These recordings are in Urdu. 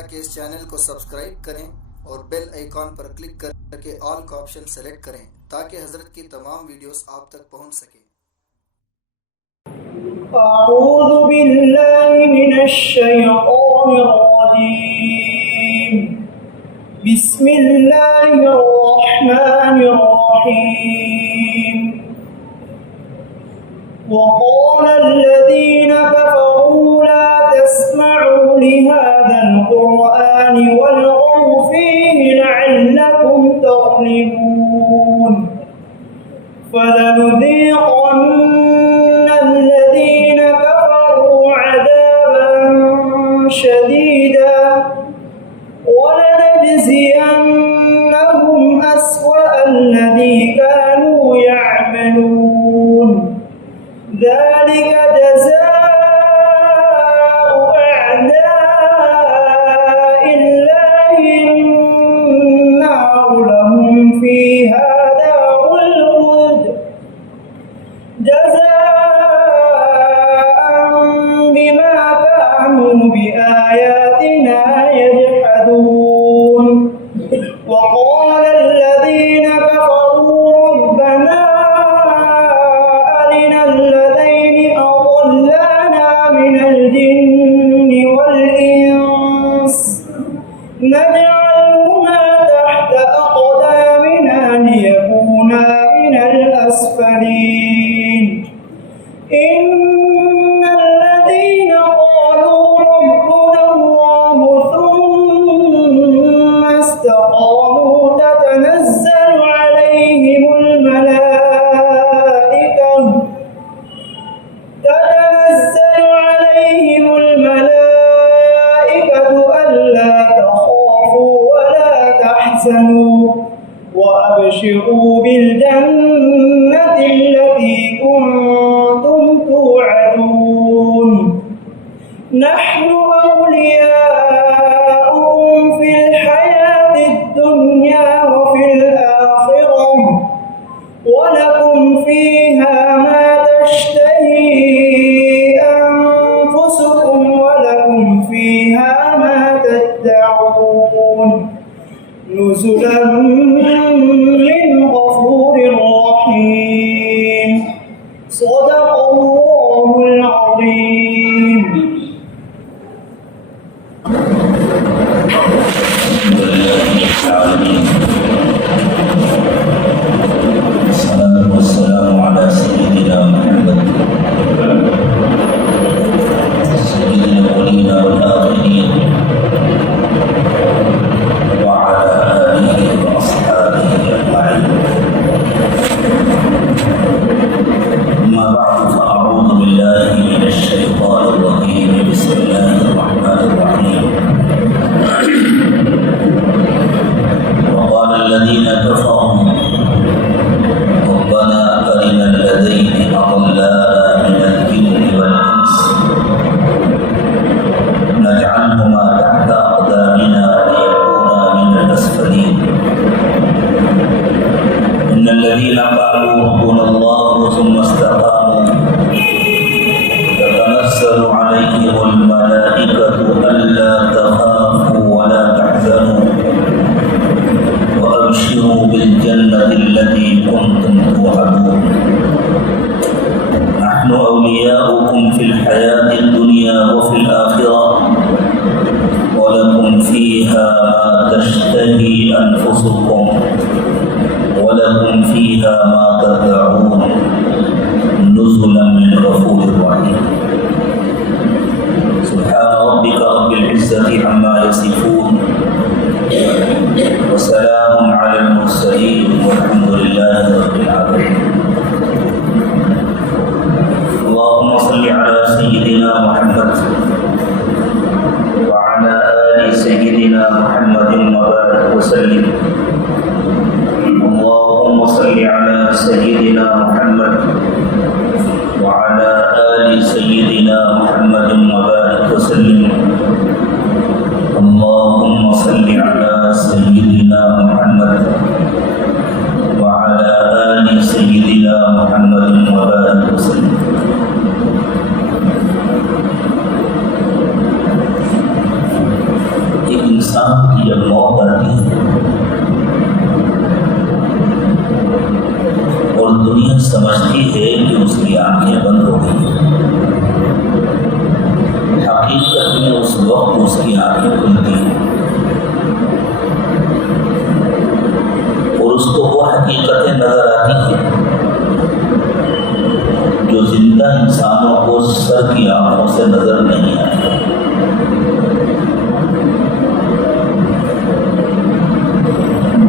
طرح کے اس چینل کو سبسکرائب کریں اور بیل آئیکن پر کلک کر کے آل کا آپشن سلیکٹ کریں تاکہ حضرت کی تمام ویڈیوز آپ تک پہنچ سکیں۔ اعوذ باللہ من الشیطان الرجیم، بسم اللہ الرحمن الرحیم۔ وقال الذين كفروا لا تسمعوا لهذا القرآن والغوا فيه لعلكم تغلبون، فلنذيقن الذين كفروا عذابا شديدا ولنجزينهم أسوأ الذي كانوا يعملون، ذلك جزاء أعداء الله النار لهم فيها دار الخلد جزاء بما كانوا بآياتنا يجحدون۔ وقال الذين كفروا ربنا أرنا الذين أضلانا من الجن والإنس نجعلهما تحت أقدامنا ليكونا من الأسفلين، إن الذين قالوا ربنا الله ثم استقاموا تتنزل عليهم الملائكة ألا تخافوا ولا تحزنوا وأبشروا بالجنة التي كنتم توعدون، نحن أولياؤكم في الحياة الدنيا وفي الآخرة ولكم فيها ما تشتهي أنفسكم ولكم فيها ما تدعون، نزلا من غفور رحيم۔ صدق الله العظيم۔ الصلاة والسلام على سيدنا محمد سيد الأولين والآخرين وعلى آله وأصحابه أجمعين، أما بعد فأعوذ بالله من الشيطان الرجيم، بسم الله الرحمن الرحيم۔ وقال الذين كفروا ربنا أرنا الذين أضلانا من الجن والإنس نجعلهما تحت أقدامنا ليكونا من الأسفلين، إن الذين قالوا ربنا الله ثم استقاموا تتنزل عليهم الملائكة ألا تخافوا ولا تحزنوا وأبشروا بالجنة التي كنتم توعدون، نحن أولياؤكم في الحياة الدنيا وفي الآخرة ولكم فيها ما تشتهي أنفسكم ولكم فيها ما تدعون، نزلا من غفور رحيم۔ سبحان ربك رب العزة عما يصفون وسلام على المرسلين والحمد لله رب العالمين۔ اللهم صل على سيدنا محمد وعلى آل سيدنا محمد وبارك وسلم۔ اللهم صل على سيدنا محمد وعلى آل سيدنا محمد وبارك وسلم۔ اللهم صل على سيدنا محمد وعلى آل سيدنا محمد وبارك وسلم۔ موت آتی ہے اور دنیا سمجھتی ہے کہ اس کی آنکھیں بند ہو گئی، حقیقت میں اس وقت اس کی آنکھیں کھلتی ہیں اور اس کو وہ حقیقتیں نظر آتی ہیں جو زندہ انسانوں کو سر کی آنکھوں سے نظر نہیں آتی۔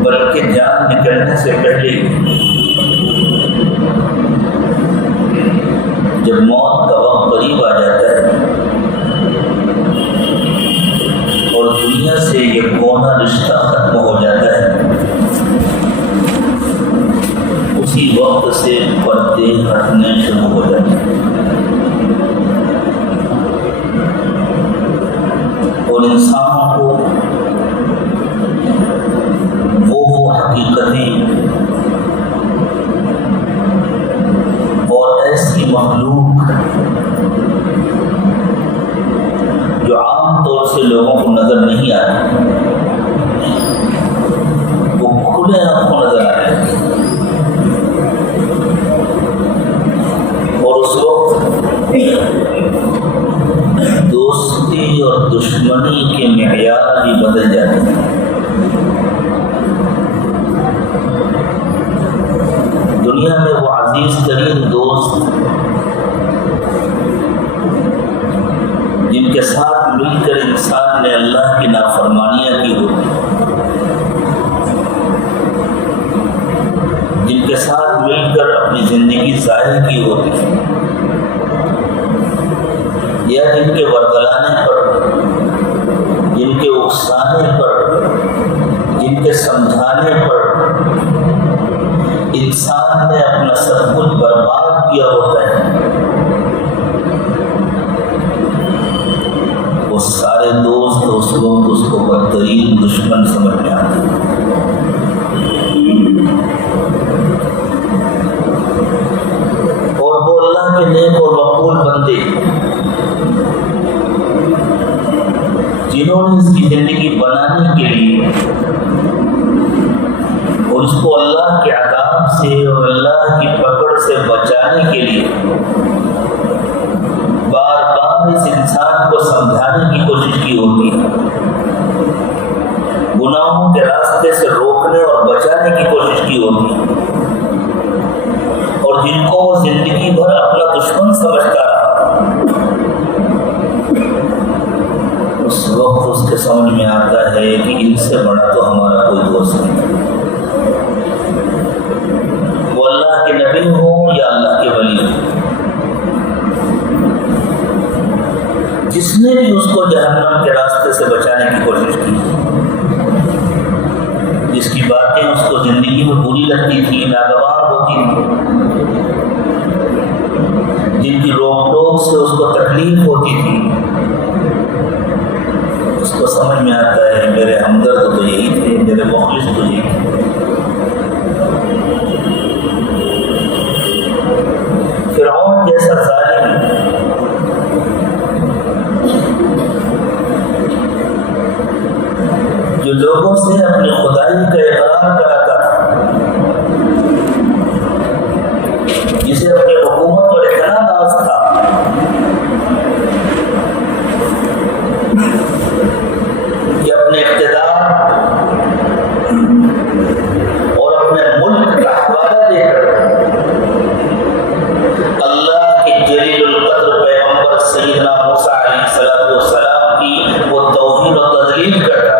بلکہ جان نکلنے سے پہلے جب موت کا وقت قریب آ جاتا ہے اور دنیا سے یہ کونا رشتہ ختم ہو جاتا ہے، اسی وقت سے پردے ہٹنے شروع ہو جاتے ہیں اور انسانوں کو وہ حقیقتیں اور ایسی مخلوق جو عام طور سے لوگوں کو نظر نہیں آتی وہ کھلے آنکھوں نظر آ رہے ہیں، اور اس وقت دوستی اور دشمنی کے معیار بھی بدل جاتے ہیں۔ دنیا میں وہ عزیز ترین دوست جن کے ساتھ مل کر انسان نے اللہ کی نافرمانیاں کی ہوتی، جن کے ساتھ مل کر اپنی زندگی ضائع کی ہوتی، یا جن کے ورگلانے پر، جن کے اکسانے پر، جن کے سمجھانے پر انسان نے اپنا سب کچھ برباد کیا ہوتا ہے، وہ سارے دوست اس وقت اس کو بدترین دشمن سمجھ میں آتے ہیں۔ اور وہ اللہ کے نیک اور مقبول بندے جنہوں نے اس کی زندگی بنانے کے لیے اور اس کو اللہ کے عذاب سے اور اللہ کی پکڑ سے بچانے کے لیے بار بار اس انسان کو سمجھانے کی کوشش کی ہوتی ہے، گناہوں کے راستے سے روکنے اور بچانے کی کوشش کی ہوتی ہے، اور جن کو وہ زندگی بھر اپنا دشمن سمجھتا رہا، اس وقت اس کے سمجھ میں آتا ہے کہ ان سے بڑا تو ہمارا کوئی دوست نہیں، وہ اللہ کے نبی ہوں یا اللہ کے ولی ہوں، جس نے بھی اس کو جہنم کے راستے سے بچانے کی کوشش کی، جس کی باتیں اس کو زندگی میں بری لگتی تھی، ناگوار ہوتی تھی، جن کی روک ٹوک سے اس کو تکلیف ہوتی تھی، اس کو سمجھ میں آتا ہے میرے ہمدرد تو یہی تھے، میرے مخلص تو یہی تھے۔ فرعون جیسا ظالم جو لوگوں سے اپنی خدائی کا اقرار کراتا تھا، جسے اپنی حکومت پر اتنا ناز تھا کہ اپنے اقتدار اور اپنے ملک کا حوالہ دے کر اللہ کے جلیل القدر پیغمبر سیدنا موسیٰ علیہ السلام کی وہ توہین و تذلیل کرتا،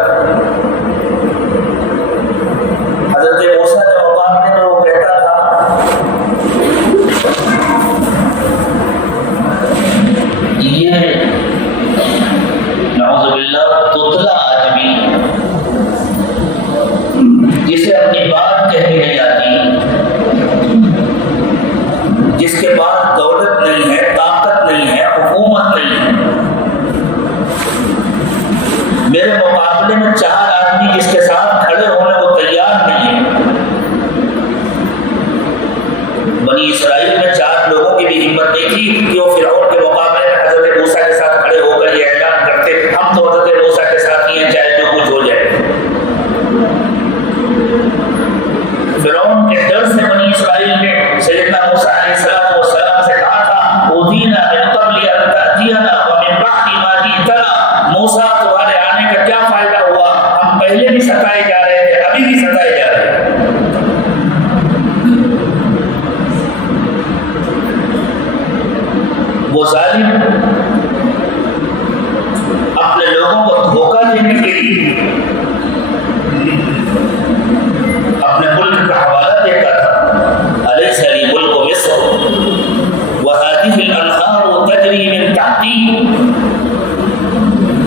ستائے جا رہے تھے، ابھی بھی ستائے جا رہے ہیں۔ وہ ظالم اپنے لوگوں کو دھوکہ دینے کے لیے اپنے ملک کا حوالہ دیتا تھا، الیس لی ملک مصر وہذہ الانہار تجری من تحتی۔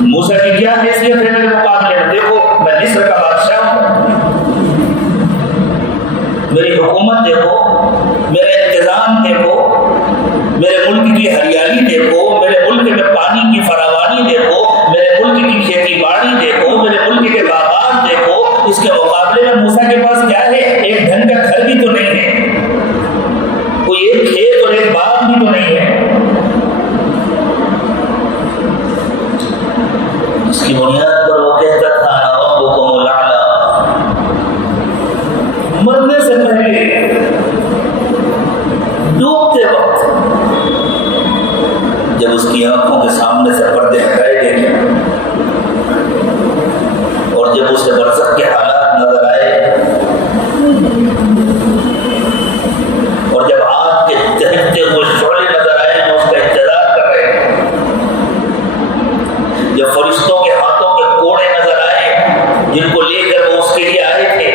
موسیٰ کی کیا حیثیت ہے میرے مقابلے میں؟ دیکھو میں مصر کا بادشاہ ہوں، میری حکومت دیکھو، میرا انتظام دیکھو، میرے ملک کی ہریالی دیکھو، میرے ملک میں پانی کی فراوانی دیکھو، میرے ملک کی کھیتی باڑی دیکھو، میرے ملک کے باغات دیکھو۔ اس کے مقابلے میں موسیٰ کے پاس کیا ہے؟ ایک ڈھنگ کا گھر بھی تو نہیں ہے، کوئی ایک کھیت اور ایک باغ بھی تو نہیں ہے۔ اس کی بنیاد پر وہ کہتا تھا انا ربکم الاعلی۔ مرنے سے پہلے ڈوبتے وقت جب اس کی آنکھوں کے سامنے سے پردے ہٹائے گئے اور جب اسے برزخ کے حالات نظر آئے اور جب آگ کے دہکتے ہوئے شعلے نظر آئے جو اس کا انتظار کر رہے ہیں، جب فرشتوں کے ہاتھوں کے کوڑے نظر آئے جن کو لے کر وہ اس کے لیے آئے تھے،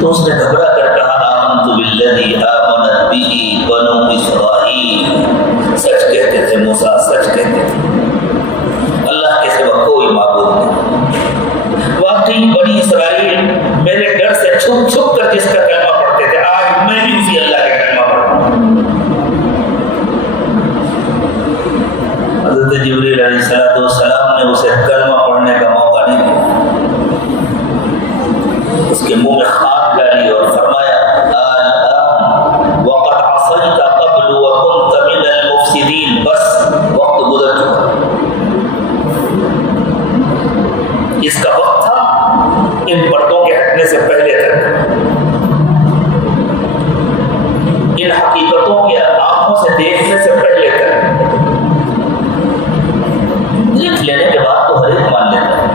تو اس نے گھبرا کر کہا آمنت بالذی آمنت بہ بنو اسرائیل۔ سچ کہتے تھے موسیٰ، سچ کہتے تھے، اللہ کے سوا کوئی معبود نہیں۔ واقعی بنی اسرائیل میرے ڈر سے چھپ چھپ کر جس کا کلمہ پڑھتے تھے، آج میں بھی اسی اللہ کا کلمہ پڑھتا ہوں۔ حضرت جبریل علیہ السلام نے اسے کلمہ پڑھنے کا موقع نہیں دیا، اس کے منہ میں خاک ڈالی اور فرمایا الآن وقد عصیت قبل وکنت من المفسدین۔ بس وقت گزر چکا، اس کا وقت تھا ان پردوں کے ہٹنے سے پہلے تک، ان حقیقتوں کے آنکھوں سے دیکھنے سے پہلے تک۔ لکھ لینے کے بعد تو ہر ایک مان لیتا ہے۔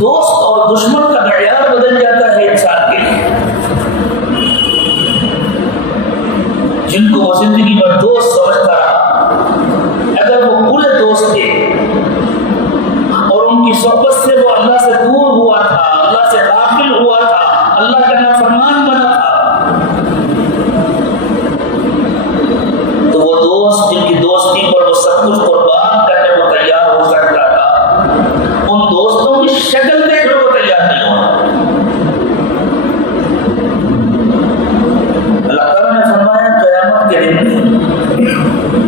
دوست اور دشمن کا معیار بدل جاتا ہے انسان کے لیے۔ جن کو وہ زندگی میں دوست سمجھتا رہا، اگر وہ برے دوست تھے اور ان کی صحبت سے وہ اللہ سے دور ہوا تھا، اللہ سے غافل ہوا تھا، اللہ کا نافرمان بنا تھا، تو وہ دوست جن کی دوستی پر وہ سب کچھ قربان کرنے کو تیار ہو سکتا تھا، ان دوستوں کی شکل دیکھنے کو تیار نہیں ہونا۔ اللہ تعالیٰ نے فرمایا قیامت کے دن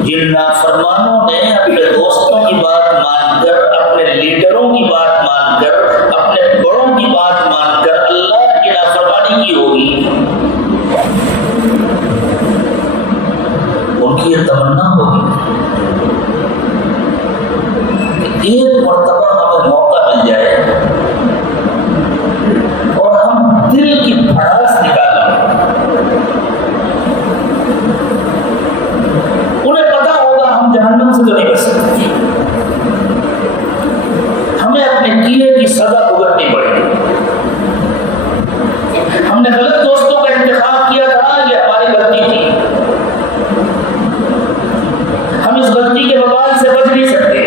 جن نافرمانوں نے اپنے دوستوں کی بات مان کر، اپنے لیڈروں کی بات مان کر، اپنے بڑوں کی بات مان کر اللہ کی نافرمانی کی ہوگی، ان کی یہ تمنا ہوگی کہ ایک مرتبہ ہمیں موقع مل جائے اور ہم دل کی بھڑاس نکالیں۔ انہیں پتا ہوگا ہم جہنم سے تو نہیں بچ سکتے، ہمیں اپنے کیے کی سزا بھگتنی پڑے گی۔ ہم نے غلط دوستوں کا انتخاب کیا تھا، یہ ہماری غلطی تھی، ہم اس غلطی کے وبال سے بچ نہیں سکتے۔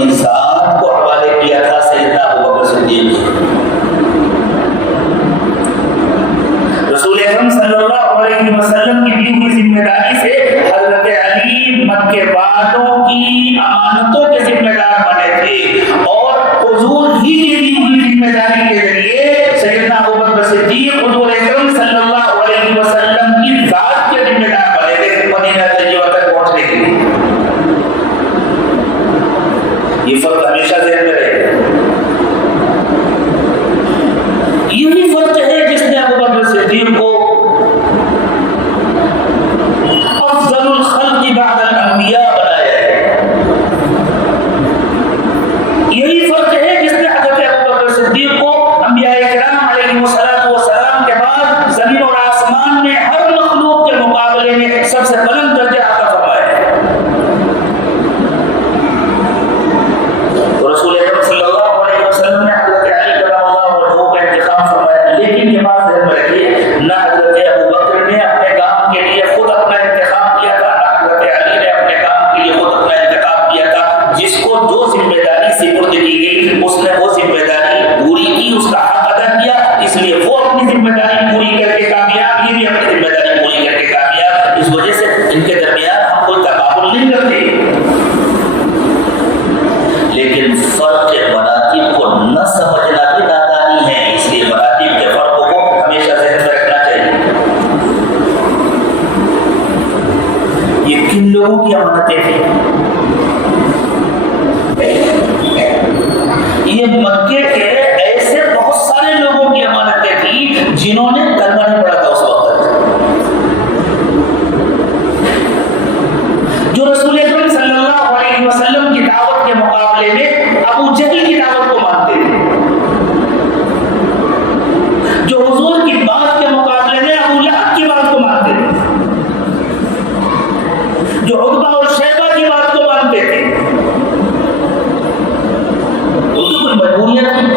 اپنی ذات کو حوالے کیا تھا سیدنا ابوبکر صدیق کو۔ رسول اکرم صلی اللہ علیہ وسلم کی دی ہوئی ذمہ داری سے حضرت علی مکے والوں کی امانتوں کے ذمہ دار بنے تھے، اور حضور ہی کی دی ہوئی ذمہ داری کے ذریعے سیدنا ابوبکر صدیق حضور اکرم صلی اللہ علیہ وسلم کی ذات کے ذمہ دار بنے تھے مدینہ طیبہ تک پہنچنے کے لیے۔ یہ فرق ہمیشہ ذہن میں رہے گا۔ یہی فرق ہے جس نے ابوبکر صدیق کو افضل الخلق بعد الانبیاء بنایا ہے۔ یہی فرق ہے جس نے حضرت ابوبکر صدیق کو انبیاء کرام علیہ السلام کے بعد زمین اور آسمان میں ہر مخلوق کے مقابلے میں سب سے بلند درجہ عطا فرمایا ہے۔ رسول اکرم صلی اللہ علیہ وسلم نے حضرت علی کرم اللہ وجہہ کا انتخاب فرمایا، لیکن یہ بات ذہن میں رکھیے، نہ حضرت ابوبکر نے اپنے کام کے لیے خود اپنا انتخاب کیا تھا، نہ حضرت علی نے اپنے کام کے لیے خود اپنا انتخاب کیا تھا۔ جس کو جو ذمہ داری سپرد کی گئی اس نے وہ ذمہ داری پوری کی، اس کا حق ادا کیا، اس لیے وہ اپنی ذمہ داری پوری کر کے کامیاب، یہ بھی اپنی ذمہ داری پوری کر کے کامیاب۔ اس وجہ سے ان کے درمیان ہم کوئی تقابل نہیں کرتے، لیکن فرق مراتب کو نہ سمجھنا بھی نادانی ہے، اس لیے مراتب کے فرق کو ہمیشہ ذہن میں رکھنا چاہیے۔ یہ کن لوگوں کی امانتیں تھیں؟ یہ مکے کے ایسے بہت سارے لوگوں کی امانتیں تھیں جنہوں نے کلمہ نہیں پڑھا تھا اس وقت تک، جو رسول اکرم صلی اللہ علیہ وسلم کی دعوت کے مقابلے میں ابو جہل کی دعوت کو مانتے تھے، جو حضور کی بات کے مقابلے میں ابو لہب کی بات کو مانتے تھے، جو عتبہ اور شیبہ کی بات کو مانتے تھے۔ ان کی کوئی مجبوریاں تھیں،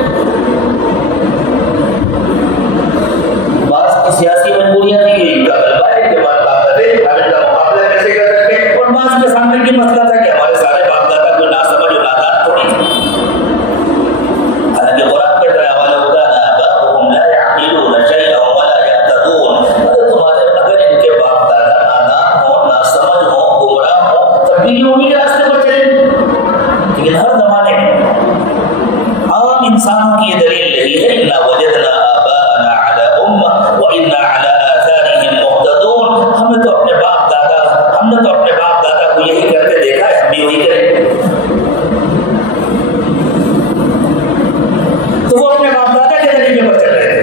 بعض کی سیاسی مجبوریاں تھیں کہ ان کا غلبہ ہے، ان کے بعد طاقت ہے، ہم ان کا مقابلہ کیسے کر سکتے ہیں، اور بعض کے سامنے یہ مسئلہ تھا کہ ہمارے سارے باپ دادا کوئی ناسمجھ اور نادان تھوڑی تھے۔ حالانکہ قرآن کے حوالہ ہوتا ہے آباؤہم لا یعقلون شیئا ولا یہتدون، تمہارے اگر ان کے باپ دادا نادان ہوں، ناسمجھ ہوں، گمراہ ہوں، تب بھی یہ انہی کے راستے پر چلیں۔ لیکن ہر زمانے میں عام انسانوں کی یہ دلیل نہیں ہے، اِنَّا وَجَدْنَا آبَاءَنَا عَلَىٰ أُمَّةٍ وَإِنَّا عَلَىٰ آثَارِهِمْ مُهْتَدُونَ، ہم نے تو اپنے باپ دادا کو یہی کرتے دیکھا ہے، ہم بھی وہی کریں۔ تو وہ اپنے باپ دادا کے طریقے پر چل رہے تھے،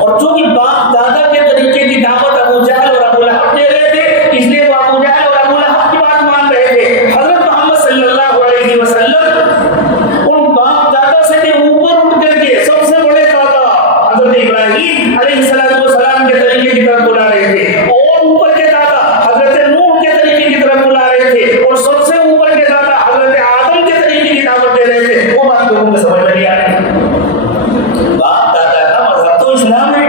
اور چونکہ باپ دادا کے طریقے کی دعوت ابو جہل اور ابو لہب دے رہے تھے، اس لیے وہ ابو جہل اور ابو لہب کی بات مان رہے تھے۔ حضرت محمد صلی اللہ علیہ وسلم ان باپ دادا سے بھی اوپر اٹھ کر کے سب سے بڑے دادا حضرت ابراہیم علیہ السلام کے طریقے کی طرف بلا رہے تھے، اور اوپر کے دادا حضرت نوح کے طریقے کی طرف بلا رہے تھے، اور سب سے اوپر کے دادا حضرت آدم کے طریقے کی دعوت دے رہے تھے۔ وہ بات لوگوں کو سمجھ میں نہیں آ رہی۔ باپ دادا کا مذہب تو اسلام ہے۔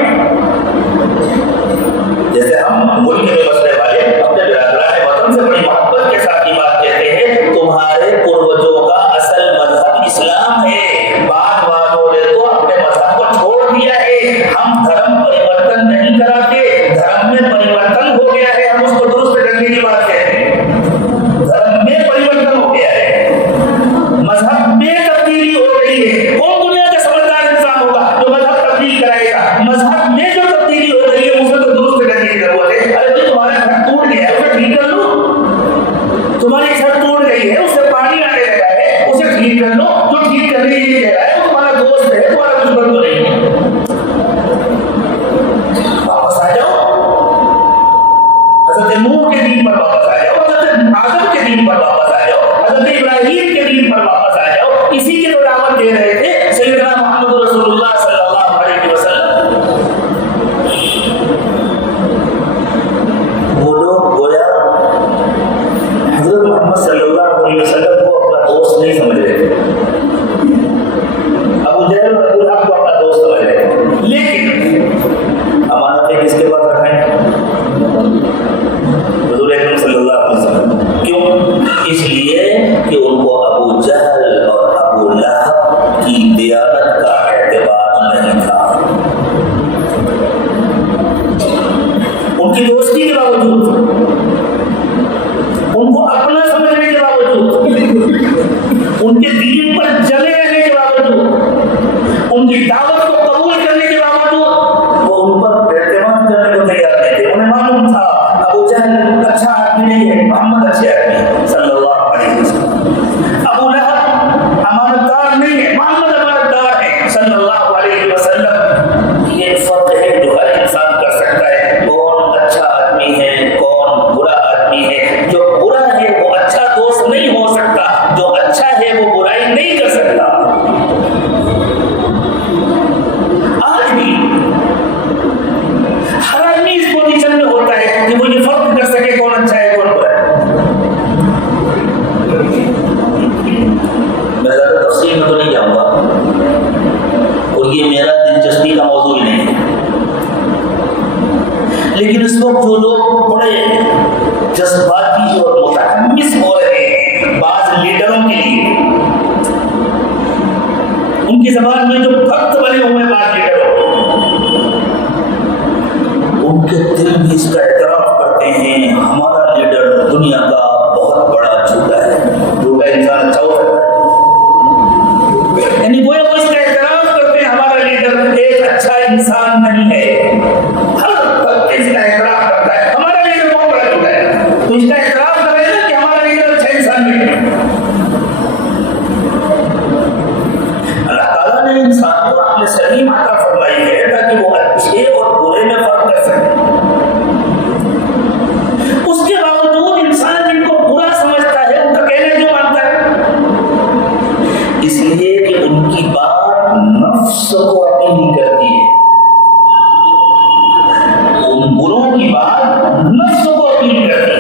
جیسے ہم ملک میں بسنے والے اپنے برادران وطن سے بڑی محبت کے ساتھ یہ بات کہتے ہیں، تمہارے پروجوں کا اصل مذہب اسلام ہے، بعد والوں نے تو اپنے مذہب کو چھوڑ دیا ہے۔ ہم دھرم پریورتن نہیں کراتے، دھرم میں پریورتن ہو گیا ہے، ہم اس کو درست کرنے کی بات کہتے ہیں۔ دھرم میں پریورتن ہو گیا ہے، مذہب میں تبدیلی ہو رہی ہے۔ کون دنیا کا سمجھدار انسان ہوگا جو مذہب تبدیل کرائے گا؟ مذہب میں جو تبدیلی ہو رہی ہے اسے تو درست کرنے کی ضرورت ہے۔ ارے بھائی تمہارا گھر ٹوٹ گیا ہے، اسے ٹھیک کر لو۔ تمہاری چھت ٹوٹ گئی ہے، اس سے پانی آنے لگا ہے، اسے ٹھیک کر لو۔ جو ٹھیک کرنے کے لیے کہہ رہا ہے وہ تمہارا دوست ہے، تمہارا دشمن تو نہیں ہے۔ واپس آ جاؤ، حضرت نوح کے دین پر واپس آ جاؤ، حضرت آدم کے دین پر واپس آ جاؤ، حضرت ابراہیم کے دین پر واپس آ جاؤ۔ اسی کی تو دعوت دے رہے تھے سیدنا محمد رسول اللہ صلی اللہ علیہ وسلم۔ وہ لوگ گویا حضرت محمد صلی اللہ علیہ وسلم کو اپنا دوست نہیں سمجھ رہے تھے، ابو جہل اور ابو لہب کو اپنا دوست سمجھ رہے تھے، لیکن امانتیں کس کے پاس رکھیں؟ حضور اکرم صلی اللہ علیہ وسلم۔ کیوں؟ اس لیے کہ ان کو ابو جہل اور ابو لہب کی دیانت کا اعتبار نہیں تھا. ان کی دوستی کے باوجود، ان کو اپنا سمجھنے کے باوجود، ان کے دین پر جمے رہنے کے باوجود، ان کی دعوت کو قبول کرنے کے باوجود وہ ان پر اعتماد کرنے کو تیار نہیں تھے. انہیں معلوم تھا ابو جہل اچھا آدمی نہیں ہے، محمد اچھے آدمی ہے صلی اللہ علیہ وسلم. ابو لہب امانتدار نہیں ہے، محمد امانتدار ہے صلی اللہ علیہ وسلم. یہ فرق ہے جو ہر انسان کر سکتا ہے، کون اچھا آدمی ہے کون برا آدمی ہے. جو برا ہے وہ اچھا دوست نہیں ہو سکتا، جو اچھا ہے وہ برائی نہیں کر سکتا. آج بھی ہر آدمی اس پوزیشن میں ہوتا ہے کہ وہ یہ فرق کر سکے کون اچھا ہے کون برا ہے. میں زیادہ تفصیل میں تو نہیں جاؤں گا اور یہ میرا دلچسپی کا موضوع ہی نہیں ہے، لیکن اس وقت جو لوگ بڑے جذباتی اور متحمس ہو رہے ہیں بعض لیڈروں کے لیے، ان کی زبان میں جو بھکت بنے ہوئے بعض لیڈروں، ان کے دل بھی اس کا اعتراف کرتے ہیں ہمارا لیڈر دنیا کا بہت بڑا جھوٹا ہے. جھوٹا انسان اچھا ہوتا ہے، یعنی وہ اس کا اعتراف کرتے ہیں ہمارا لیڈر ایک اچھا انسان نہیں ہے. ہر وقت اس کا اعتراف کرتا ہے ہمارا لیڈر بہت بڑا جھوٹا ہے. تو اس کا اعتراف کرے نا کہ ہمارا لیڈر اچھا انسان نہیں ہے. اللہ تعالیٰ نے انسان کو عقل سلیم عطا فرمائی ہے تاکہ وہ اچھے اور برے میں فرق کر سکے. اس کے باوجود انسان جن کو برا سمجھتا ہے ان کا کہنا کیوں مانتا ہے؟ اس لیے کہ ان کی بات نفس کو اپیل نہیں کرتی ہے. ان بروں کی بات نفس کو اپیل کرتی ہے،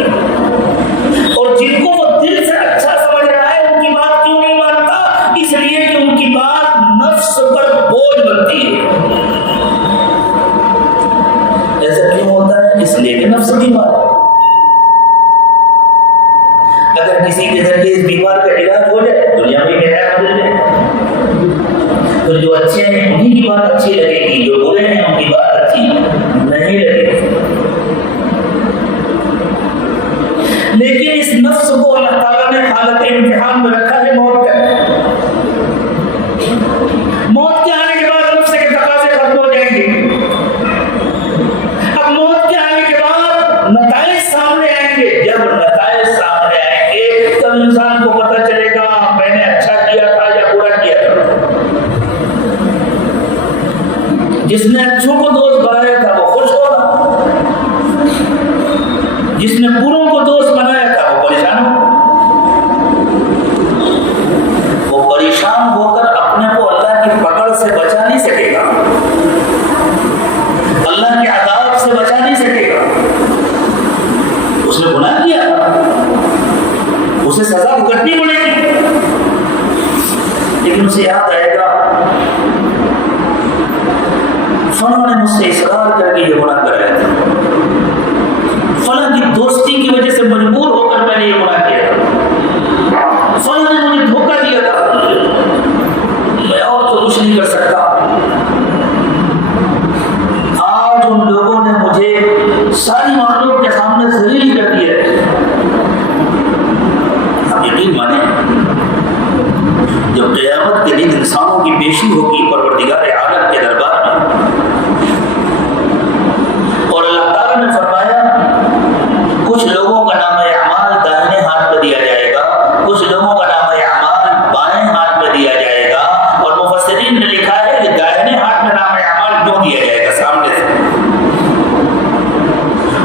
اور جن کو وہ دل سے اچھا سمجھ رہا ہے ان کی بات کیوں نہیں مانتا؟ اس لیے کہ ان کی بات نفس پر بوجھ بنتی ہے. ایسا کیوں ہوتا ہے؟ اس لیے کہ نفس کی بات ہے. اگر کسی کے ذریعے اس بیمار کا علاج ہو جائے دنیا میں خیر مل جائے، تو جو اچھے ہیں انہیں کی بات اچھی لگے گی، جو برے ہیں ان کی بات اچھی نہیں لگے گی. لیکن اس نفس کو اللہ تعالیٰ نے حالت امتحان میں رکھا ہے موت کا. موت کے آنے کے بعد نفس کے تقاضے ختم ہو جائیں گے. اب موت کے آنے کے بعد نتائج سامنے آئیں گے. جب نتائج سامنے آئیں گے تب انسان کو پتہ چلے گا میں نے اچھا کیا تھا یا برا کیا تھا. جس نے اچھوں کو دوست بنایا تھا وہ خوش ہوگا، جس نے بروں کو دوست بنایا تھا وہ پریشان ہوگا. وہ پریشان ہو کر اپنے کو اللہ کی پکڑ سے بچا نہیں سکے گا، اللہ کے عذاب سے بچا نہیں سکے گا. اس نے گناہ کیا، اسے سزا بھگتنی پڑے گی، لیکن اسے یاد آئے گا فلاں نے مجھ سے اصرار کر کے یہ گناہ کرایا تھا، فلاں کی دوستی کی وجہ سے مجبور ہو کر میں نے یہ گناہ کیا تھا، فلاں نے مجھے دھوکہ دیا تھا، میں اور تو کچھ نہیں کر سکتا. آج ان لوگوں نے مجھے ساری مخلوق کے سامنے ذلیل کر دیا ہے. آپ یقین مانیں جب قیامت کے دن انسانوں کی پیشی ہوگی پروردگار عالم کے دربار میں، اور اللہ تعالیٰ نے فرمایا کچھ لوگوں کا نام اعمال داہنے ہاتھ میں دیا جائے گا، کچھ لوگوں کا نام اعمال بائیں ہاتھ میں دیا جائے گا. اور مفسرین نے لکھا ہے کہ داہنے ہاتھ میں نام اعمال کیوں دیا جائے گا سامنے سے،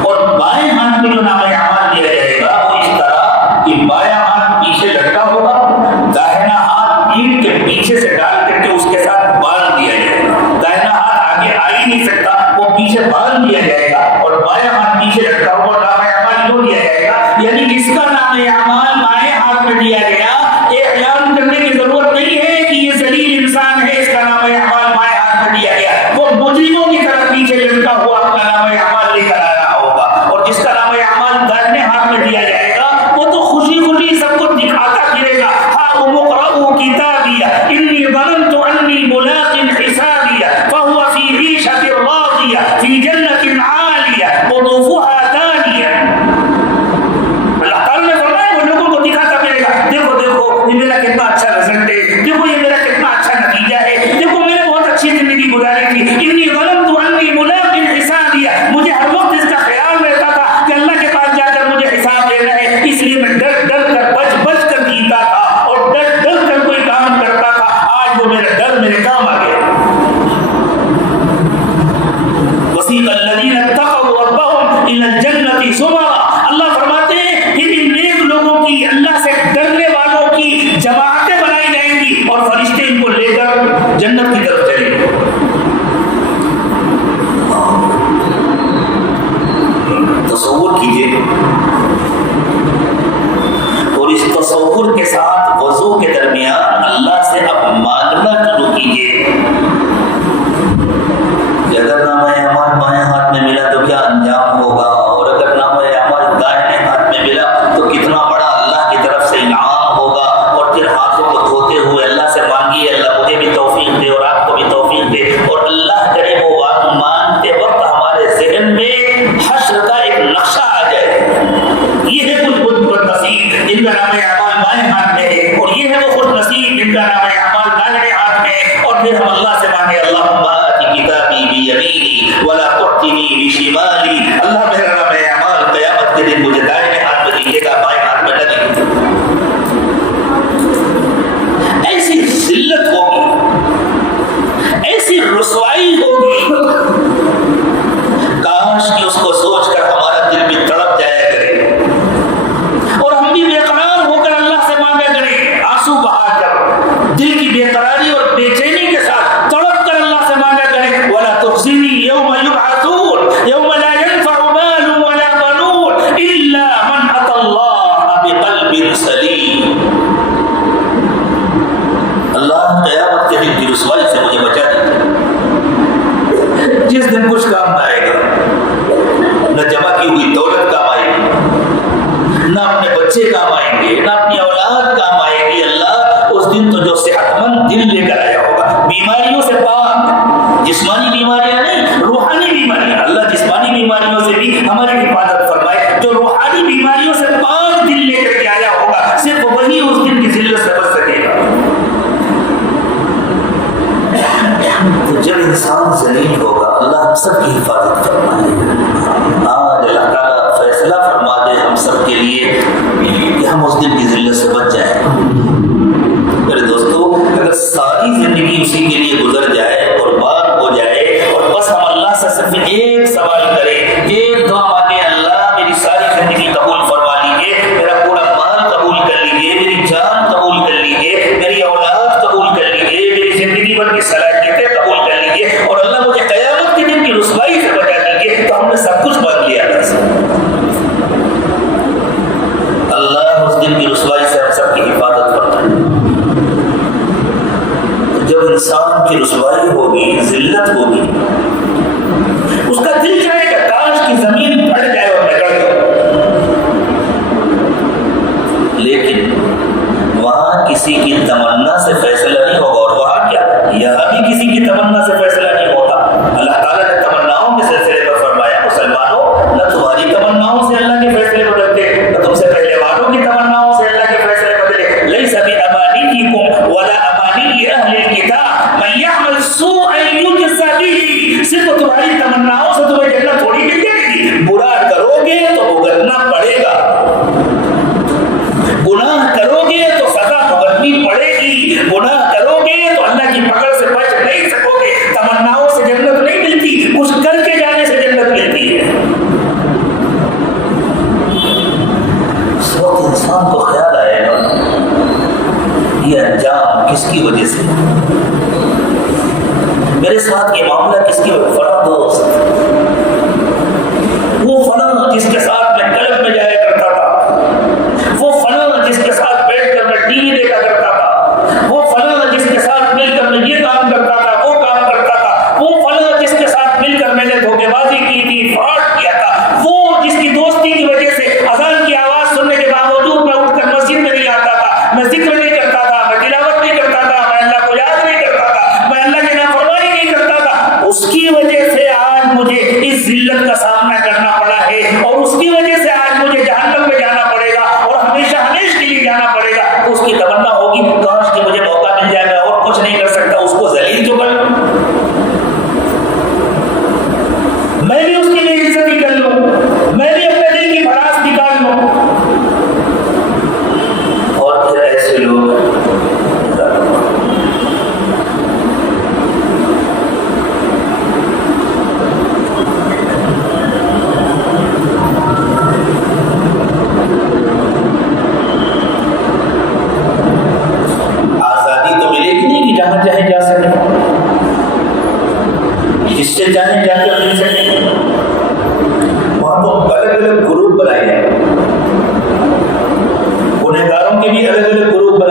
اور بائیں ہاتھ میں جو نام اعمال دیا جائے گا وہ اس طرح کہ بائیں ہاتھ پیچھے لٹکا ہوگا، داہنا ہاتھ پیٹھ کے پیچھے سے ڈال کر کے اس کے ساتھ باندھ دیا جائے گا. داہنا ہاتھ آگے آ ہی نہیں سکتا، وہ پیچھے باندھ دیا جائے گا، اور بائیں ہاتھ پیچھے لٹکا ہوگا. نام اعمال کیوں دیا جائے گا؟ یعنی جس کا نام اعمال بائیں ہاتھ میں دیا گیا ساتھ وضو کے درمیان اللہ سے اب مانگنا شروع کیجیے کہ اگر نامہ اعمال بائیں ہاتھ میں ملا تو کیا انجام ہوگا، اور اگر نامہ اعمال دائیں ہاتھ میں ملا تو کتنا بڑا اللہ کی طرف سے انعام ہوگا۔ اور پھر ہاتھوں کو دھوتے ہوئے اللہ سے مانگیے اللہ مجھے بھی توفیق دے اور آپ کو بھی توفیق دے، اور اللہ کرے وہ مانگتے وقت ہمارے ذہن میں حشر کا ایک نقشہ آ جائے۔ یہ ہے کچھ خود نصیب جن کا نام اعمال بائیں ہاتھ میں ہے، اور یہ ہے وہ خود نصیب جن کا نام اعمال دائیں ہاتھ میں ہے، اور پھر ہم اللہ سے مانگے اللہم آتی کتابی بیمینی ولا تعطنی بشمالی، اللہ میرا نام اعمال قیامت کے دن مجھے دائیں ہاتھ میں دیجیے گا بائیں ہاتھ میں نہ دیجیے۔ ایسی ذلت ہوگی، ایسی رسوائی ہوگی، کاش کہ اس کو سوچ کر ہمارا دل بھی تڑپ جایا کرے اور ہم بھی بے قرار ہو کر اللہ سے مانگا کریں، آنسو بہا کر دل کی بے قراری اور بے چینی کے ساتھ تڑپ کر اللہ سے مانگا کریں۔ وَلَا تُخْزِنِي يَوْمَ يُبْعَثُونَ يَوْمَ لَا يَنفَعُ مَالٌ وَلَا بَنُونَ إِلَّا مَنْ أَتَى اللَّهَ بِقَلْبٍ سَلِيمٍ۔ اللہ قیامت کے دن کی رسوائی سے مجھے بچا دیجیے، جس دن کچھ کام نہ آئے گا، نہ جمع کی ہوئی دولت کام آئے گی، نہ اپنے بچے کام آئیں گے، نہ اپنی اولاد کام آئے گی۔ اللہ اس دن تو جو صحت مند دل لے کر آیا ہوگا، بیماریوں سے پاک، جسمانی بیماریاں نہیں روحانی بیماریاں، اللہ جسمانی بیماریوں سے بھی ہماری حفاظت فرمائے، جو روحانی بیماریوں سے پاک دل لے کر کے آیا ہوگا صرف وہی اس دن کی ذلت سے بچ سکے گا۔ تو جب انسان ذلیل ہوگا اللہ ہم سب کی حفاظت فرمائے۔ آج اللہ تعالیٰ فیصلہ فرما دے ہم سب کے لیے کہ ہم اس دن کی ذلت سے بچ جائیں۔ میرے دوستو، اگر ساری زندگی اسی کے لیے گزر جائے قربان ہو جائے اور بس ہم اللہ سے صرف ایک سوال کریں، ایک دعا مانگے، اللہ میری ساری زندگی قبول فرما لیجیے، میرا پورا مال قبول کر لیجیے، میری جان قبول کر لیجیے، میری اولاد قبول کر لیجیے، میری زندگی بھر کی صلاحیتیں قبول کر لیجیے، اور اللہ مجھے قیامت کے دن کی رسوائی سے بچا لیجیے، تو ہم نے سب کچھ مانگ لیا اللہ سے۔ اللہ اس دن کی رسوائی سے ہم سب کی حفاظت فرمائے۔ جب انسان کی رسوائی ہوگی، ذلت ہوگی، اس کا دل چاہے گا کاش کی زمین پھٹ جائے اور میں گڑ جاؤں، لیکن وہاں کسی کی تمنا سے فیصلہ نہیں ہوگا، اور وہاں کیا یہاں بھی کسی کی تمنا سے فیصلہ نہیں ہوتا۔ اللہ تعالیٰ نے تمناؤں کے سلسلے پر فرمایا مسلمانوں نہ تمہاری تمناؤں سے اللہ کے فیصلے بدلتے، نہ تم سے پہلے والوں کی تمناؤں سے اللہ کے فیصلے بدلے۔ لیس بأمانیکم ولا امانی اہل الکتاب من یعمل سوءا یجز بہ، صرف تمہاری تمناؤں سے تمہیں جنت تھوڑی مل جائے گی، برا کرو گے تو بھگتنا پڑے گا، گناہ کرو گے تو سزا بھگتنی پڑے گی، گناہ کرو گے تو اللہ کی پکڑ سے بچ نہیں سکو گے۔ تمناؤں سے جنت نہیں ملتی، کچھ کر کے جانے سے جنت ملتی ہے۔ اس وقت انسان کو خیال آئے گا یہ انجام کس کی وجہ سے، میرے ساتھ یہ معاملہ کس کی وجہ سے، فلاں دوست، وہ فلاں جس کے ساتھ میں کلب میں جایا کرتا تھا، وہ فلاں جس کے ساتھ بیٹھ کر میں ٹی وی دیکھا کرتا تھا، وہ فلاں جس کے ساتھ مل کر میں یہ کام کرتا تھا، وہ کام کرتا تھا، وہ فلاں جس کے ساتھ مل کر میں نے دھوکے بازی کی تھی، فراڈ کیا تھا، وہ جس کی دوستی کی وجہ سے اذان کی آواز سننے کے باوجود میں اٹھ کر مسجد میں نہیں آتا تھا، میں ذکر نہیں کرتا تھا، میں تلاوت نہیں کرتا تھا، میں اللہ کو یاد نہیں کرتا تھا، میں اللہ کی نافرمانی نہیں کرتا تھا، اس کی وجہ سے آج مجھے اس ذلت کا سامنا کرنا پڑا ہے، اور اس کی وجہ سے آج مجھے جہنم میں جانا پڑے گا اور ہمیشہ ہمیشہ کے لیے جانا پڑے گا۔ تو اس کی تمنا ہوگی کاش کہ مجھے موقع مل جائے گا، اور کچھ نہیں کر سکتا، اس کو ذلیل جو کر لوں، میں بھی اس کی بے عزتی کر لوں، میں بھی اپنے دل کی بھڑاس نکال لوں، اور پھر ایسے لوگ جس سے چاہیں جا کر مل سکیں، وہاں تو الگ الگ گروپ بنائے ہیں، گنہگاروں کے بھی الگ الگ گروپ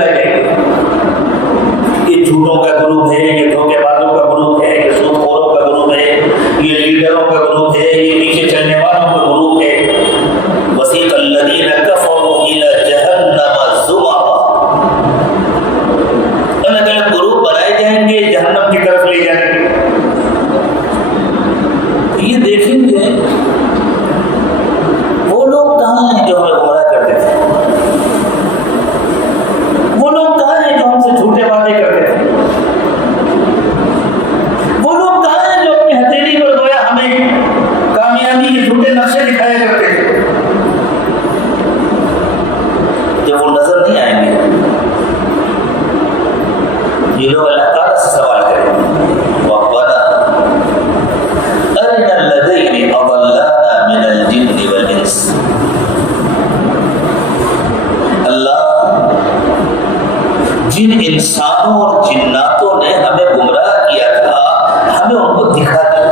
جن انسانوں اور جناتوں نے ہمیں گمراہ کیا تھا ہمیں ان کو دکھا دیا،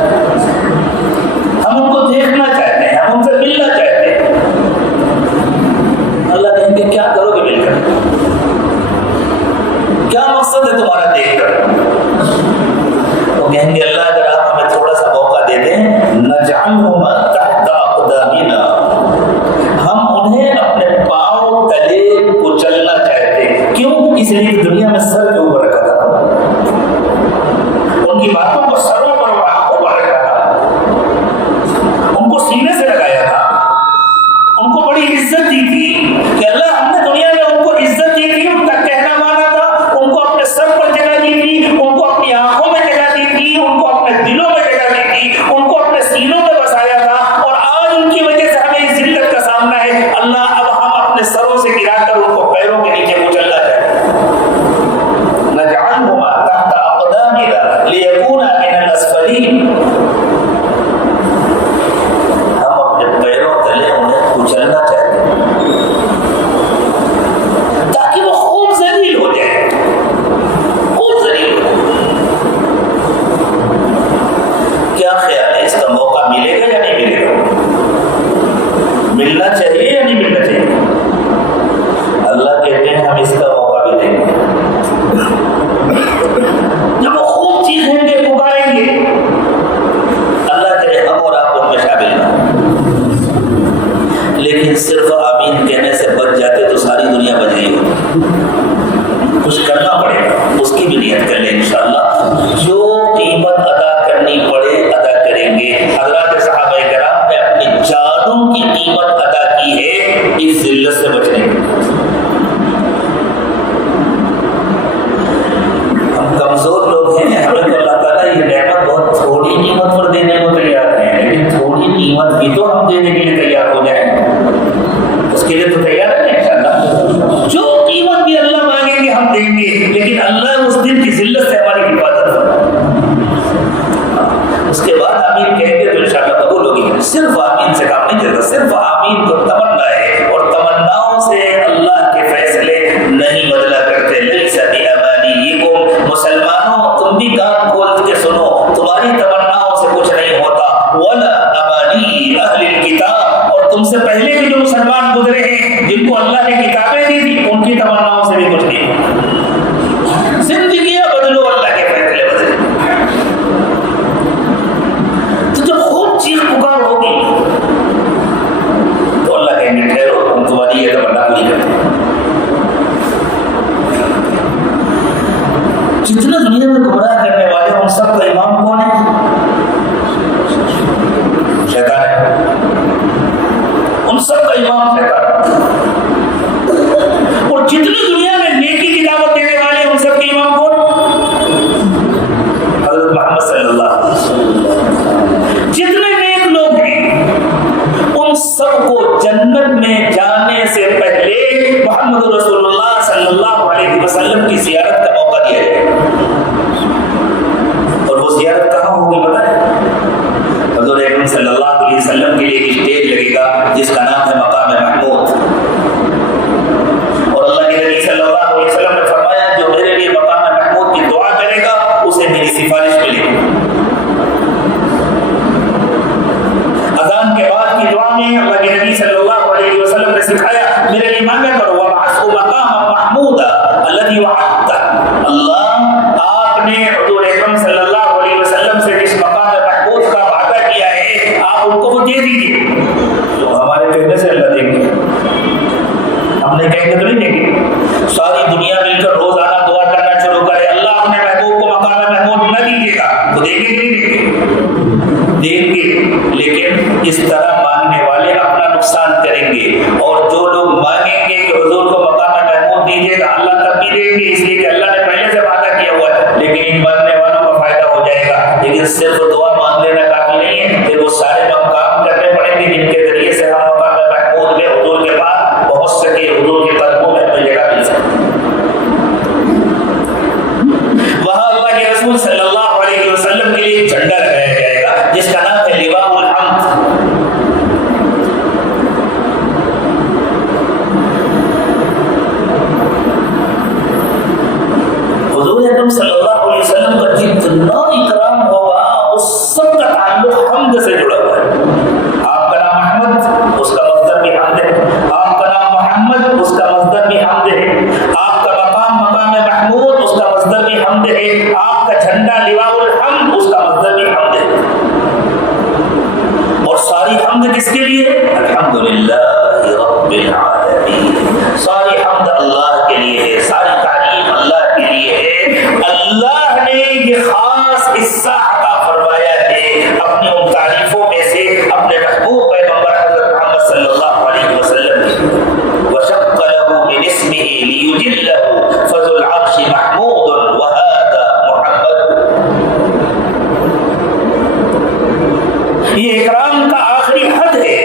ہم ان کو دیکھنا چاہتے ہیں، ہم ان سے ملنا چاہتے ہیں۔ اللہ کہیں گے کیا کرو گے مل کر؟ کیا مقصد ہے تمہارا دیکھ کر؟ وہ کہیں گے اللہ اگر آپ ہمیں تھوڑا سا موقع دے دیں، نجعلہم تحت اقدامنا، ہم انہیں اپنے پاؤں تلے کچلنا چاہتے ہیں۔ کیوں؟ اس لیے کہ دنیا میں سر کے اوپر رکھا تھا، ان کی باتوں کو سروں پر اوپر رکھا تھا، ان کو سینے سے لگایا تھا، ان کو بڑی عزت دی تھی کہ اللہ ہم نے دنیا میں ان کو عزت دی تھی، ان کا کہنا مانا تھا، ان کو اپنے سر پر جگہ دی تھی، ان کو اپنی آنکھوں میں جگہ دی تھی، ان کو اپنے دلوں میں جگہ دی تھی، ان کو اپنے سینوں میں بسایا تھا، اور آج ان کی وجہ سے ہمیں اس ذلت کا سامنا ہے۔ اللہ اب ہم اپنے سروں سے گرا کر ان کو پیروں کے نیچے کچلنا چاہتے ہیں۔ نجعلہما تحت اقدامنا لیکونا من الاسفلین، ہم اپنے پیروں تلے انہیں کچلنا چاہتے ہیں تاکہ وہ خوب ذلیل ہو جائے، خوب ذلیل ہو جائے۔ کیا خیال ہے اس کا موقع ملے گا یا نہیں ملے گا؟ ملنا چاہیے یا نہیں ملنا چاہیے؟ اللہ کہتے ہیں ہم اس کا موقع بھی دیں گے۔ جب وہ خوب چیخیں گے، پکاریں گے، اللہ کرے ہم اور آپ ان میں شامل نہ ہوں، لیکن صرف آمین کہنے سے بچ جاتے تو ساری دنیا بچ گئی ہوتی۔ کچھ کرنا پڑے گا، اس کی بھی نیت کر لیں انشاءاللہ، جو قیمت ادا کرنی پڑے ادا کریں گے۔ حضرات صحابہ کرام نے اپنی جانوں کی قیمت ادا کی ہے اس ذلت سے بچنے کی۔ ہم کمزور لوگ ہیں، ہمیں تو اللہ تعالیٰ یہ نعمت بہت تھوڑی قیمت پر دینے کو تیار ہیں، لیکن تھوڑی قیمت بھی تو ہم دینے کے لیے تیار ہو جائیں، اس کے لیے تو تیار ہے انشاءاللہ۔ جو قیمت بھی اللہ مانگیں گے ہم دیں گے، لیکن اللہ اس دن کی ذلت سے ہماری حفاظت کرے۔ اس کے بعد آمین کہیں گے تو انشاءاللہ قبول ہوگی۔ صرف آمین سے کام نہیں چلتا، صرف آمین تو تمنا ہے، اور تمناؤں سے اللہ کے فیصلے نہیں بدلا کرتے۔ لیس بِأَمَانِيِّكُمْ، مسلمانوں تم بھی کان کھول کے سنو، تمہاری تمناؤں سے کچھ نہیں ہوتا۔ وَلَا أَمَانِيِّ أَهْلِ الْكِتَابِ، اور تم سے پہلے بھی جو مسلمان گزرے ہیں جن کو اللہ نے کتابیں دی تھی، ان کی تمناؤں سے بھی کچھ نہیں ہوتا۔ زندگیاں بدلو، اللہ کے فیصلے بدلے۔ تو جب خوب چیخ پکار ہوگی تو اللہ کہیں گے ٹھہرو، ہم تمہاری یہ تمنا پوری کرتے ہیں۔ جتنے دنیا میں گمراہ کرنے والے ان سب کا امام کون ہے؟ شیطان ہے، ان سب کا امام شیطان ہے۔ اور جتنے دنیا میں نیکی کی دعوت دینے والے ان سب کے امام کون؟ حضرت محمد صلی اللہ علیہ وسلم۔ جتنے نیک لوگ ہیں ان سب کو جنت میں جانے سے پہلے محمد رسول اللہ صلی اللہ علیہ وسلم کی زیارت کا موقع دیا جائے گا۔ اور وہ زیارت کہاں ہوگی پتہ ہے؟ حضور اکرم صلی اللہ علیہ وسلم کے لیے ایک اسٹیج لگے گا جس کا نام ہے مقام محمود، اور اللہ کے نبی صلی اللہ علیہ وسلم نے فرمایا جو میرے لیے مقام محمود کی دعا کرے گا اسے میری سفارش ملے گی۔ اذان کے بعد کی دعا میں اللہ کے نبی صلی اللہ علیہ وسلم نے سکھایا میرے لیے مانگا کرو، وَابْعَثْهُ مَقَامًا مَحْمُودًا الَّذِي وَعَدتَّهُ، اللہ آپ نے حضور اکرم صلی اللہ علیہ وسلم سے جس مقام محمود کا وعدہ کیا ہے آپ ان کو وہ دے دیجیے۔ تو ہمارے کہنے سے اللہ دیں گے، ہم نے کہیں گے تو نہیں دیں گے۔ ساری دنیا مل کر روزانہ دعا کرنا شروع کرے اللہ اپنے محبوب کو مقام محمود نہ دیجیے گا، تو دیں گے نہیں دیں گے؟ دیں گے، لیکن اس طرح مانگنے والے اپنا نقصان کریں گے، اور جو لوگ مانگیں گے کہ حضور کو مقام محمود دیجیے گا اللہ تب بھی دیں گے، اس لیے کہ اللہ نے پہلے سے وعدہ کیا ہوا ہے، لیکن ان مانگنے والوں کا فائدہ ہو جائے گا۔ لیکن صرف دعا مانگ لینا کافی نہیں ہے، پھر وہ سارے کام کرنے پڑیں گے جن کے ذریعے سے ہم مقام محمود میں حضور کے پاس پہنچ سکے، حضور کے قدموں میں اپنی جگہ مل سکے۔ وہاں اللہ کے رسول صلی اللہ علیہ وسلم کے لیے جھنڈا لگایا جائے گا جس کا نام ہے لواء الحمد۔ آپ کا مقام مقام محمود اس کا مصدر بھی حمد ہے، آپ کا جھنڈا لواء الحمد اس کا مصدر بھی حمد ہے۔ اور ساری حمد کس کے لیے؟ الحمدللہ رب العالمین، ساری حمد اللہ کے لیے ہے، ساری تعریف اللہ کے لیے ہے۔ اللہ نے یہ خاص حصہ عطا فرمایا ہے اپنی ان تعریفوں میں سے اپنے محبوب پیغمبر حضرت محمد صلی اللہ علیہ وسلم کی، وشق له من اسمه ليجله فذو العرش محمود وهذا محمد۔ یہ اکرام کا آخری حد ہے،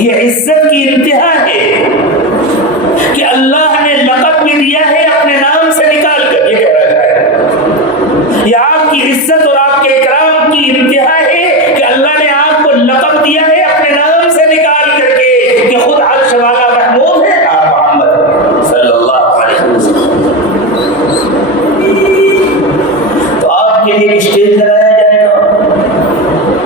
یہ عزت کی انتہا ہے کہ اللہ نے لقب بھی دیا ہے اپنے نام سے نکال کر۔ یہ کہہ رہا ہے یہ آپ کی عزت اور آپ کے اکرام کی انتہا ہے کہ اللہ نے آپ کو لقب دیا ہے اپنے نام سے نکال کر کے کہ خود عرش والا محمود ہے آپ محمد صلی اللہ علیہ وسلم۔ تو آپ کے لیے اسٹیج لگایا جائے گا،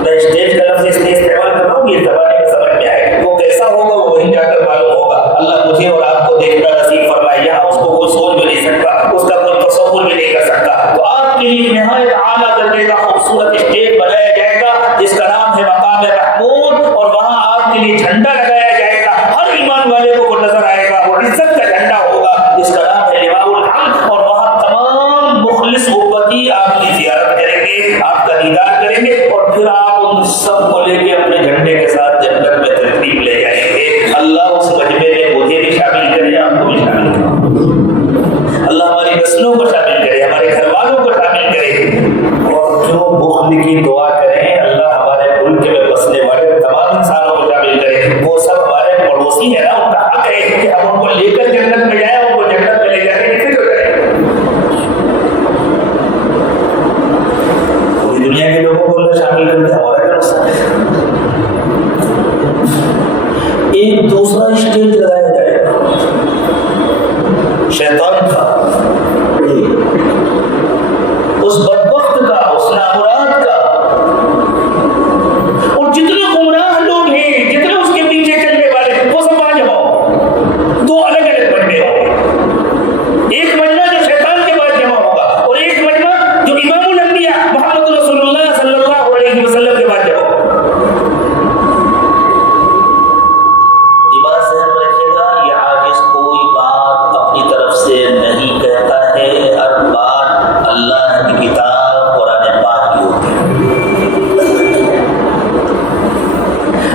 میں اسٹیج کا لفظ اس لیے استعمال کر رہا ہوں یہ زبان میں سمجھ میں آئے گا، وہ کیسا ہوگا وہ وہیں جا کر معلوم ہوگا۔ اللہ مجھے اور آپ کو دیکھنا نصیب فرمائے، یہاں اس کو کوئی سوچ بھی نہیں سکتا، اس کا کوئی تصور بھی نہیں کر سکتا۔ تو آپ کے لیے نہایت اعلیٰ درجے کا خوبصورت اسٹیج بنایا جائے گا جس کا نام ہے مقام محمود، اور وہاں آپ کے لیے جھنڈا لگایا جائے گا، ہر ایمان والے کو نظر آئے گا، وہ عزت کا جھنڈا ہوگا جس کا نام ہے لواء الحمد، اور وہاں تمام مخلص امتی آپ کی زیارت کریں گے، آپ کا دیدار کریں گے، اور پھر آپ ان سب کو لے کے اپنے جھنڈے کے ساتھ جنت میں ترتیب لے جائیں گے۔ اللہ اس مجمع میں مجھے بھی شامل کرے، آپ کو بھی شامل کرے، اللہ ہماری نسلوں کو شامل کرے، ہمارے گھر والوں کو شامل کرے، اور جو بخل کی دعا کریں اللہ ہمارے ملک میں بسنے والے تمام انسانوں کو شامل کرے۔ وہ سب ہمارے پڑوسی ہیں نا، ان کا حق ہے کہ ہم ان کو لے کر جنت میں جائیں، ان کو جنت میں لے جانے کی فکر کریں۔ پوری دنیا کے لوگوں کو اللہ شامل کر دے، ہمارا کیا نقصان ہے؟ ایک دوسرا اسٹیج لگایا جائے گا شیطان کا، اس بدبخت کا، اس نامراد کا، اور جتنے گمراہ لوگ ہیں، جتنے اس کے پیچھے چلنے والے، وہ سب وہاں جمع ہوں، دو الگ الگ مجمع ہوں گے، ایک مجمع جو شیطان کے بعد جمع ہوگا، اور ایک مجمع جو امام الانبیاء محمد رسول اللہ صلی اللہ علیہ وسلم کے بعد جمع ہوگا۔ بات ذہن میں رکھیے گا، یہ عاجز کوئی بات اپنی طرف سے نہیں کہتا ہے، ہر بات اللہ کی کتاب قرآن پاک کی ہوتی ہے۔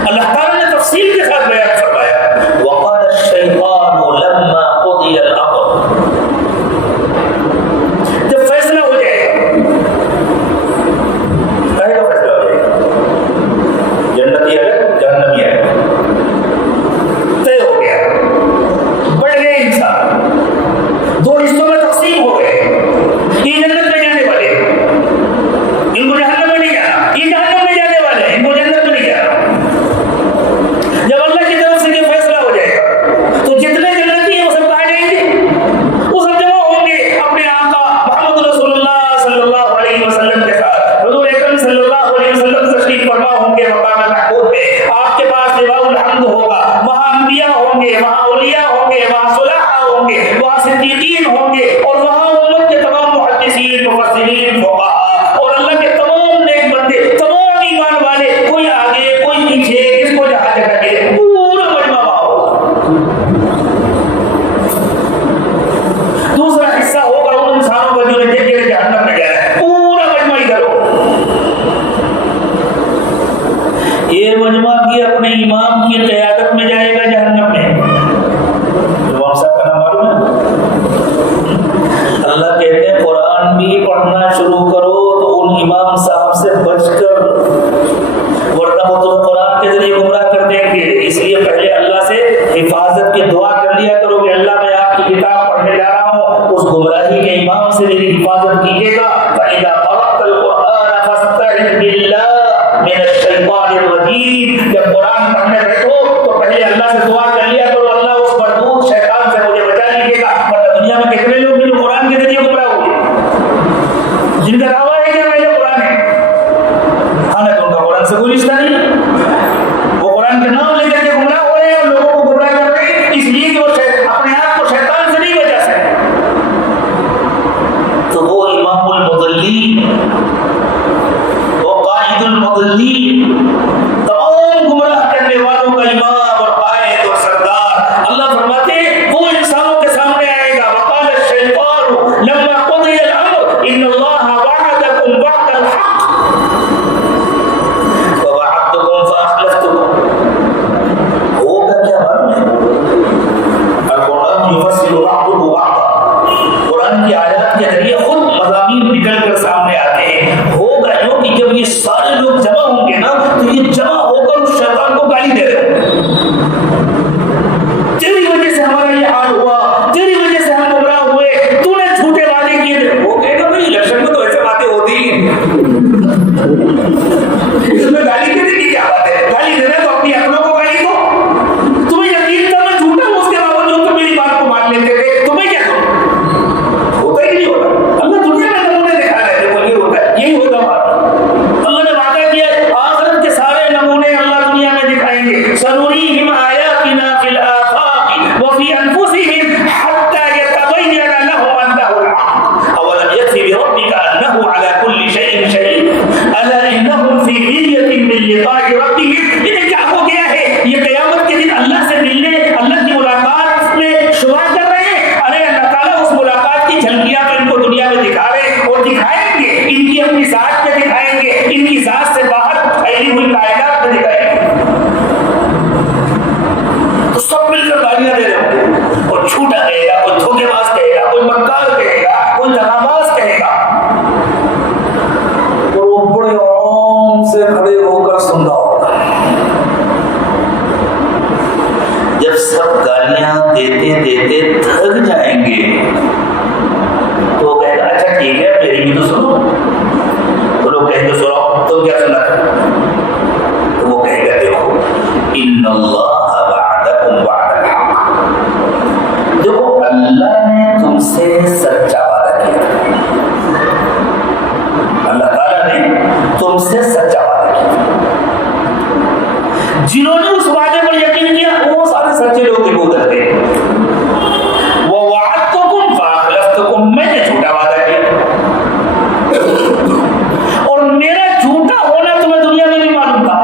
اللہ تعالیٰ نے تفصیل کے ساتھ بیان فرمایا، وقال الشیطان لما قضی الامر، جب فیصلہ ہو جائے گا، کہے گا فیصلہ ہو جائے گا، جنتی ہے جہنمی ہے، طے ہو گیا، بڑھ گئے انسان، دو حصوں میں تقسیم ہو گئے، یہ جنت میں جانے والے، ان کو جہنم میں نہیں جانا، یہ جہنم میں جانے والے، ان کو جنت میں نہیں جانا۔ جب اللہ کی طرف سے یہ فیصلہ ہو جائے گا تو جتنے جنتی ہیں وہ سب کہاں جائیں گے؟ وہ سب جمع ہوں گے اپنے آقا محمد رسول اللہ صلی اللہ علیہ وسلم کے ساتھ، حضور اکرم صلی اللہ علیہ وسلم تشریف فرما ہوں گے مقام محمود میں، آپ کے پاس لواء الحمد ہوگا، وہاں انبیاء ہوں گے، وہاں اولیاء ہوں گے، وہاں صلحاء ہوں گے، وہاں صدیقین ہوں گے، اور وہاں امت کے تمام محدثین، مفسرین، فقہاء، اور اللہ کے تمام نیک بندے، تمام ایمان والے، کوئی آگے کوئی پیچھے، کس کو جہاں جگہ ملے، پورا مجمع وہاں ہوگا۔ دوسرا حصہ ہوگا ان انسانوں کا جو نے جہنم میں گیا ہے، پورا مجمع ادھر ہوگا۔ یہ مجمع بھی اپنے امام کی قیادت میں جائے گا جہنم میں، امام صاحب کا نام معلوم ہے؟ اللہ کہتے ہیں قرآن بھی پڑھنا شروع کرو تو ان امام صاحب سے بچ کر، ورنہ وہ تم قرآن کے ذریعے گمراہ کر دیں گے، اس لیے پہلے اللہ سے حفاظت کی دعا کر لیا کرو کہ اللہ میں آپ کی کتاب پڑھنے جا رہا ہوں، اس گمراہی کے امام سے میری حفاظت کیجیے گا۔ فَإِذَا قَرَأْتَ الْقُرْآنَ فَاسْتَعِذْ بِاللَّهِ مِنَ الشَّيْطَانِ الرَّجِيمِ، جب قرآن پڑھنے بیٹھو تو پہلے اللہ سے دعا کر لیا کرو، اللہ اس مردود شیطان سے مجھے بچا لیجیے گا۔ ورنہ دنیا میں کتنے لوگ جو قرآن کے ذریعے گمراہ ہوئے، جن کا دعویٰ ہے کہ میرے قرآن ہے، حالانکہ ان کا قرآن سے کوئی رشتہ نہیں، وہ قرآن کے نام لے کر کے گمراہ ہو رہے ہیں اور لوگوں کو گمراہ کر رہے ہیں، اس لیے کہ وہ اپنے بعضه بعضا. قرآن کی آیات کے ذریعے خود مضامین نکل کر سامنے آتے ہیں. ہوگا یوں کہ جب یہ سارے لوگ جمع ہوں گے نا تو یہ جمع ہو کر اس شیطان کو گالی دے رہے ہوں. تیری وجہ سے ہمارا یہ حال ہوا, تیری وجہ سے ہم گمراہ ہوئے, تو نے جھوٹے وعدے کیے تھے. وہ کہے گا بھائی الیکشن میں تو ایسے باتیں ہوتی ہیں, اس میں گالی دینے کی کیا بات ہے؟ گالی دینا تو اپنی عقلوں کو گالی دو. تمہیں یقین تھا میں جھوٹا ہوں, اس کے باوجود تم میری بات کو مان لیتے تھے, تمہیں کیا کروں؟ ہوتا ہی نہیں ہوتا. اللہ دنیا میں نمونے دکھا رہے تھے, وہ یہ ہوتا ہے, یہی ہوتا ہے. اللہ نے وعدہ کیا آخرت کے سارے نمونے اللہ دنیا میں دکھائیں گے. سنریہم آیاتنا فی الآفاق وفی انفسہم حتی یتبین لہم انہ الحق اولم یکفی بربک انہ علی کل شیء شہید الا انہم فی غیۃ من لقاء ربہم. انہیں کیا ہو گیا ہے, یہ قیامت کے دن اللہ سے ملنے, اللہ کی ملاقات میں شمار کر رہے ہیں. ارے اللہ تعالیٰ اس ملاقات کی جھلکیاں تو ان کو دنیا میں دکھا رہے ہیں اور دکھائیں گے, ان کی اپنی ذات میں دکھائیں گے, ان کی ذات سے باہر پھیلی ہوئی کائنات میں دکھائیں گے. تو سب مل کر گالیاں دے رہے ہوں گے, اور جھوٹا کہے گا, کوئی دھوکے باز کہے گا, کوئی مکار کہے گا, کوئی دغاباز کہے گا, اور وہ بڑے آرام سے کھڑے ہو کر سن رہا ہوگا. جب سب گالیاں دیتے دیتے تھک جائیں گے تو وہ کہے گا اچھا ٹھیک ہے میری بھی تو سنو. تو لوگ کہیں گے سنو, تم کیا سنا تھا؟ تو وہ کہے گا دیکھو ان اللہ وعدکم وعد الحق, دیکھو اللہ نے تم سے سچا وعدہ کیا تھا. اللہ تعالیٰ نے تم سے سچا وعدہ کیا. جنہوں نے اس وعدے پر یقین کیا وہ سارے سچے لوگ بھی ادھر تھے. ووعدتکم فاخلفتکم, میں نے جھوٹا وعدہ کیا اور میرا جھوٹا ہونا تمہیں دنیا میں نہیں معلوم تھا.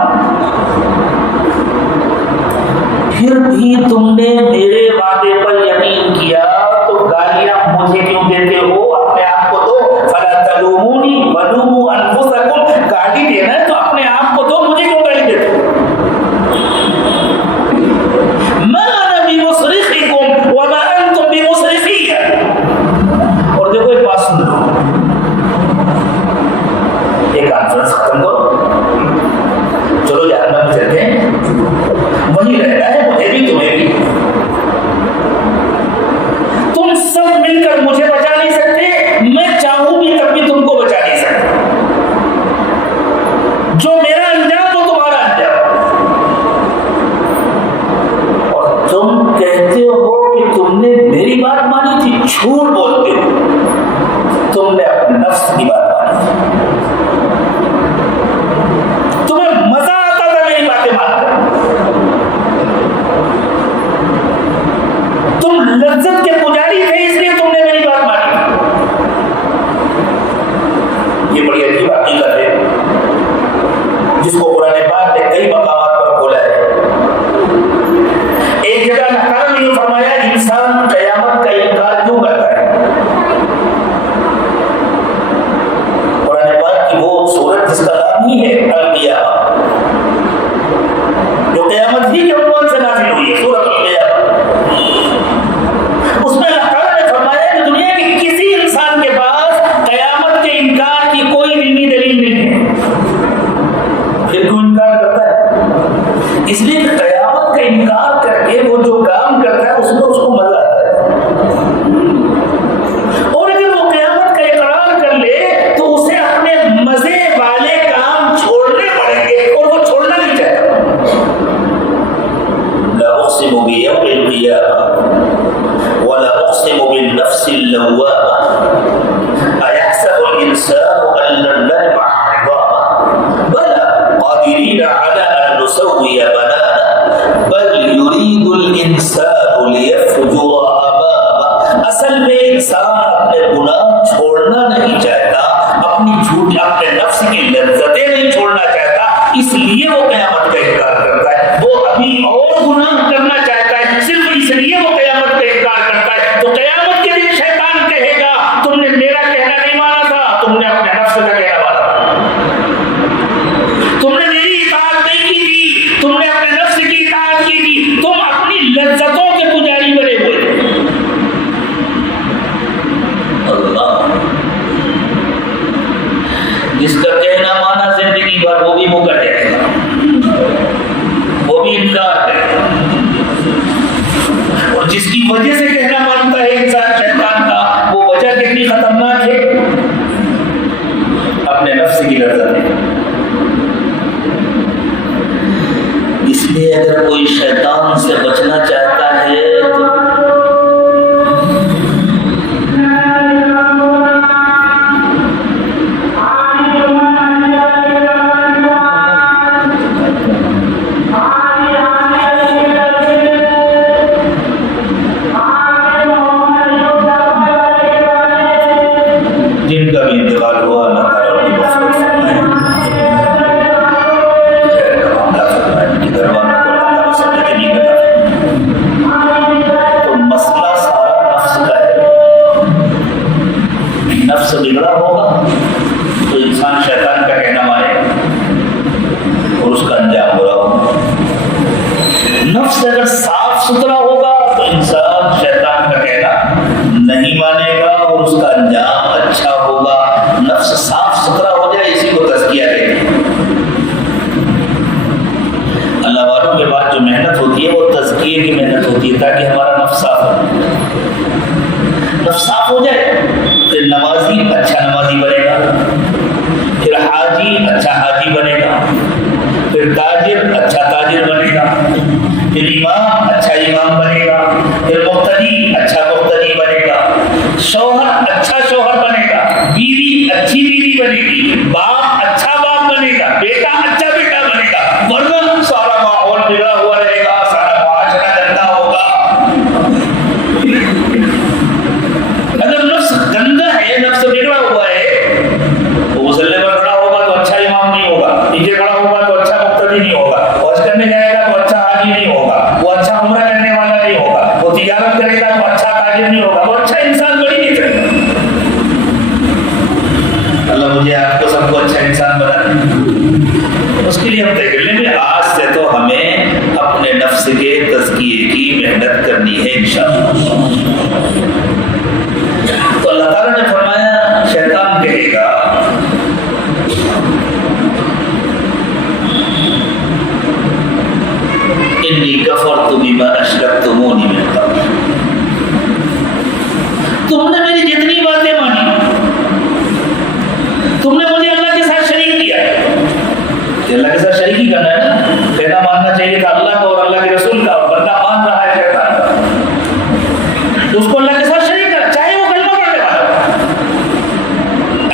پھر بھی تم نے میرے وعدے پر یقین کیا تو گالیاں مجھے کیوں دیتے ہو؟ اپنے آپ کو دو. فلا تلومونی ولوموا انفسکم, گالی دینا ہے تو اپنے آپ کو دو, مجھے کیوں گالی دیتے ہو؟ ما انا بمصرخکم وما انتم بمصرخی. اور دیکھو ایک بات سن لو, یہ کانفرنس ختم کرو, چلو جہنم میں چلتے ہیں, وہی رہنا ہے مجھے بھی تمہیں بھی. تم سب مل کر مجھے بچا نہیں سکتے, میں چاہوں بھی تب بھی تم کو بچا نہیں سکتا. جو میرا انجام تو تمہارا انجام. اور تم کہتے ہو کہ تم نے میری بات مانی تھی, جھوٹ بولتے ہو, تم نے اپنے نفس کی بات مانی تھی. تمہیں مزہ آتا تھا میری باتیں مان کر, تم لذت کے پجاری تھے اس لیے تم نے میری بات مانی. یہ بڑی عجیب حقیقت ہے جس کو قرآن پاک نے کئی مقامات پر کھولا ہے. ایک جگہ اللہ تعالیٰ نے یہ فرمایا انسان قیامت کا انکار کیوں کرتا ہے. قرآن پاک کی وہ سورت جس کا نام ہی ہے القیامہ, جو قیامت ہی کے عنوان سے نازل ہوئی ہے, سورت القیامہ. اس میں اللہ تعالیٰ نے فرمایا کہ دنیا کے کسی انسان کے پاس قیامت کے انکار کی کوئی علمی دلیل نہیں ہے. پھر کیوں انکار کرتا ہے؟ اس لیے کہ قیامت کا انکار کر کے وہ جو کام کرتا ہے اس میں اس کو مزہ آتا ہے. اور اگر وہ قیامت کا اقرار کر لے تو اسے اپنے مزے والے کام چھوڑنے پڑیں گے اور وہ چھوڑنا نہیں چاہتا. لا اقسم بیوم القیامہ ولا اقسم بالنفس اللوامہ ایحسب الانسان ان لن نجمع عظامہ بلی قادرین علی ان نسوی بنانہ بل یرید الانسان لیفجر امامہ. اصل میں انسان اپنے گناہ چھوڑنا نہیں چاہتا, اپنی جھوٹ اپنے نفس کی لذتیں نہیں چھوڑنا چاہتا, اس لیے وہ قیامت کا انکار کرتا ہے. وہ ابھی اور گناہ کرنا چاہتا ہے, صرف اس لیے وہ قیامت کا انکار کرتا ہے. تو قیامت کے دن شیطان کہے گا تم نے اور اس کا انجام اچھا ہوگا. نفس صاف ستھرا ہو جائے اسی کو تزکیہ کہتے ہیں. اللہ والوں کے بعد جو محنت ہوتی ہے وہ تزکیے کی محنت ہوتی ہے تاکہ ہمارا نفس صاف ہو. نفس صاف ہو جائے پھر نمازی اچھا نمازی بنے گا, پھر حاجی اچھا حاجی بنے گا, پھر تاجر اچھا تاجر بنے گا, پھر امام اچھا امام بنے گا, پھر مقتدی اچھا مقتدی بنے گا, شوہر اچھا شوہر بنے گا, بیوی اچھی بیوی بنے گی, باپ اچھا باپ بنے گا, بیٹا اچھا بیٹا بنے گا. ورنہ سارا ماحول بگڑا ہوا رہے گا, سارا معاشرہ گندا ہوگا. اگر نفس گندا ہے, نفس بگڑا ہوا ہے, وہ مسلے پر کھڑا ہوگا تو اچھا امام نہیں ہوگا, نیچے کھڑا ہوگا تو اچھا مقتدی نہیں ہوگا, حج کرنے جائے گا تو اچھا حاجی نہیں ہوگا, وہ اچھا عمرہ کرنے والا نہیں ہوگا, وہ تجارت کرے گا تو اچھا تاجر نہیں ہوگا, وہ اچھا انسان بڑی نہیں کرے گا. اللہ مجھے آپ کو سب کو اچھا انسان بنا دے. اس کے لیے ہم طے کر لیں کہ آج سے تو ہمیں اپنے نفس کے تزکیے کی محنت کرنی ہے انشاءاللہ. تو اللہ تعالیٰ نے فرمایا شیطان کہے گا انی کفرت بما اشرکتمونی من قبل, تم نے میری جتنی باتیں مانی, تم نے مجھے اللہ کے ساتھ شریک کیا ہے. کہ اللہ کے ساتھ شریک ہی کرنا ہے نا, کہنا ماننا چاہیے تھا اللہ کا اور اللہ کے رسول کا, اور بندہ مان رہا ہے شیطان کا, تو اس کو اللہ کے ساتھ شریک کرنا, چاہے وہ کلمہ پڑھنے والا ہو.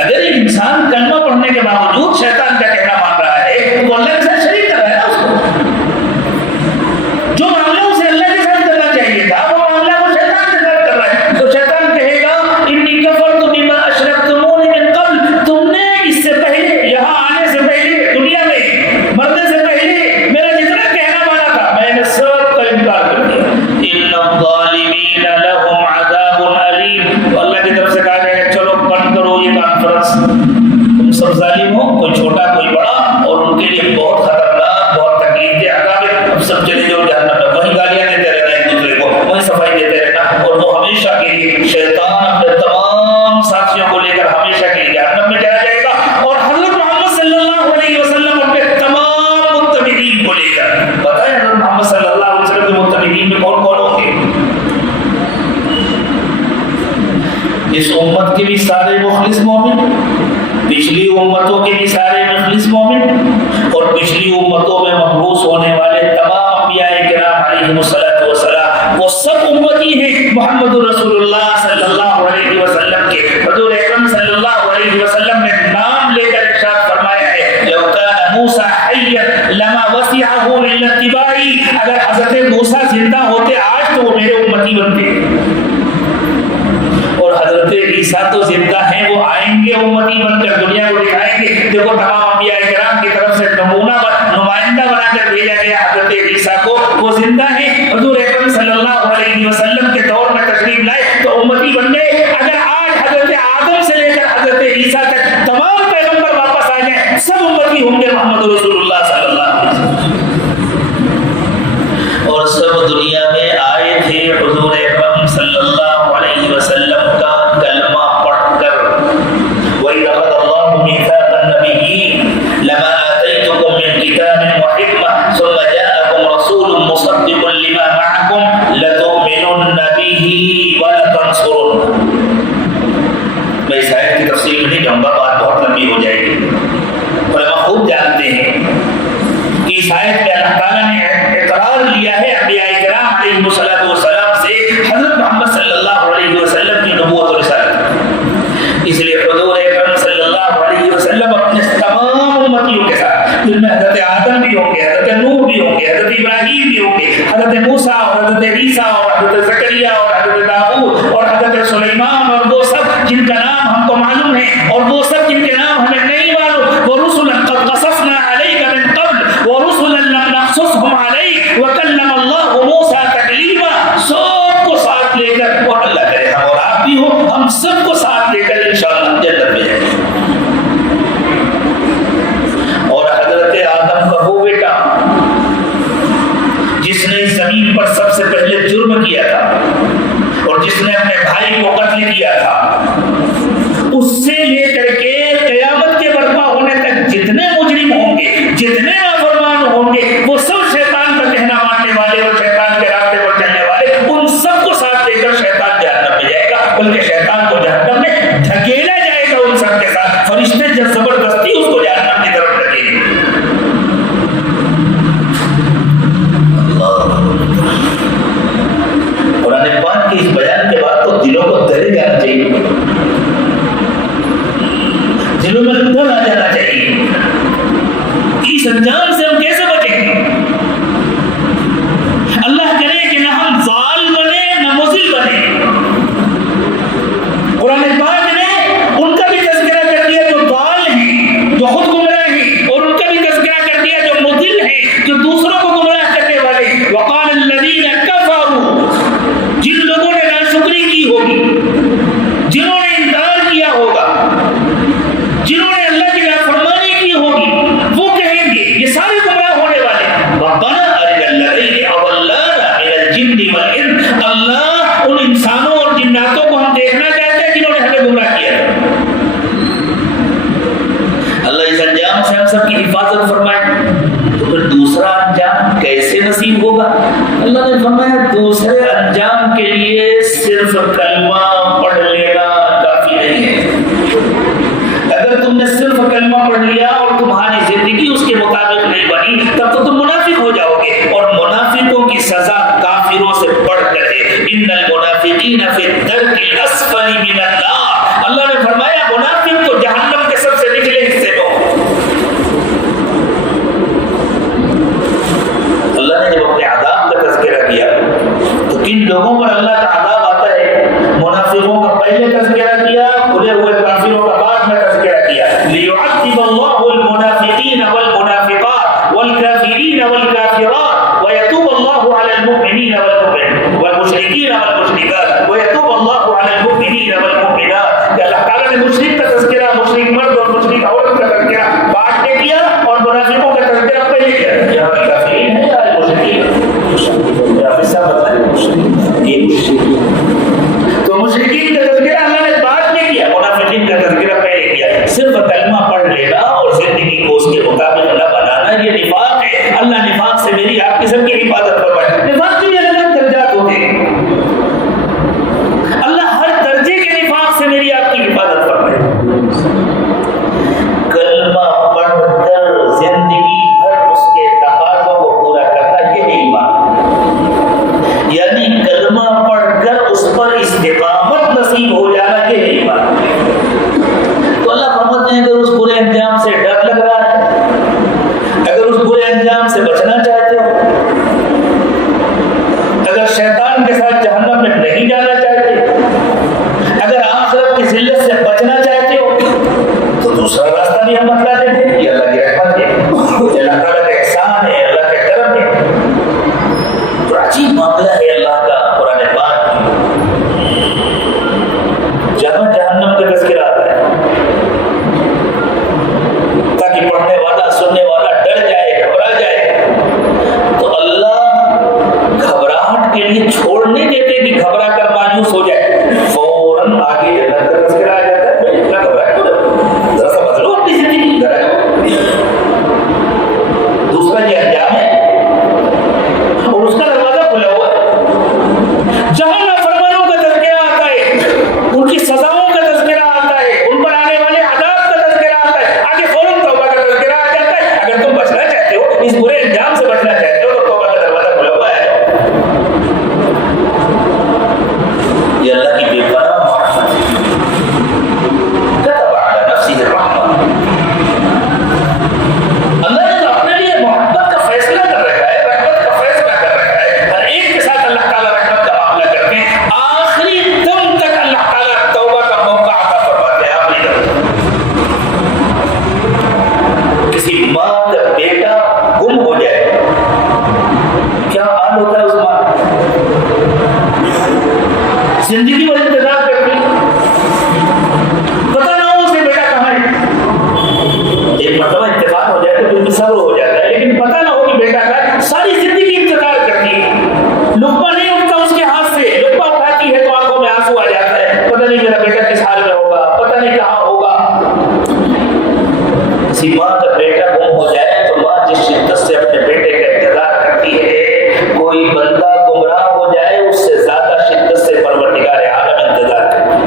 اگر ایک انسان کلمہ پڑھنے کے باوجود شیطان کا کہنا مان رہا ہے تو وہ اللہ کے ساتھ شریک کر رہا ہے نا. اس کو جو معاملہ اسے اللہ کے ساتھ کرنا چاہیے تھا وہ معاملہ وہ شیطان کے ساتھ کر رہا ہے. تو شیطان کہے گا انی کفرت بما اشرکتمونی من قبل, تم نے اس سے پہلے, یہاں آنے سے پہلے, دنیا میں مرنے سے پہلے میرا جتنا کہنا مانا تھا میں نے سب کا انکار کر دیا. ان الظالمین لهم عذاب علیم. تو اللہ کی طرف سے کہا جائے گا چلو بند کرو یہ کانفرنس, تم سب ظالم ہو, کوئی چھوٹا کوئی بڑا, اور ان کے لیے بہت خطرناک بہت تکلیف دہ عذاب ہے. اب سب چلے جاؤ جہنم میں, وہیں گالیاں دیتے رہنا ایک دوسرے کو, وہیں صفائی دیتے رہنا, اور وہ ہمیشہ کے لیے شیطان اپنے تمام ساتھیوں کو لے کر ہمیشہ کے لیے جہنم میں چلا جائے گا. اور حضرت محمد صلی اللہ علیہ وسلم اپنے تمام متبعین کو لے کر, بتائیں حضرت محمد صلی اللہ علیہ وسلم کے متبعین میں کون کون ہوں گے؟ اس امت کے بھی سارے مخلص مومن, پچھلی امتوں کے بھی سارے مخلص مومن, اور پچھلی امتوں میں محروس ہونے والے تمام انبیاء کرام علیہم الصلوۃ والسلام, وہ سب امتی ہیں محمد رسول اللہ صلی اللہ علیہ وسلم کے. حضور اکرم صلی اللہ علیہ وسلم نے نام لے کر ارشاد فرمایا ہے لو کان موسیٰ حیا لما وسعہ الا اتباعی. اگر حضرت موسیٰ زندہ ہوتے آج تو وہ میرے امتی بنتے, اور حضرت عیسیٰ تو زندہ ہیں, وہ آئیں گے امتی بن کر دنیا کو دکھائیں گے. دیکھو تمام انبیاء کرام کی طرف سے نمائندہ بنا کر بھیجا گیا حضرت عیسیٰ کو, وہ زندہ ہیں. حضور اکرم صلی اللہ علیہ وسلم کے دور میں تشریف لائے تو امتی بن گئے. اگر آج حضرت آدم سے لے کر حضرت عیسیٰ تک تمام پیغمبر واپس آ جائیں, سب امتی ہوں گے محمد رسول اللہ صلی اللہ علیہ وسلم. اور سب دنیا میں آئے تھے حضور اکرم صلی اللہ علیہ وسلم کا کلمہ پڑھ کر. وَإِذْ أَخَذَ اللَّهُ مِيثَاقَ النَّبِيِّينَ لَمَا آتَيْتُكُم مِّن كِتَابٍ وَحِكْمَةٍ ثُمَّ جَاءَكُمْ رَسُولٌ مُّصَدِّقٌ لِّمَا مَعَكُمْ لَتُؤْمِنُنَّ بِهِ وَلَتَنصُرُنَّهُ. میں اس آیت کی تفصیل نہیں جاؤں گا, بات بہت لمبی ہو جائے گی. علماء خوب جانتے ہیں کہ اس آیت میں اللہ تعالیٰ نے اقرار لیا ہے انبیاء کرام علیہم الصلوۃ والسلام سے حضرت محمد صلی اللہ علیہ وسلم کی نبوت و رسالت. اس لیے حضور اکرم صلی اللہ علیہ وسلم اپنے تمام امتیوں کے ساتھ, جن میں حضرت آدم بھی ہوں گے, حضرت نوح بھی ہوں گے, حضرت ابراہیم بھی ہوں گے, حضرت موسیٰ اور حضرت عیسیٰ اور حضرت زکریا اور حضرت داؤد اور حضرت سلیمان, اور وہ سب جن کا نام ہم کو معلوم ہے, اور وہ سب جن کے نام ہمیں نہیں معلوم, ورسلا قد قصصنا علیک من قبل ورسلا لم نقصصهم علیک وکلم اللہ موسیٰ تکلیما. سب کو ساتھ لے کر, اور اللہ کرے ہم اور آپ بھی ہو, ہم سب کو ساتھ لے کر انشاءاللہ جنت میں جائیں گے. اور حضرت آدم کا وہ بیٹا جس نے زمین پر سب سے پہلے جرم کیا تھا اور جس نے اپنے بھائی کو قتل کیا تھا, بلکہ شیطان کو جہنم میں دھکیلا جائے گا ان سب کے ساتھ. فرشتے جب زبردستی اس کو جہنم کی طرف دھکیلیں گے. قرآن پاک کے اس بیان کے بعد تو دلوں کو ڈر جانا چاہیے, دلوں میں ڈر آ جانا چاہیے. اس انجام سے ہم کیسے بچیں گے؟ اللہ کرے کہ نہ ہم ضال بنے نہ مضل بنے. قرآن پاک نے ان کا بھی تذکرہ کر دیا جو ضال ہیں, جو خود گمراہ ہیں, اور ان کا بھی تذکرہ کر دیا جو مضل ہیں, جو دوسروں کو گمراہ کرنے والے ہیں. وقال الذین کفروا, جن لوگوں نے ناشکری کی ہوگی, جنہوں نے انکار کیا ہوگا, جنہوں نے اللہ کی نافرمانی کی ہوگی, وہ کہیں گے, یہ سارے گمراہ ہونے والے ہیں, ربنا ارنا الذین اضلانا من الجن والانس, اللہ ان انسانوں اور جناتوں کو ہم دیکھنا چاہتے ہیں جنہوں نے ہمیں گمراہ کیا ہے. اللہ اس انجام سے ہم سب کی حفاظت فرمائے. تو پھر دوسرا انجام کیسے نصیب ہوگا؟ اللہ نے فرمایا دوسرے انجام کے لیے صرف کلمہ پڑھ لینا کافی نہیں ہے. اگر تم نے صرف کلمہ پڑھ لیا اور تمہاری زندگی اس کے مطابق نہیں بنی, تب تو تم منافق ہو جاؤ گے, اور منافقوں کی سزا کافروں سے بڑھ کر ہے. ان المنافقین فی الدرک الاسفل من النار, اللہ نے فرمایا منافق تو جہنم کے سب سے نچلے حصے میں ہوں. اللہ نے جب اپنے عذاب کا تذکرہ کیا تو کن لوگوں پر اللہ کا عذاب آتا ہے؟ منافقوں کا پہلے تذکرہ کیا, کھلے ہوئے کافروں کا بعد میں تذکرہ کیا. لِيُعَذِّبَ اللَّهُ الْمُنَافِقِينَ وَالْمُنَافِقَاتِ وَالْكَافِرِينَ وَالْكَافِرَاتِ وَيَتُوبَ اللَّهُ عَلَى الْمُؤْمِنِينَ وَالْمُشْرِكِينَ وَالْمُشْرِكَاتِ وَيَتُوبَ اللَّهُ عَلى الْمُؤْمِنِينَ وَالْمُؤْمِنَاتِ. کہ اللہ تعالیٰ نے مشرک کا تذکرہ, مشرک مرد اور مشرک عورت کا تذکرہ بعد میں کیا, اور منافقوں کا تذکرہ پہلے کیا. یہاں پر کافرین ہے یا مشرکین؟ یا حصہ بتائیں, یہ مشرکین. تو مشرکین کا تذکرہ اللہ نے بعد میں کیا, منافقین کا تذکرہ پہلے کیا. صرف کلمہ پڑھ لینا اور زندگی کو اس کے مطابق نہ بنانا یہ نفاق ہے. اللہ نفاق سے میری آپ کی سب کی حفاظت فرمائے. نفاق کے بھی الگ الگ درجات ہوتے ہیں. اللہ ہر درجے کے نفاق سے میری آپ کی حفاظت فرمائے. کلمہ پڑھ کر زندگی بھر اس کے تقاضوں کو پورا کرنا یہ ایمان, یعنی کلمہ پڑھ کر اس پر استقامت نصیب ہو جانا یہ ایمان. تو اللہ فرماتے ہیں اگر اس برے انجام سے ڈر لگ رہا ہے, اگر اس برے انجام سے بچنا چاہتے ہو, اگر شیطان کے ساتھ جہنم میں نہیں جانا چاہتے, اگر آخرت کی ذلت سے بچنا چاہتے ہو, تو دوسرا راستہ بھی ہم بتلا دیتے ہیں. یہ اللہ کی رحمت ہے, یہ اللہ تعالیٰ کا احسان ہے, اللہ کے کرم ہے. تو عجیب معاملہ ہے اللہ کا قرآن پاک میں. جہاں جہنم کا تذکرہ آتا ہے تاکہ پڑھنے والا, سننے والا ڈر جائے, گھبرا جائے, تو اللہ گھبراہٹ کے لیے چھوڑ نہیں دیتے کہ گھبرا کر مایوس ہو جائے. فوراً آگے جنت کا تذکرہ آ جاتا ہے. بھائی اتنا گھبراہ کیوں, ذرا سا بدلو اپنی زندگی. دوسرا یہ انجام ہے اور اس کا دروازہ کھلا ہوا ہے. جہاں نافرمانوں کا تذکرہ آتا ہے, ان کی سزاؤں کا تذکرہ آتا ہے, ان پر آنے والے عذاب کا تذکرہ آتا ہے, آگے فوراً توبہ کا تذکرہ آ جاتا ہے. اگر تم بچنا چاہتے ہو, اس برے انجام سے بچنا چاہتے ہو, تو توبہ کا دروازہ کھلا ہوا ہے. یہ اللہ کی بے پناہ محبت ہے. كتب على نفسه الرحمة. اللہ نے تو اپنے لیے محبت کا فیصلہ کر رکھا ہے, رحمت کا فیصلہ کر رکھا ہے. ہر ایک کے ساتھ اللہ تعالیٰ رحمت کا معاملہ کرتے ہیں. آخری دم تک اللہ تعالیٰ توبہ کا موقع عطا فرماتے ہیں. آخری دم کسی ماں کا بیٹا گم ہو جائے, کیا حال ہوتا ہے اس ماں کا؟ زندگی میں انتظار کرتی, پتہ نہ ہو اسے بیٹا کہاں ہے. ایک مرتبہ انتقال ہو جائے تو بالکل صبر ہو جاتا ہے, لیکن پتہ نہ ہو کہ بیٹا کہاں ہے. ساری زندگی انتظار کرتی ہے, لقمہ نہیں اٹھتا اس کے ہاتھ سے, لقمہ اٹھاتی ہے تو آنکھوں میں آنسو آ جاتا ہے. پتہ نہیں میرا بیٹا کس حال میں ہوگا, پتہ نہیں کہاں ہوگا. کسی ماں کا بیٹا گم ہو جائے تو ماں جس شدت سے اپنے بیٹے کا انتظار کرتی ہے, کوئی بندہ گمراہ ہو جائے اس سے زیادہ شدت سے پروردگار عالم انتظار کرتی ہے.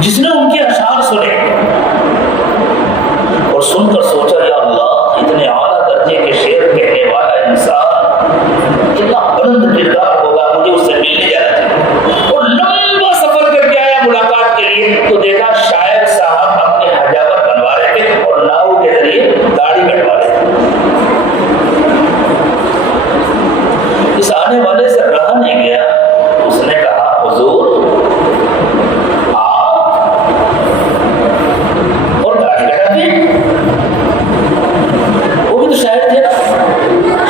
جس نے ان کے اشعار سنے اور سن کر سوچا یا اللہ اتنے اعلیٰ درجے کے شعر کہنے والا انسان کتنا بلند کردار ہوگا، مجھے اس سے ملنے جانا چاہیے. اور لمبا سفر کر کے آیا ملاقات کے لیے تو دیکھا شاعر صاحب اپنے حجابت بنوا رہے تھے اور ناؤ کے ذریعے داڑھی کٹوا رہے تھے. اس آنے والے سے رہا نہیں گیا، اس نے کہا حضور اور داڑھی کٹاتے ہیں؟ وہ بھی تو شاعر تھے نا،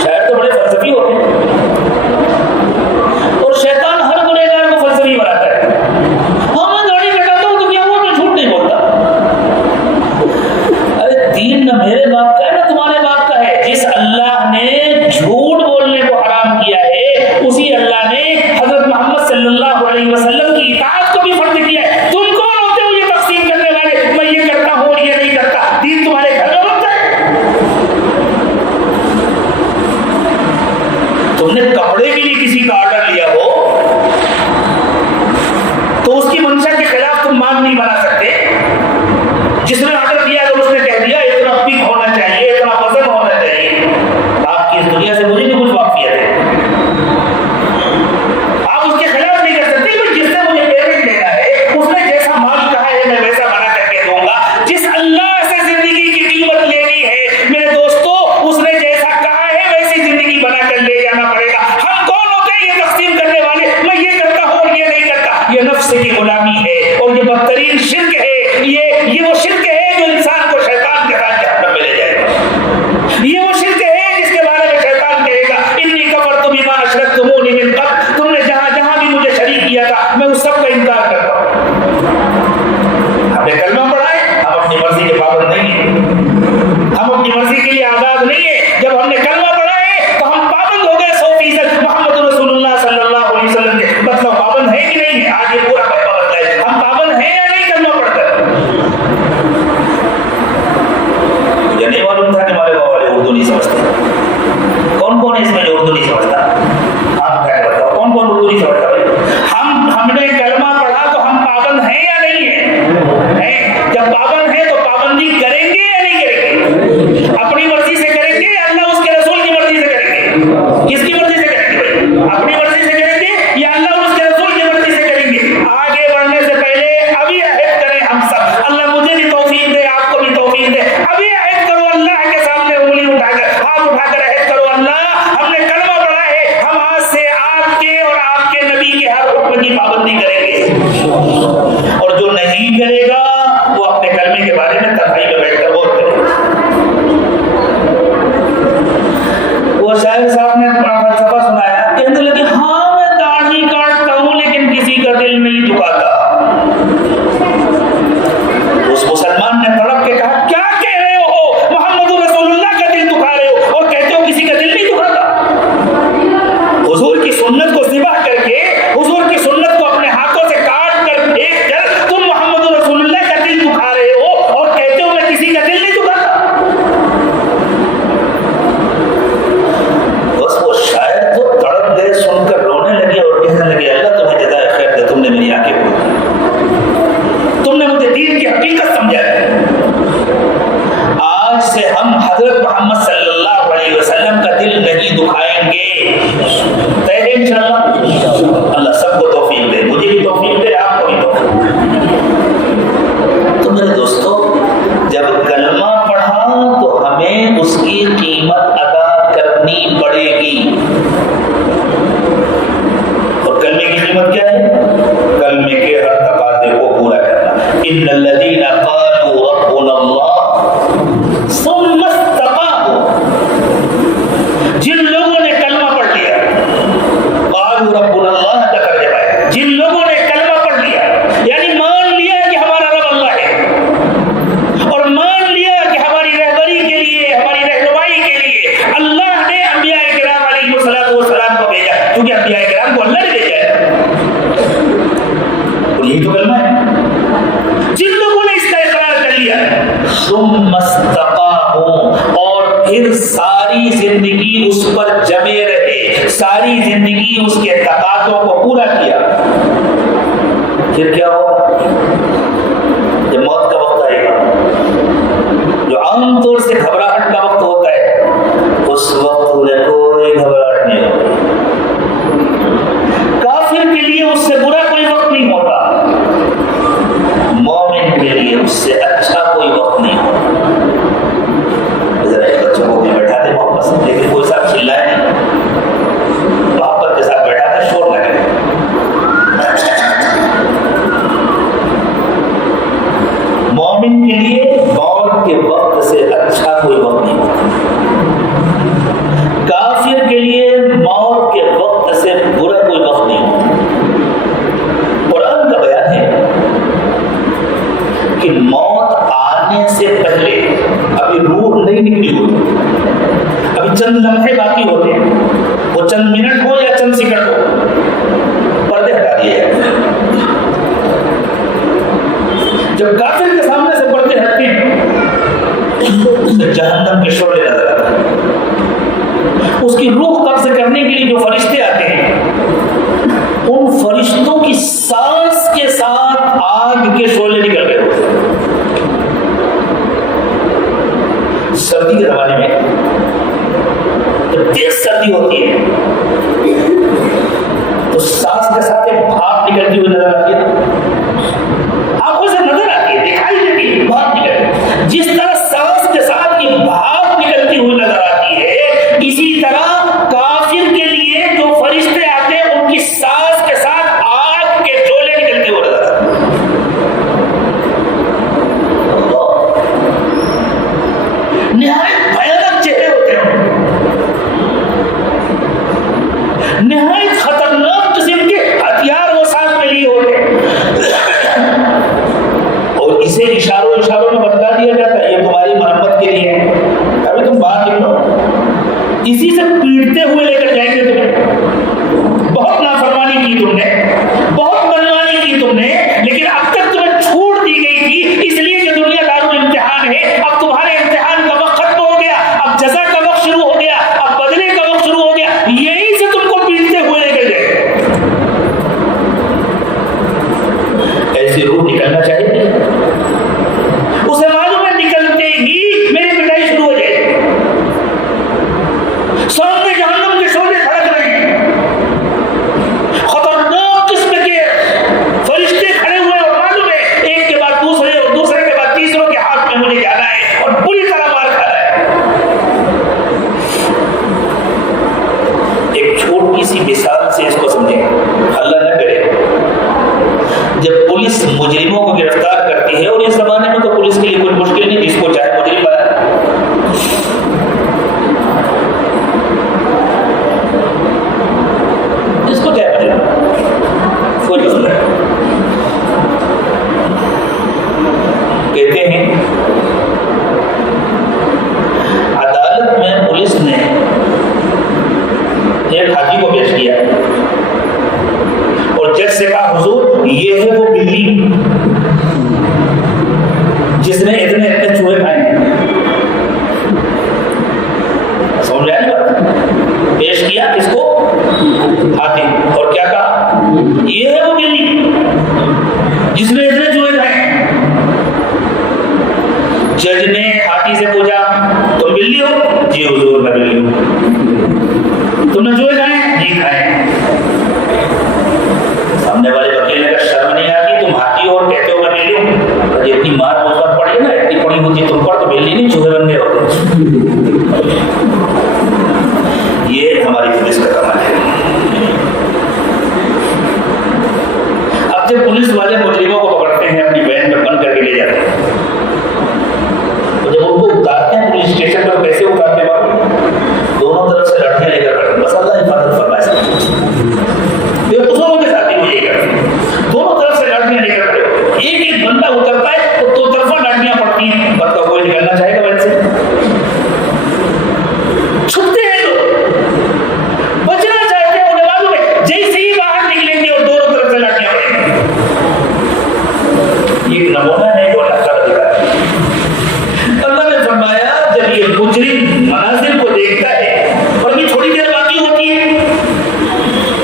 شاعر تو بڑے فلسفی ہوتے ہیں اور شیطان ہر گنہگار کو فلسفی بناتا ہے. ہاں میں داڑھی کٹاتا ہوں تو کیا ہوا، میں جھوٹ نہیں بولتا. ارے دین نہ میرے باپ کا ہے نہ تمہارے باپ کا ہے. جس اللہ نے جھوٹ بولنے کو حرام کیا ہے اسی اللہ نے حضرت محمد صلی اللہ علیہ وسلم کی اطاعت کو بھی فرض کیا ہے. تم کون ہوتے ہو یہ تقسیم کرنے والے، میں یہ کرتا ہوں اور یہ نہیں کرتا؟ دین تمہارے گھر میں بنتا ہے. تم نے کپڑے کے لیے کسی کا آرڈر لیا ہو تو اس کی منشا کے خلاف تم مانگ نہیں بنا سکتے. جس نے آرڈر دیا تو اس نے کہہ دیا اتنا پک ہونا چاہیے، اتنا وزن ہونا چاہیے. آپ کی اس دنیا سے مجھے بھی کچھ واقفیت ہے، آپ اس کے خلاف نہیں کر سکتے. جس سے مجھے پیمنٹ لینا ہے اس نے جیسا مال کہا ہے میں ویسا بنا کر کے دوں گا. جس اللہ سے زندگی کی قیمت لینی ہے میرے دوستو اس نے جیسا کہا ہے ویسی زندگی بنا کر لے جانا پڑے گا. ہم کون ہوتے ہیں یہ تقسیم کرنے والے، میں یہ کرتا ہوں اور یہ نہیں کرتا؟ یہ نفس کی غلامی ہے اور یہ بدترین شرک ہے. یہ وہ شرک ہے جو انسان کو شیطان کے ساتھ جہنم میں لے جائے گا. یہ وہ شرک ہے جس کے بارے میں شیطان کہے گا انی کفرت بما اشرکتمونی من قبل، تم نے جہاں جہاں بھی مجھے شریک کیا تھا میں اس سب کا انکار کرتا ہوں. ہم نے کلمہ پڑھا ہے، ہم اپنی مرضی کے پابند نہیں ہیں، ہم اپنی مرضی کے لیے آزاد نہیں ہیں. جب ہم نے کلمہ پڑھا ہے تو ہم پابند ہو گئے 100% محمد رسول اللہ صلی اللہ علیہ وسلم کے. مطلب پابند ہے کہ نہیں ہے؟ آج یہ پورا پیپر بتائے ہم پابند ہیں یا نہیں کلمہ پڑھ کر. مجھے نہیں معلوم تھا کہ ہمارے گاؤں والے اردو نہیں سمجھتے. کون کون ہے اس میں جو اردو نہیں سمجھتا؟ آپ کیا بتاؤ کون کون اردو نہیں سمجھتا؟ ہم نے کلمہ پڑھا تو ہم پابند ہیں یا نہیں ہیں؟ جب پابند ہیں تو پابندی کریں گے یا نہیں کریں گے؟ اپنی مرضی سے کریں گے یا اللہ اس کے رسول کی مرضی سے کریں گے؟ کس کی مرضی سے کریں گے؟ اپنی مرضی سے کریں گے یا اللہ اس کے رسول کی مرضی سے کریں گے؟ آگے بڑھنے سے پہلے ابھی عہد کریں ہم سب. اللہ مجھے بھی توفیق دے، آپ کو بھی توفیق دے. ابھی عہد کرو اللہ کے سامنے انگلی اٹھا کر، ہاتھ اٹھا کر عہد کرو اللہ ہم نے کلمہ پڑھا ہے، ہم آج سے آپ کے اور آپ کے نبی کے ہر حکم کی پابندی کریں گے. اور جو نہیں کرے گا وہ اپنے کلمے کے بارے میں تنہائی میں بیٹھ کر غور کرے گا. وہ شاعر صاحب نے فلسفہ سنایا، کہنے لگے ہاں میں داڑھی کاٹتا ہوں لیکن کسی کا دل نہیں دکھاتا. اس مسلمان نے تڑپ کے کہا کیا کہہ رہے ہو، محمد رسول اللہ کا دل دکھا رہے ہو اور کہتے ہو کسی کا دل نہیں دکھاتا. حضور کی سنت کو ذبح کر کے، حضور کی سنت کو اپنے ہاتھوں سے کاٹ کر پھینک کر تم محمد رسول اللہ کا دل دکھا رہے ہو اور کہتے ہو میں کسی کا دل نہیں دکھاتا. بس وہ شاعر تو تڑپ گئے، سن کر رونے لگے اور کہنے لگے اللہ تمہیں جزائے خیر دے، تم نے میری آنکھیں کھول دی، تم نے مجھے دین کی حقیقت سمجھایا. آج سے ہم حضرت محمد صلی اللہ علیہ وسلم کا دل نہیں دکھائیں گے. طے ہے انشاءاللہ. اللہ سب کو توفیق دے، مجھے بھی توفیق دے، آپ کو بھی توفیق دے. تو میرے دوستو جب کلمہ پڑھا تو ہمیں اس کی قیمت ادا کرنی پڑے گی. اور کلمے کی قیمت کیا ہے؟ کلمے کے ہر تقاضے کو پورا کرنا. ان الذین قالوا ربنا اللہ ثم استقاموا، جن لوگوں نے کلمہ پڑھ لیا، قالوا ربنا اللہ کا ترجمہ ہے جن لوگوں نے کلمہ پڑھ لیا، یعنی مان لیا کہ ہمارا رب اللہ ہے اور مان لیا کہ ہماری رہبری کے لیے، ہماری رہنمائی کے لیے اللہ نے انبیاء کرام علیہ السلام کو بھیجا، کیونکہ انبیاء کرام کو اللہ نے بھیجا ہے. اور یہی تو کلمہ ہے. جن لوگوں نے اس کا اقرار کر لیا ثم استقاموا، اور پھر ساری زندگی اس پر جمے رہے، ساری زندگی اس کے تقاضوں کو پورا کیا، پھر کیا ہوگا؟ چند لمحے باقی ہوتے ہیں، وہ چند منٹ ہو یا چند سیکنڈ ہو، پردے ہٹا دیے ہیں۔ جب کافر کے سامنے سے پردے ہٹتے ہیں اسے جہنم کے شعلے نظر آتے ہیں، اس کی روح قبض کرنے کے لیے جو فرشتے آتے ہیں ان فرشتوں کی سانس کے ساتھ آگ کے شعلے نکل گئے ہوتے ہیں۔ سردی کے زمانے میں جب تیز سردی ہوتی ہے تو سانس کے ساتھ ایک بھاپ نکلتی ہوئی نظر آتی ہے، آنکھوں سے نظر آتی ہے، دکھائی دیتی ہے، بھاپ نکلتی ہے۔ جس طرح سانس کے ساتھ یہ بھاپ نکلتی ہوئی نظر آتی ہے، اسی طرح کافر کے لیے جو فرشتے آتے ہیں ان کی سانس کے ساتھ آگ کے شعلے نکلتے ہوئے نظر آتے ہیں۔ نہایت بھیانک چہرے ہوتے ہیں، نہایت خطرناک قسم کے ہتھیار وہ ساتھ میں لیے ہوتے ہیں، اور اسے اشاروں میں بتلا دیا جاتا ہے یہ تمہاری مرمت کے لیے ہے، ابھی تم باہر نکلو، اسی سے پیٹتے ہوئے لے کر جائیں گے تمہیں۔ بہت نافرمانی کی تم نے، بہت بدنامی کی تم نے، لیکن اب تک تمہیں چھوٹ دی گئی تھی اس لیے کہ دنیا دارالامتحان ہے، اب تمہارے امتحان کا وقت ختم ہو گیا، اب جزا کا وقت شروع ہو گیا، اب بدلے کا وقت شروع ہو گیا، یہیں سے تم کو پیٹتے ہوئے لے کر جائیں۔ ایسی روح نکلنا چاہیے، اسے معلوم ہے نکلتے ہی میری پٹائی شروع ہو جائے گی، سامنے جہنم کے شعلے دھڑک رہے ہیں، خطرناک قسم کے فرشتے کھڑے ہوئے اور معلوم ہے ایک کے بعد دوسرے اور دوسرے کے بعد تیسروں کے ہاتھ میں مجھے جانا ہے اور بری طرح مار کھانا ہے۔ ایک چھوٹی سی مثال سے اس کو سمجھیں، اللہ نہ کرے جب پولیس مجرموں کو گرفتار کرتی ہے، اور اس زمانے میں تو پولیس کے لیے کوئی مشکل نہیں، جس کو چاہے مجرم بنا، اس کو چاہے مجرم، کوئی مسئلہ نہیں۔ کہتے ہیں عدالت میں پولیس نے ایک حاجی کو پیش کیا اور جج سے کہا حضور یہ ہے وہ بلی جس نے اتنے چوہے کھائے ہیں، سمجھ آئی بات؟ پیش کیا کس کو؟ ہاتھی، اور کیا کہا؟ یہ ہے وہ بلی جس نے اتنے چوہے کھائے ہیں۔ جج نے ہاتھی سے پوچھا تم بلی ہو؟ جی حضور میں بلی ہوں۔ تم نے چوہے کھائے؟ جی کھائے۔ سامنے والے وکیل نے کہا شرم نہیں آتی، تم ہاتھی ہو اور کہتے ہو میں بلی ہوں؟ اتنی مار مجھ پر پڑی نا، اتنی پڑی ہوتی تم پر تو بلی نہیں چوہے بن گئے ہوتے۔ یہ ہماری پولیس کا کام ہے۔ اب جب پولیس والے مجرموں کو پکڑتے ہیں اپنی وین میں بند کر کے لے جاتے ہیں، تو جب ان کو اتارتے ہیں پولیس اسٹیشن پر کیسے اتارتے ہیں؟ دونوں طرف سے لاٹھیاں لے کر کھڑے، بس اللہ حفاظت فرمائے۔ بے قصوروں کے ساتھ وہ یہ کرتے ہیں، دونوں طرف سے لاٹھیاں لے کر کھڑے، ایک ایک بندہ اترتا ہے تو دو طرفہ لاٹھیاں پڑتی ہیں، بندہ کوئی نکلنا چاہے گا وین سے؟ چھپتے ہیں لوگ، بچنا چاہتے ہیں، انہیں معلوم ہے جیسے ہی باہر نکلیں گے اور دونوں طرف سے لاٹھیاں پڑیں گی۔ یہ ایک نمونہ ہے جو اللہ تعالیٰ دکھا ہے۔ اللہ نے فرمایا جب یہ مجرم مناظر کو دیکھتا ہے اور ابھی تھوڑی دیر باقی ہوتی ہے،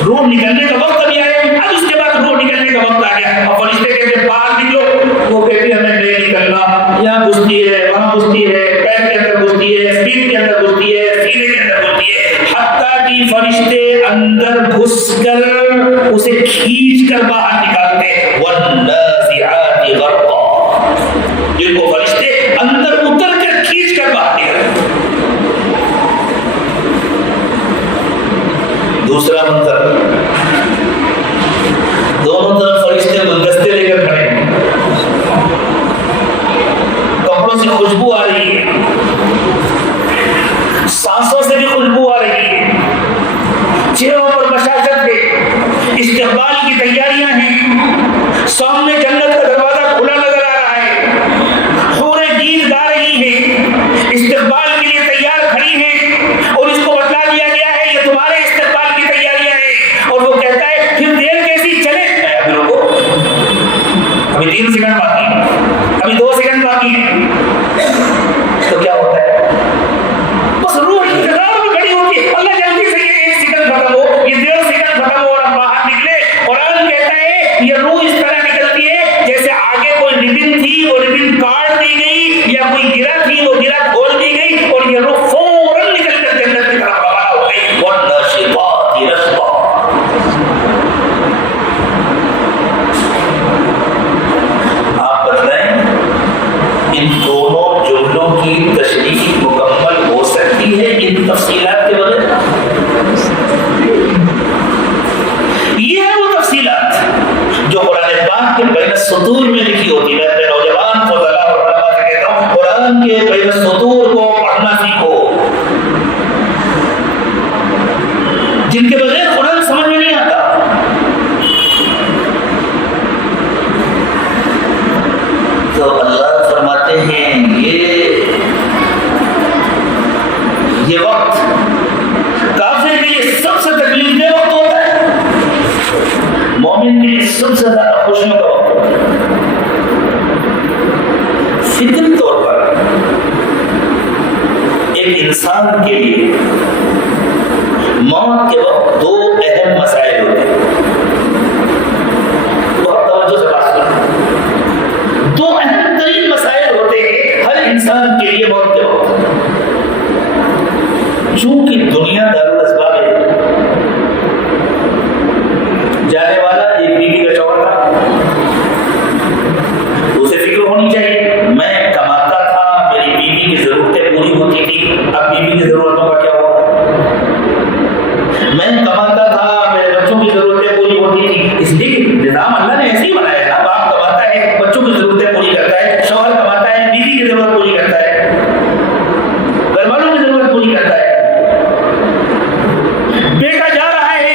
روح نکلنے کا وقت ابھی آیا، اب اس کے بعد روح نکلنے کا وقت آ گیا، اور فرشتے کہتے ہیں باہر نکلو، وہ کہتے ہیں ہمیں نہیں نکلنا، یہاں گھستی ہے، وہاں گھستی ہے، پیر کے اندر گھستی ہے، پیٹھ کے اندر گھستی ہے، سینے کے اندر گھستی ہے، حتیٰ کہ فرشتے اندر گھس کر اسے کھینچ کر باہر نکالتے ہیں۔ وَالنَّازِعَاتِ غَرْقًا، جن کو فرشتے اندر اتر کر کھینچ کر باہر نکالتے۔ دوسرا منظر، دونوں طرف فرشتے گلدستے لے کر کھڑے ہیں، کپڑوں سے خوشبو آ رہی ہے، سانسوں سے بھی خوشبو آ رہی ہے، چہروں پر بشاشت ہے، استقبال کی تیاریاں ہیں، ابھی 3 سیکنڈ باقی ہے، ابھی 2 سیکنڈ باقی ہے، تو کیا ہوتا ہے؟ بس روح انتظار میں کھڑی ہوتی ہے، اللہ جلدی سے یہ 1 سیکنڈ ختم ہو، یہ 1.5 سیکنڈ ختم ہو اور ہم باہر نکلے۔ قرآن کہتا ہے یہ روح اس طرح نکلتی ہے جیسے آگے کوئی ربن تھی، وہ ربن کاٹ دی گئی، یا کوئی گرا تھی وہ گرا کھول دی گئی، اور یہ روح فوراً نکل کر جنت کی طرف روانہ ہو گئی۔ وَالنَّاشِطَاتِ نَشْطًا۔ آپ بتلائیں ان دونوں جملوں کی تشریح مکمل ہو سکتی ہے ان تفصیلات کے بغیر؟ یہ ہے وہ تفصیلات جو قرآن پاک کے بین السطور میں لکھی ہوتی ہے۔ میں اپنے نوجوان فضلاء اور علماء سے کہتا ہوں قرآن کے بین السطور کو پڑھنا سیکھو، جن کے بغیر قرآن سمجھ میں نہیں آتا۔ تو اللہ فرماتے ہیں یہ وقت کافر کے لیے سب سے تکلیف دہ وقت ہوتا ہے، مومن کے لیے سب سے زیادہ خوشیوں کا وقت ہوتا ہے۔ فطری طور پر ایک انسان کے لیے موت کے وقت 2 اہم مسائل ہوتے ہیں۔ بہت توجہ سے بات سنیں، 2 اہم ترین مسائل ہوتے ہیں ہر انسان کے لیے موت کے وقت۔ چونکہ دنیا دارالاسباب ہے، جانے والا ایک بیوی کا شوہر تھا، اسے فکر ہونی چاہیے میں کماتا تھا، میری بیوی کی ضرورتیں پوری ہوتی تھی، اب بیوی کی ضرورتوں کا کیا ہوگا؟ میں کماتا تھا، میرے بچوں کی ضرورتیں پوری ہوتی تھی، اس لیے نظام اللہ نے ایسے ہی بنایا نا، باپ کماتا ہے بچوں کی ضرورتیں پوری کرتا ہے، شوہر کماتا ہے بیوی کی ضرورت پوری کرتا ہے، گھر والوں کی ضرورت پوری کرتا ہے۔ بیٹا جا رہا ہے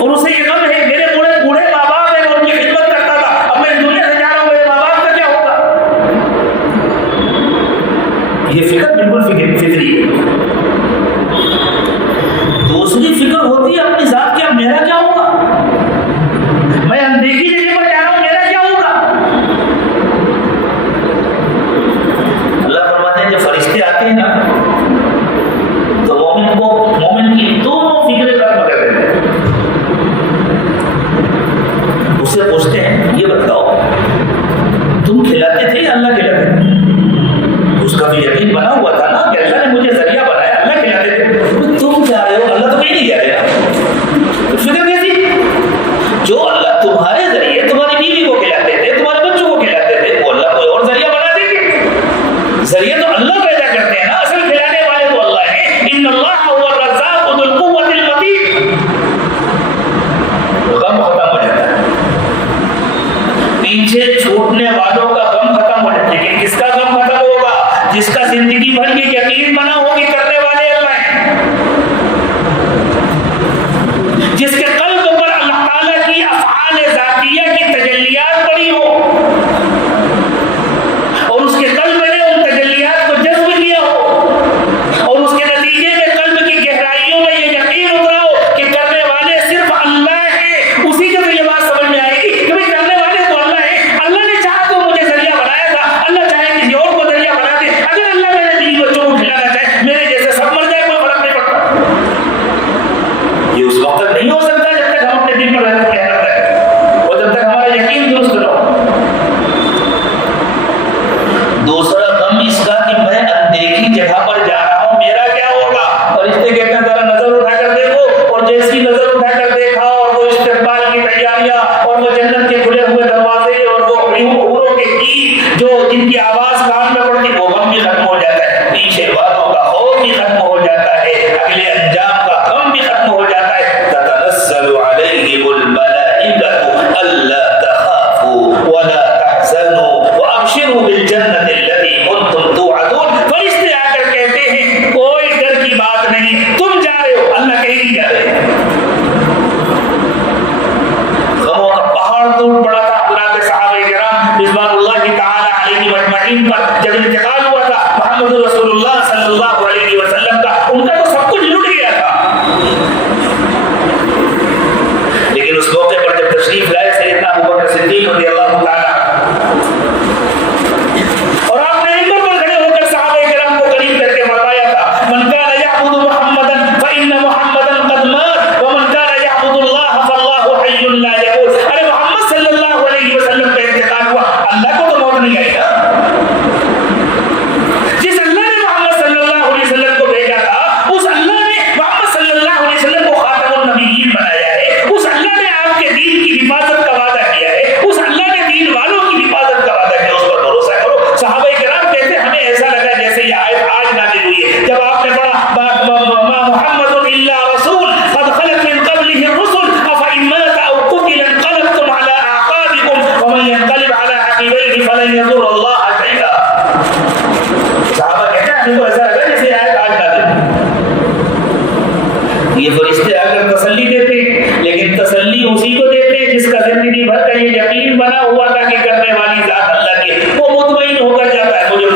اور اسے یہ غم ہے میرے بوڑھے ماں باپ ہیں، میں ان کی خدمت کرتا تھا، اب میں اس دنیا سے جا رہا ہوں، میرے ماں باپ کا کیا ہوگا؟ یہ فکر بالکل فطری ہے۔ دوسری فکر ہوتی ہے اپنی ذات کی، اب میرا کیا ہوگا؟ میں اندیکھی جگہ پر جا رہا ہوں، میرا کیا ہوگا؟ اللہ فرماتے ہیں جب فرشتے آتے ہیں نا تو مومن کی دونوں فکریں ختم کر دیتے ہیں۔ اسے پوچھتے ہیں یہ بتاؤ تم کھلاتے تھے یا اللہ کھلاتے تھے؟ اس کا تو یقین بنا ہوا تھا نا کہ اللہ نے مجھے ذریعہ بنایا، اللہ کھلاتے تھے، تم کیا رہے ہو؟ اللہ تو کہیں نہیں کہہ رہے نا، تو فکر کیسی؟ جو اللہ تمہارے ذریعے تمہاری بیوی کو کھلاتے تھے، تمہارے بچوں کو کھلاتے تھے، وہ اللہ کوئی اور ذریعہ بنا دیں گے؟ ذریعہ تو اللہ پیدا کرتے ہیں نا، اصل کھلانے والے تو اللہ ہیں۔ ان اللہ هو الرزاق ذو القوة المتین۔ غم ختم ہو جاتا ہے، پیچھے چھوٹنے والوں کا غم ختم ہو جاتا ہے، لیکن کس کا غم ختم ہوگا؟ جس کا زندگی بھر کے یقین بنا ہوگی کرنے والے اللہ ہیں، جس کے قلب پر اللہ تعالیٰ کی افعال ذاتیہ کی تجلیات پڑی ہو اور اس کے قلب نے ان تجلیات کو جذب کیا ہو اور اس کے نتیجے میں قلب کی گہرائیوں میں یہ یقین اترا ہو کہ کرنے والے صرف اللہ ہیں، اسی کے تو یہ بات سمجھ میں آئے گی کہ بھائی کرنے والے تو اللہ ہیں، اللہ نے چاہا تو مجھے ذریعہ بنایا تھا، اللہ چاہے کسی اور کو ذریعہ بنا دے، اگر اللہ میرے بیوی بچوں کو کھلانا چاہے، میرے جیسے سب مر جائے کوئی فرق نہیں پڑتا۔ یہ اس وقت تک نہیں ہو سکتا جب تک ہم اپنے دل پر رہنا ہے اور جب تک ہمارا یقین درست نہ ہو۔ دوسرا غم اس کا کہ میں اندیکھی جگہ پر جا رہا ہوں، میرا کیا ہوگا؟ فرشتے کہتے ہیں ذرا نظر اٹھا کر دیکھو، اور جیسی نظر اٹھا کر دیکھا اور وہ استقبال کی تیاریاں اور وہ جنت کے کھلے ہوئے دروازے اور وہ حوروں کے گیت جو جن کی آواز کان میں پڑتی، وہ غم بھی ختم ہو جاتا ہے، پیچھے والوں کا خوف بھی ختم ہو جاتا ہے، اگلے انجام کا غم بھی ختم ہو جاتا ہے۔ تتنزل علیہم الملائکۃ الا تخافوا ولا تحزنوا وابشروا بالجنۃ التي کنتم توعدون۔ فرشتے آ کر کہتے ہیں کوئی ڈر کی بات نہیں، تم جا رہے ہو، اللہ کہیں نہیں جا رہے۔ غموں کا پہاڑ ٹوٹ پڑا تھا حضرات صحابہ کرام رضوان اللہ تعالی علیہم اجمعین پر جب انتقال ہوا تھا محمد رسول اللہ صلی اللہ علیہ وسلم کا، ان کا تو سب کچھ لٹ گیا تھا، لیکن اس موقع پر جب تشریف لائے سیدنا ابوبکر صدیق رضی اللہ تعالی کی کرنے والی ذات اللہ کی ہے، وہ مطمئن ہو کر جاتا ہے مجھے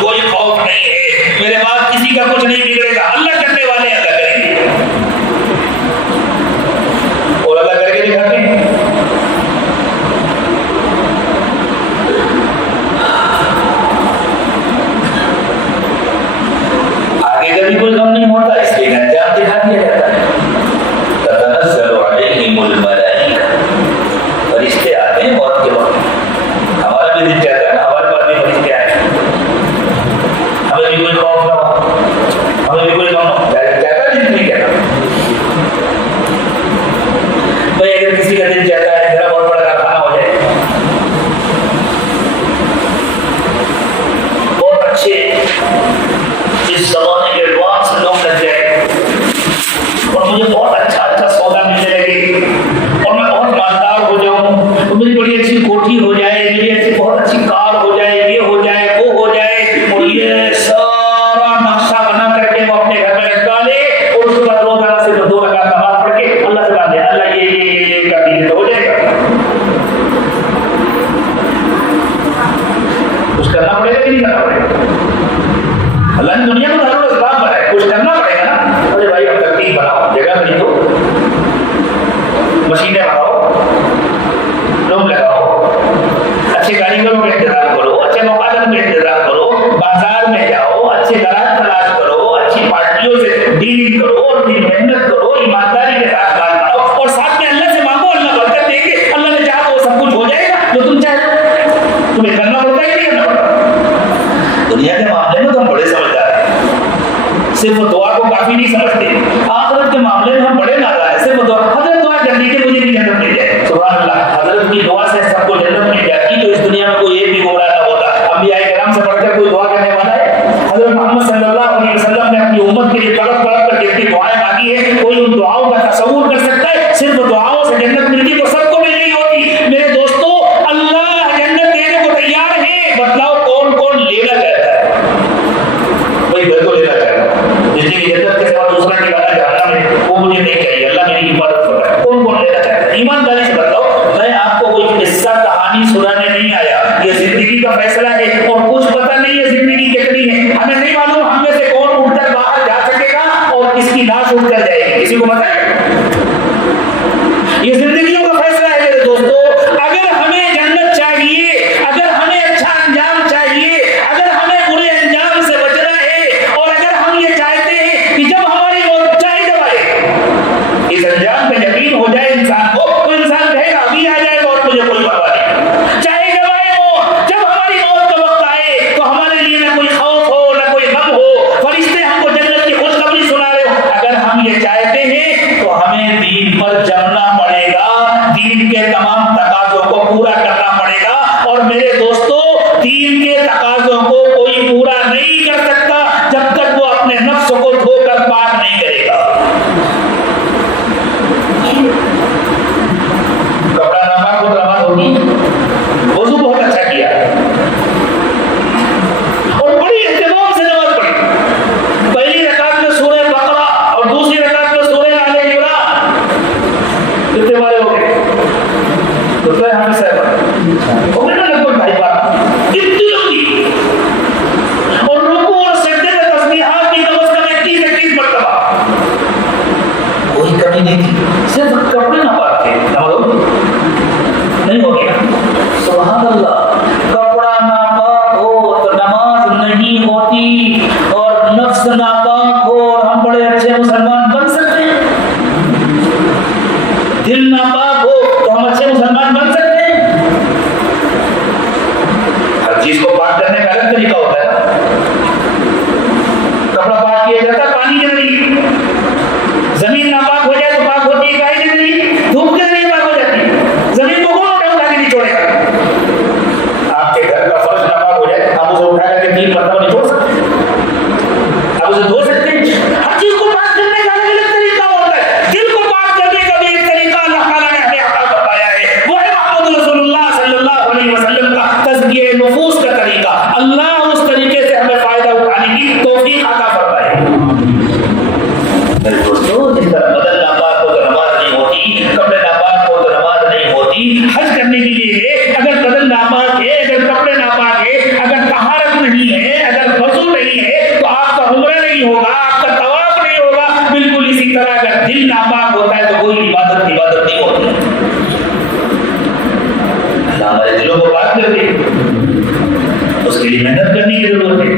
کوئی خوف نہیں ہے، میرے پاس کسی کا کچھ نہیں بگڑے گا، اللہ کرنے والے اللہ کریں گے، اور اللہ کر کے دکھاتے ہیں۔ آگے کبھی کوئی غم نہیں ہوتا، اس لیے انجام دکھا دیا جاتا ہے۔ تتنزل علیہم الملائکہ، فرشتے آتے ہیں موت کے وقت، ہمارا بھی دل چاہتا ہے نا ہمارے پاس بھی فرشتے آئے، ہمیں بھی کوئی خوف نہ ہو، ہمیں بھی کوئی غم نہ ہو، چاہتا ہے دل نہیں کہتا بھائی اگر کسی کا دل چاہتا ہے میرا بہت بڑا کارخانہ ہو جائے، بہت اچھے اس زمانے کے ایڈوانس لوگ لگ جائے اور مجھے بہت اچھا سودا ملنے لگے اور میں بہت مالدار ہو جاؤں، اور میری بڑی اچھی کوٹھی ہو جائے، میری بہت اچھی کار ہو جائے، یہ ہو جائے وہ ہو جائے، اور یہ سارا نقشہ بنا کر کے وہ اپنے گھر میں رکھ ڈالے اور اس کے بعد روزانہ سے 2 رکعت نماز پڑھ کے اللہ سے مانگے اللہ یہ کر دیجیے تو ہو جائے گا، کچھ کرنا پڑے گا کہ نہیں کرنا پڑے گا؟ اللہ نے دنیا کو دارال اسلام بنایا، کچھ کرنا پڑے گا نا۔ ارے بھائی اب ترتیب بناؤ، جگہ خریدو، مشینیں بناؤ، لوگ لگاؤ، اچھے کاریگروں کا انتظام کرو، اچھے مقادم کا انتظام کرو، بازار میں جاؤ، اچھے گراہک تلاش کرو، اچھی پارٹیوں سے ڈیلنگ کرو، اور محنت کرو، ایمانداری کے ساتھ کام کرو، اور ساتھ میں اللہ سے مانگو، اللہ برکت دے گے، اللہ نے چاہا تو وہ سب کچھ ہو جائے گا جو تم چاہتے، تمہیں کرنا پڑتا ہے کہ نہیں کرنا پڑتا؟ دنیا کے معاملے میں تو ہم بڑے سمجھدار ہیں، صرف دعا کو کافی نہیں سمجھتے، آخرت کے معاملے میں ہم بڑے ناراض ہیں، صرف دعا، حضرت دعا جلدی کہ مجھے بھی جنت مل جائے، سبحان اللہ، حضرت کی دعا سے سب کو جنت مل جاتی تو اس دنیا میں کوئی ایک بھی گمراہ نہ ہوتا، انبیاء کرام سے بڑھ کر کوئی دعا کرنے والا ہے؟ حضرت محمد صلی اللہ علیہ وسلم نے اپنی امت کے لیے تڑپ تڑپ کر جتنی دعائیں مانگی ہے، کوئی ان دعاؤں کا تصور کر سکتا ہے؟ صرف دعاؤں سے جنت ملتی تو سب کو بھی نہیں ہوتی میرے دوستو، اللہ جنت دینے کو تیار ہے، بتلاؤ کون کون لینا چاہتا ہے؟ کوئی گھر کو لینا چاہتا ہے، جس کی جنت کے سوا دوسرا ٹھکانا جہنم ہے، وہ مجھے نہیں چاہیے، اللہ میری حفاظت کر رہا ہے، کون کون لینا چاہتا ہے؟ ایمانداری سے بتاؤ، میں آپ کو کوئی قصہ کہانی سنانے نہیں آیا، یہ زندگی کا فیصلہ ہے، اور کچھ پتہ نہیں ہے زندگی کتنی ہے، ہمیں نہیں معلوم ہم میں سے کون اٹھ کر باہر جا سکے گا اور کس کی لاش اٹھ کر جائے گی، کسی کو پتہ ہے؟ یہ زندگیوں کا فیصلہ ہے میرے دوستو، اگر ہمیں جنت چاہیے، اگر ہمیں اچھا انجام چاہیے، اگر ہمیں برے انجام سے بچنا ہے، اور اگر ہم یہ چاہتے ہیں کہ جب ہماری موت چاہے جب آئے اس انجام پہ یقین ہو جائے انسان کو، تو انسان کہے گا ابھی آ جائے اور مجھے کوئی پرواہ نہیں، چاہے جب آئے موت، جب ہماری موت کا وقت آئے تو ہمارے لیے نہ کوئی خوف ہو نہ کوئی غم ہو، فرشتے ہم کو جنت کی خوشخبری سنا رہے ہو، اگر ہم یہ چاہتے ہیں تو ہمیں دین پر جمنا پڑے گا، دین کے تمام تقاضوں کو پورا کرنا پڑے گا، اور میرے دوستو دین کے تقاضوں کو کوئی پورا نہیں کر سکتا جب تک وہ اپنے نفس کو دھو کر پاک نہیں کرے گا۔ کپڑا ناپاک ہو تو نماز ہوگی، وضو بہت اچھا کیا اور بڑی اہتمام سے نماز پڑھی، پہلی رکعت میں سورہ بقرہ اور دوسری رکعت میں سورہ آل عمران، کتنے بارے ہو گئے؟ تو ہمیں صاحب ہو گئے نا لگ بھگ 2.5 بار، اتنی لمبی، اور رکوع اور سجدے میں تسبیحات کی کم از کم 21 مرتبہ، کوئی کمی نہیں تھی، صرف کپڑے ناپاک تھے، نماز نہیں ہو گیا، سبحان اللہ، کپڑا ناپاک ہو تو نماز نہیں ہوتی، اور نفس ناپاک ہو اور ہم بڑے اچھے مسلمان بن سکتے ہیں، دل ناپاک ہو تو ہم اچھے مسلمان بن سکتے ہیں، ہمارے دلوں کو پاک کر دے. اس کے لیے محنت کرنے کی ضرورت ہے,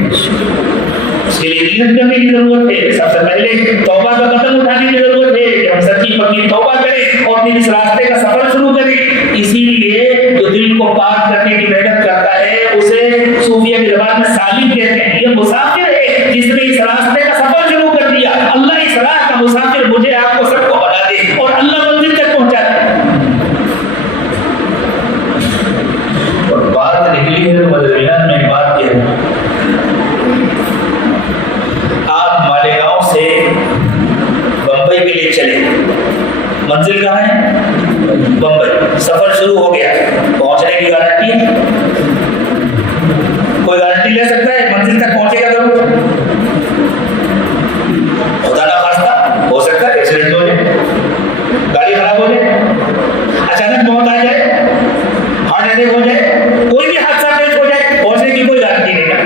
اس کے لیے نیت کرنے کی ضرورت ہے. سب سے پہلے توبہ کا قدم اٹھانے کی ضرورت ہے کہ ہم سچی پکی توبہ کریں اور پھر اس راستے کا سفر شروع کریں. اسی لیے جو دل کو پاک کرنے کی محنت کرتا ہے اسے صوفیہ کی زبان میں سالک کہتے ہیں. یہ مسافر ہے جس نے اس راستے کا سفر شروع کر دیا. اللہ اس راہ کا مسافر مجھے آپ کو سب کو بنا دے اور اللہ منزل تک پہنچا دے. اور بات نکلی ہے تو مدرسہ میں بات کہہ رہا ہوں. آپ مالیگاؤں سے بمبئی کے لیے چلے, منزل کہاں ہے؟ بمبئی. سفر شروع ہو گیا, پہنچنے کی گارنٹی ہے؟ کوئی گارنٹی لے سکتا ہے منزل تک پہنچے گا ضرور؟ خدا نہ خواستہ ہو سکتا ہے ایکسیڈنٹ ہو جائے, گاڑی خراب ہو جائے, اچانک موت آ جائے, ہارٹ اٹیک ہو جائے, کوئی بھی حادثہ پیش ہو جائے, پہنچنے کی کوئی گارنٹی نہیں ہے.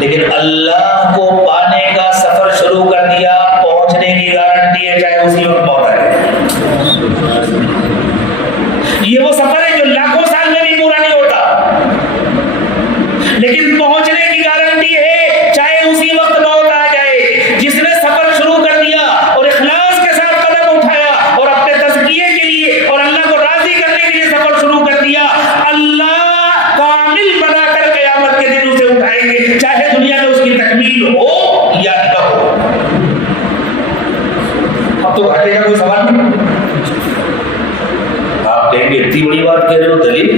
لیکن اللہ کو پانے کا سفر شروع کر دیا, پہنچنے کی گارنٹی ہے چاہے اسی وقت موت آ جائے. یہ وہ سفر ہے جو لاکھوں سال میں بھی پورا نہیں ہوتا, لیکن پہنچنے کی گارنٹی ہے چاہے اسی وقت موت آ جائے. جس نے سفر شروع کر دیا اور اخلاص کے ساتھ قدم اٹھایا اور اپنے تزکیے کے لیے اور اللہ کو راضی کرنے کے لیے سفر شروع کر دیا, اللہ کامل بنا کر قیامت کے دن اسے اٹھائیں گے, چاہے دنیا میں اس کی تکمیل ہو یا نہ ہو. اب تو گھاٹے کا کوئی سوال نہیں. آپ کہیں گے اتنی بڑی بات کہہ رہے ہو, دلیل؟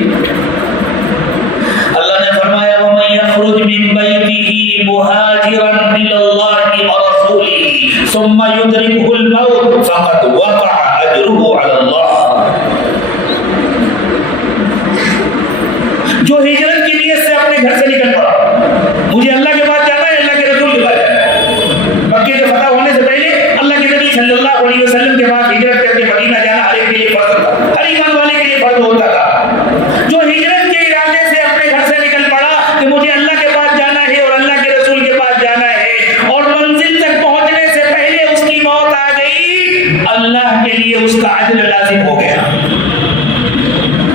اللہ نے فرمایا وَمَن يَخْرُجْ مِن بَيْتِهِ مُهَاجِرًا إِلَى اللَّهِ وَرَسُولِهِ ثُمَّ يُدْرِكْهُ الْمَوْتُ فَقَدْ وَقَعَ أَجْرُهُ عَلَى اللَّهِ. جو ہجرت کی نیت سے اپنے گھر سے نکل پڑا, مجھے اللہ کے پاس جانا ہے, اللہ کے رسول کے پاس جانا ہے. مکے کے فتح ہونے سے پہلے اللہ کے نبی صلی اللہ علیہ وسلم کے پاس ہجرت کر کے مدینہ جانا ہر ایک کے لیے فرض تھا, ہر ایمان والے کے لیے فرض ہوتا تھا. جو ہجرت کے ارادے سے اپنے گھر سے نکل پڑا کہ مجھے اللہ کے پاس جانا ہے اور اللہ کے رسول کے پاس جانا ہے, اور منزل تک پہنچنے سے پہلے اس کی موت آ گئی, اللہ کے لیے اس کا اجر لازم ہو گیا.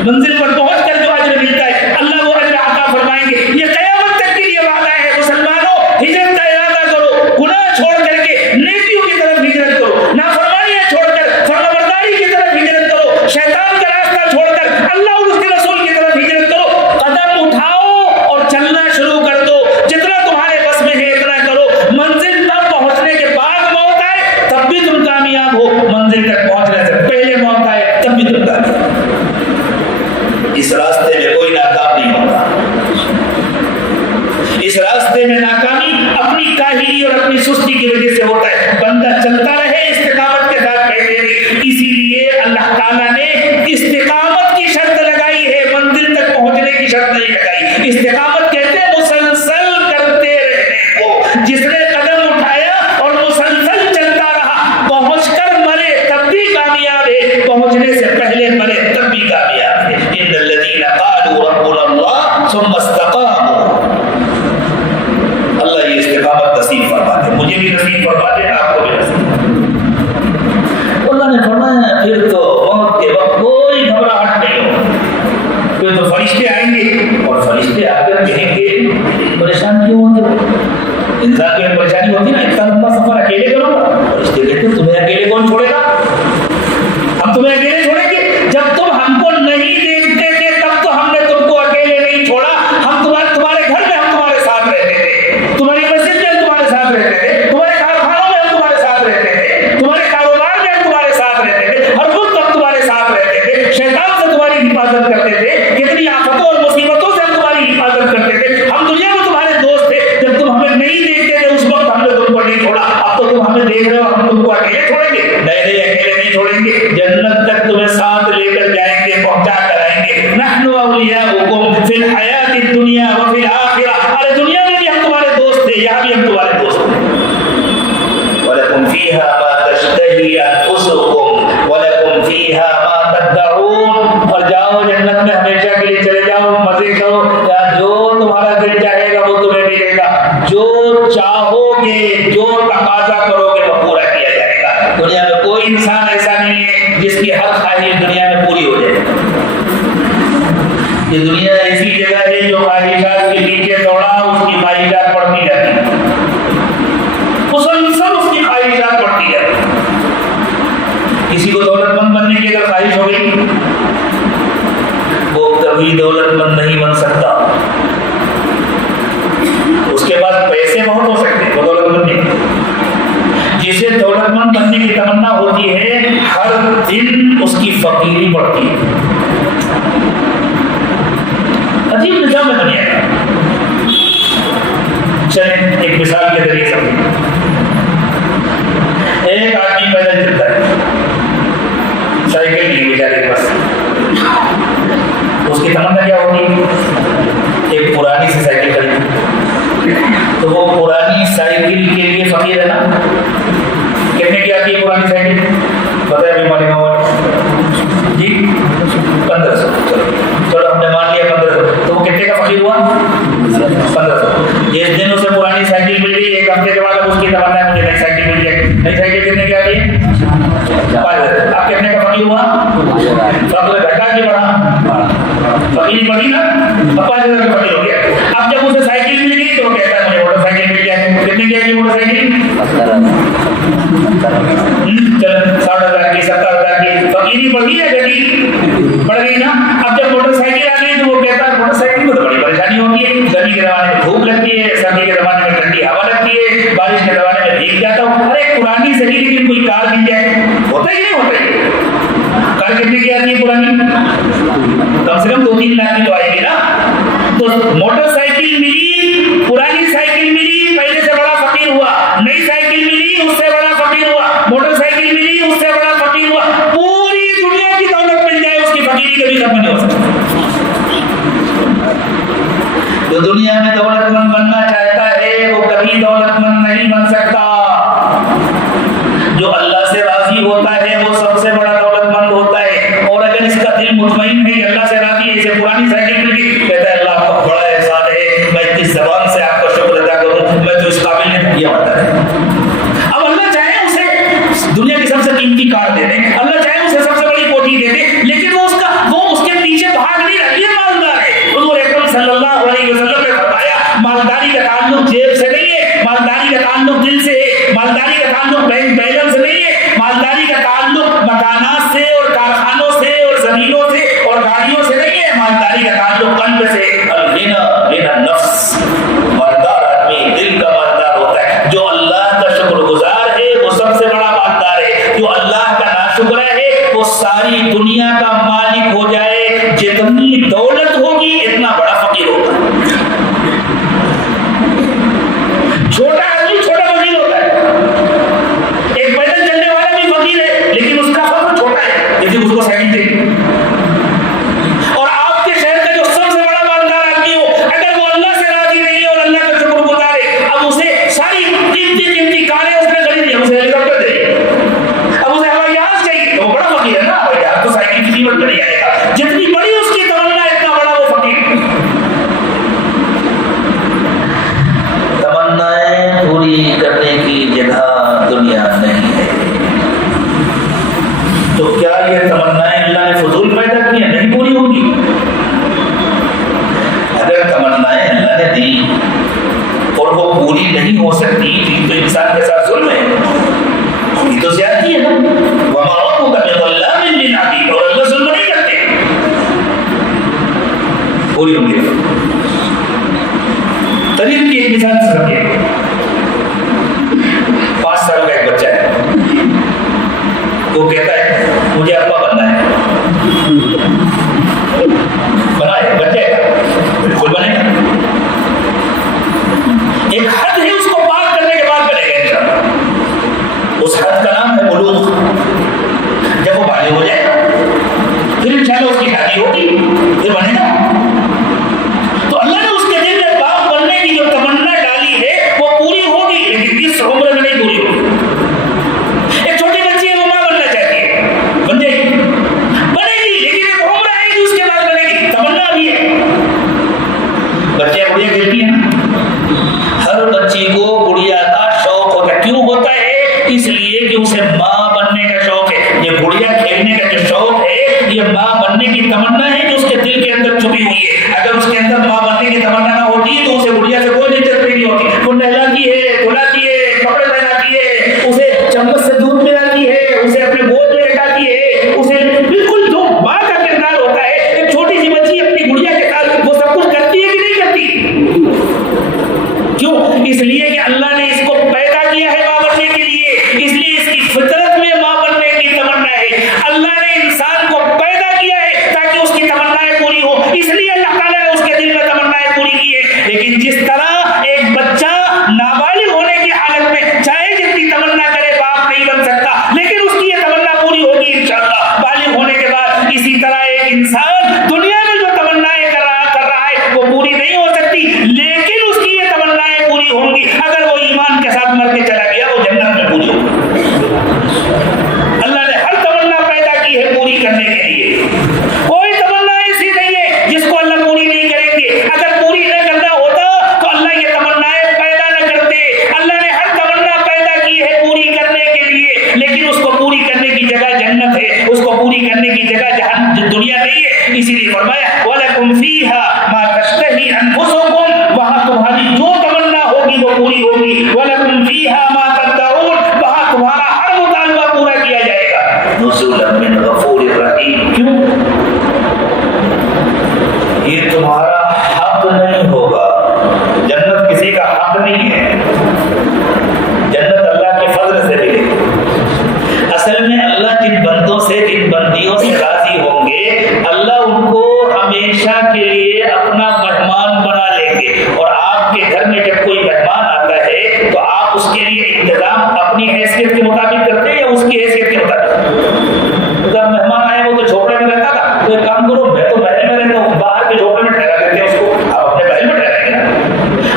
منزل پر پہنچ کر جو اجر ملتا ہے اللہ وہ اجر عطا فرمائیں گے. یہ قیامت تک کے لیے وعدہ ہے. مسلمانوں, ہجرت کا ارادہ کرو, گناہ چھوڑ کر کے نیکیوں کی طرف ہجرت کرو, نافرمانیاں چھوڑ کر فرمانبرداری کی طرف ہجرت کرو, شیطان کا راستہ چھوڑ کر اللہ اور اس کے رسول کی طرف ہجرت کرو. قدم اٹھاؤ اور چلنا شروع کر دو. جتنا تمہارے بس میں ہے اتنا کرو. منزل تک پہنچنے کے بعد موت آئے تب بھی تم کامیاب ہو, منزل تک پہنچنے سے پہلے موت آئے تب بھی تم کامیاب ہو. اس راستے میں کوئی ناکام نہیں ہوتا. اس راستے میں ناکامی اپنی کاہلی اور اپنی سستی کی وجہ سے ہوتا ہے. بندہ چلتا رہے استقامت کے ساتھ پہلے. اسی لیے اللہ تعالیٰ نے استقامت کی شرط لگائی ہے, منزل تک پہنچنے کی شرط نہیں لگائی. استقامت کہتے ہیں مسلسل کرتے رہنے کو. جس نے قدم اٹھایا اور مسلسل چلتا رہا, پہنچ کر مرے تب بھی کامیاب ہے, پہنچنے سے پہلے مرے تب بھی کامیاب ہے. ان الذین قالوا ربنا اللہ ثم استقاموا. اللہ یہ استقامت نصیب فرما دے, مجھے بھی نصیب فرما دے, آپ کو بھی نصیب. اللہ نے فرمایا پھر تو موت کے وقت کوئی گھبراہٹ نہیں ہو. پھر تو فرشتے آئیں گے اور فرشتے آ کر کہیں گے پریشان کیوں ہوں گے. انسان کی پریشانی ہوتی ہے نا, اتنا لمبا سفر اکیلے کرو گا. فرشتے کہتے ہیں تمہیں اکیلے کون چھوڑے گا, ہم تمہیں اکیلے چھوڑیں گے. جب تم ہم کو نہیں دیکھتے تھے تب تو ہم نے تم کو اکیلے نہیں چھوڑا. ہم تمہارے گھر میں ہم تمہارے ساتھ رہتے تھے, تمہاری مسجد میں ہم تمہارے ساتھ رہتے تھے, تمہارے کارخانوں میں ہم تمہارے ساتھ رہتے تھے, تمہارے کاروبار میں ہم تمہارے ساتھ رہتے تھے, ہر وقت ہم تمہارے ساتھ رہتے تھے. شیطان سے تمہاری حفاظت کرتے تھے, کتنی آفتوں اور مصیبتوں سے ہم تمہاری حفاظت کرتے تھے. ہم دنیا میں تمہارے دوست تھے. جب تم ہمیں نہیں دیکھتے تھے اس وقت ہم نے تم کو نہیں چھوڑا. اب تو تم ہمیں دیکھ رہے ہو, ہم تم کو اکیلے چھوڑیں گے؟ نہیں, اکیلے نہیں چھوڑیں گے. جنت تک تمہیں ساتھ لے کر جائیں گے, پہنچا کر آئیں گے. نحن اولیاؤکم فی الحیات الدنیا وفی الآخرہ. ارے دنیا میں بھی ہم تمہارے دوست تھے, یہاں بھی ہم تمہارے دوست تھے. وَلَكُمْ فِيهَا مَا تَشْتَهِي أَنفُسُكُمْ وَلَكُمْ فِيهَا مَا تَدَّعُونَ. اور جاؤ جنت میں ہمیشہ کے لیے چلے جاؤ, مزے کرو. جو تمہارا دل چاہے گا وہ تمہیں ملے گا. جو چاہو گے, جو تقاضا کرو گے وہ پورا کیا جائے گا. دنیا میں کوئی انسان ایسا نہیں ہے جس کی ہر خواہش دنیا میں پوری ہو جائے. یہ دنیا ایسی جگہ ہے جو خواہشات کے پیچھے دوڑا اس کی خواہشات بڑھتی جاتی ہے، مسلسل اس کی خواہشات بڑھتی جاتی ہے۔ کسی کو دولت مند بننے کی اگر خواہش ہو گئی وہ کبھی دولت مند نہیں بن سکتا۔ اس کے پاس پیسے بہت ہو سکتے وہ دولت مند نہیں۔ جسے دولت مند بننے کی تمنا ہوتی ہے ہر دن اس کی فقیری بڑھتی ہے۔ عجیب نظام ہے دنیا کا۔ چلیں ایک مثال کے ذریعے سمجھیں۔ ایک آدمی پیدل چلتا ہے، سائیکل نہیں بیچارے کے پاس، اس کی تمنا کیا ہوگی؟ ایک پرانی سی سائیکل خریدی۔ تو وہ پرانی سائیکل کے لیے فقیر ہے نا۔ کتنے کی آتی ہے پرانی سائیکل؟ پتہ ہے مالک جی 1500۔ چلو ہم نے مان لیا 1500، تو وہ کتنے کا فقیر ہوا؟ 1500۔ جس دن اسے پرانی سائیکل مل گئی ایک ہفتے کے بعد اب اس کی تمنا ہے مجھے نئی سائیکل مل جائے۔ نئی سائیکل کتنے کی آتی ہے؟ 5000۔ آپ کتنے کا فقیر ہوا؟ فقیر گھٹا کے بڑھا، فقیر بڑھی نا، اب 5000 کا فقیر ہو گیا۔ اب جب اسے سائیکل مل گئی تو وہ کہتا ہے مجھے موٹر سائیکل مل جائے۔ کتنے کی آئی موٹر سائیکل؟ 60,000 کی، 70,000 کی۔ فقیری بڑھی ہے گھٹی؟ بڑھ گئی نا۔ اب جب موٹر سائیکل آ گئی تو وہ کہتا ہے موٹر سائیکل میں تو بڑی پریشانی ہوتی ہے، گرمی کے زمانے میں دھوپ لگتی ہے، سردی کے زمانے میں ٹھنڈی ہوا لگتی ہے، بارش کے زمانے میں بھیگ جاتا ہوں۔ ارے پرانی صحیح لیکن کوئی کار مل جائے، ہوتا ہی نہیں ہوتا ہی۔ کار کتنے کی آتی ہے پرانی؟ کم سے کم 2-3 لاکھ کی تو آئے گی نا۔ تو موٹر سائیکل ملی، پرانی سائیکل ملی، پہلے سے بڑا فقیر ہوا۔ نئی سائیکل ملی، اس سے بڑا فقیر ہوا۔ موٹر سائیکل ملی، اس سے بڑا فقیر ہوا۔ پوری دنیا کی دولت مل جائے اس کی فقیری کبھی ختم نہیں ہو سکتی۔ جو دنیا میں دولت مند بننا چاہتا ہے وہ کبھی دولت مند نہیں بن سکتا۔ جو اللہ سے راضی ہوتا ہے وہ سب سے بڑا دولت مند ہوتا ہے۔ اور اگر اس کا دل مطمئن ہے اللہ سے راضی ہے، اسے پرانی سائیکل مل گئی، کہتا ہے اللہ آپ کا بڑا احسان ہے، میں اتنی زبان سے آپ کا شکر ادا کروں، میں تو اس قابل نہیں یہ ہوتا ہے۔ اب اللہ چاہے اسے دنیا کی سب سے قیمتی کار دے دے، اللہ چاہے اسے سب سے بڑی کوٹھی دے دے، لیکن وہ اس کے پیچھے بھاگ نہیں رہا، یہ مالدار ہے۔ حضور اکرم صلی اللہ علیہ وسلم نے فرمایا مالداری کا تعلق جیب سے نہیں ہے، مالداری کا تعلق دل سے ہے، مالداری کا تعلق بینک بیلنس سے نہیں ہے، مالداری کا تعلق مکانات سے اور کارخانوں سے اور زمینوں سے اور گاڑیوں سے نہیں ہے، مالداری کا تعلق قلب سے۔ الغنى نفس، مالدار آدمی دل کا مالدار ہوتا ہے۔ جو اللہ کا شکر گزار ہے وہ سب سے بڑا مالدار ہے، جو اللہ کا ناشکر ہے وہ ساری دنیا کا مالک ہو جائے، جتنی دولت ہوگی اتنا بڑا فقیر ہوگا۔ چھوٹا آدمی چھوٹا فقیر ہوتا ہے، ایک پیدل چلنے والا بھی فقیر ہے لیکن اس کا فقر چھوٹا ہے، لیکن اس کو سائیکل چاہیے۔ اور آپ کے شہر کا جو سب سے بڑا مالدار آدمی ہو، اگر وہ اللہ سے راضی نہیں ہے اور اللہ کا شکر گزار ہے، اب اسے ساری قیمتی کاریں اس نے خریدی، اب اسے ہیلی کاپٹر دے، اب اسے ہوائی جہاز چاہیے، تو وہ بڑا فقیر ہے نا۔ ہوائی جہاز تو سائیکل کی قیمت میں نہیں آئے گا، جتنی بڑی اس کی تمنا اتنا بڑا وہ فقیر۔ تمنائیں پوری کرنے کی جگہ دنیا نہیں ہے۔ تو کیا یہ تمنائیں اللہ نے فضول پیدا کی ہیں؟ نہیں پوری ہوں گی۔ اگر تمنائیں اللہ نے دی اور وہ پوری نہیں ہو سکتی تو انسان کے ساتھ ظلم ہے، یہ تو زیادتی ہے نا۔ وَمَا رَبُّكَ بِظَلَّامٍ لِّلْعَبِيدِ، اور اللہ ظلم نہیں کرتے، پوری ہوں گی۔ طریق کی ایک مثال سمجھے، 5 سال کا ایک بچہ ہے، وہ کہتا ہے مجھے ابا بننا ہے، بنا ہے بچے کا بالکل بنے گا، ایک حد ہے اس کو پار کرنے کے بعد بنے گا انشاءاللہ۔ اس حد کا نام ہے بلوغ۔ جب وہ بالغ ہو جائے گا پھر انشاءاللہ اس کی شادی ہوگی، پھر بنے گا۔ تو اللہ نے اس کے دل میں باپ بننے کی جو تمنا ڈالی ہے وہ پوری ہوگی، لیکن اس عمر میں نہیں پوری ہوگی۔ ایک چھوٹی بچی ہے وہ ماں بننا چاہتی ہے، بن جائے گی، بنے گی، لیکن ایک عمر آئے گی اس کے بعد بنے گی، تمنا بھی ہے۔ بچے گڑیا کھیلتی ہیں، ہر بچی کو گڑیا کا شوق ہوتا ہے۔ کیوں ہوتا ہے؟ اس لیے کہ اسے ماں بننے کا شوق ہے۔ یہ گڑیا کھیلنے کا جو شوق ہے یہ ماں بننے کی تمنا ہے جو اس کے دل کے اندر چھپی ہوئی ہے۔ اسی لیے فرمایا وَلَكُمْ فِيهَا مَا تَشْتَهِي أَنفُسُكُمْ، وہاں تمہاری جو تمنا ہوگی وہ پوری ہوگی. وَلَكُمْ فِيهَا مَا تَدَّعُونَ، وہاں تمہارا ہر مطالبہ پورا کیا جائے گا. نُزُلًا مِّن غَفُورٍ رَحِيمٍ. کیوں؟ یہ تمہارا حق نہیں ہوگا. جنت کسی کا حق نہیں ہے، جنت اللہ کے فضل سے ملے. اصل میں اللہ جن بندوں سے جن بندیوں سے راضی ہوں گے اللہ ان کو ہمیشہ کے لیے اپنا مہمان بنا لیں گے. اور آپ کے گھر میں جب کوئی مہمان آتا ہے تو آپ اس کے لیے انتظام اپنی حیثیت کے مطابق کرتے ہیں یا اس کی حیثیت کے مطابق؟ جب مہمان آئے وہ تو جھوپڑے میں رہتا تھا، تو ایک کام کرو میں تو محل میں رہتا ہوں، باہر کے جھوپڑے میں ٹھہرا دیتے ہیں اس کو، آپ اپنے محل میں ٹھہرائیں گے.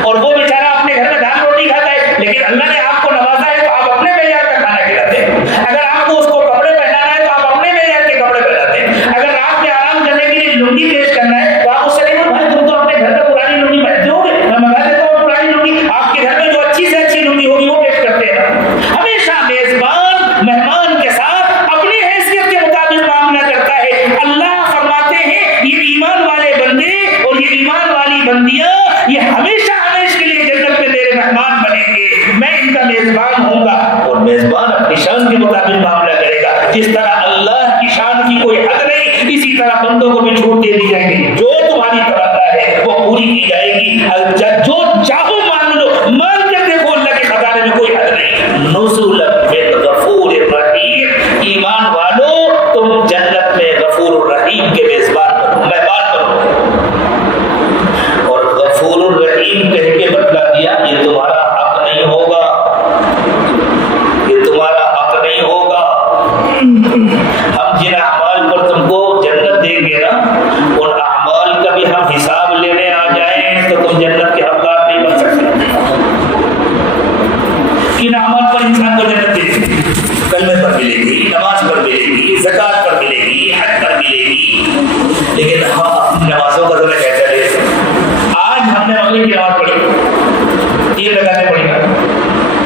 اور وہ بیچارہ اپنے گھر میں دال روٹی کھاتا ہے، لیکن اللہ نے آپ کو نوازا ہے تو آپ اپنے معیار کا کھانا کھلاتے ہیں. اگر آپ کو اس کو کپڑے پہنانا ہے تو آپ اپنے معیار کے کپڑے پہناتے ہیں. اگر آپ نے آرام کرنے کے لیے لنگی پیش کرنا ہے تو آپ اس سے نہیں بولے بھائی تم تو اپنے گھر میں پرانی لنگی پہنتے ہو گے، میں منگا دیتا ہوں پرانی لنگی. آپ کے گھر میں جو اچھی سے اچھی لنگی ہوگی وہ پیش کرتے ہیں. ہمیشہ میزبان مہمان کے ساتھ اپنی حیثیت کے مطابق معاملہ کرتا ہے. اللہ فرماتے ہیں یہ ایمان والے بندے اور یہ ایمان والی بندیاں یہ ہمیشہ ہمیشہ کے لیے جنت میں میرے مہمان بنیں گے، میں ان کا میزبان ہوں گا. اور میزبان اپنی شان کے مطابق معاملہ کرے گا. جس طرح اللہ کی شان کی کوئی حد نہیں، اسی طرح بندوں کو بھی چھوٹ دے دی جائے گی. جو تمہاری تمنا ہے وہ پوری کی جائے گی. جو چاہو مانگ لو، مانگ کر دیکھو اللہ کے خزانے میں کوئی حد نہیں. نزلا من غفور الرحیم. ایمان والو تم جنت میں غفور الرحیم کے میزبان بنو، مہمان بنو. اور غفور الرحیم کہہ کے بتلا دیا یہ تمہارا حق نہیں ہوگا، یہ تمہارا حق نہیں ہوگا. ہم جن اعمال پر تم کو جنت دیں گے نا، ان اعمال کا بھی ہم حساب لینے آ جائیں تو تم جنت کے حقدار نہیں بن سکتے. ان اعمال پر انسان کو جنت دے گی، کلمے پر ملے گی، نماز پر ملے گی، زکات پر ملے گی، حج پر ملے گی. لیکن ہم اپنی نمازوں کا ذرا جائزہ لیں. آج ہم نے مغرب کی نماز پڑھی، 3 رکعتیں پڑھی نا،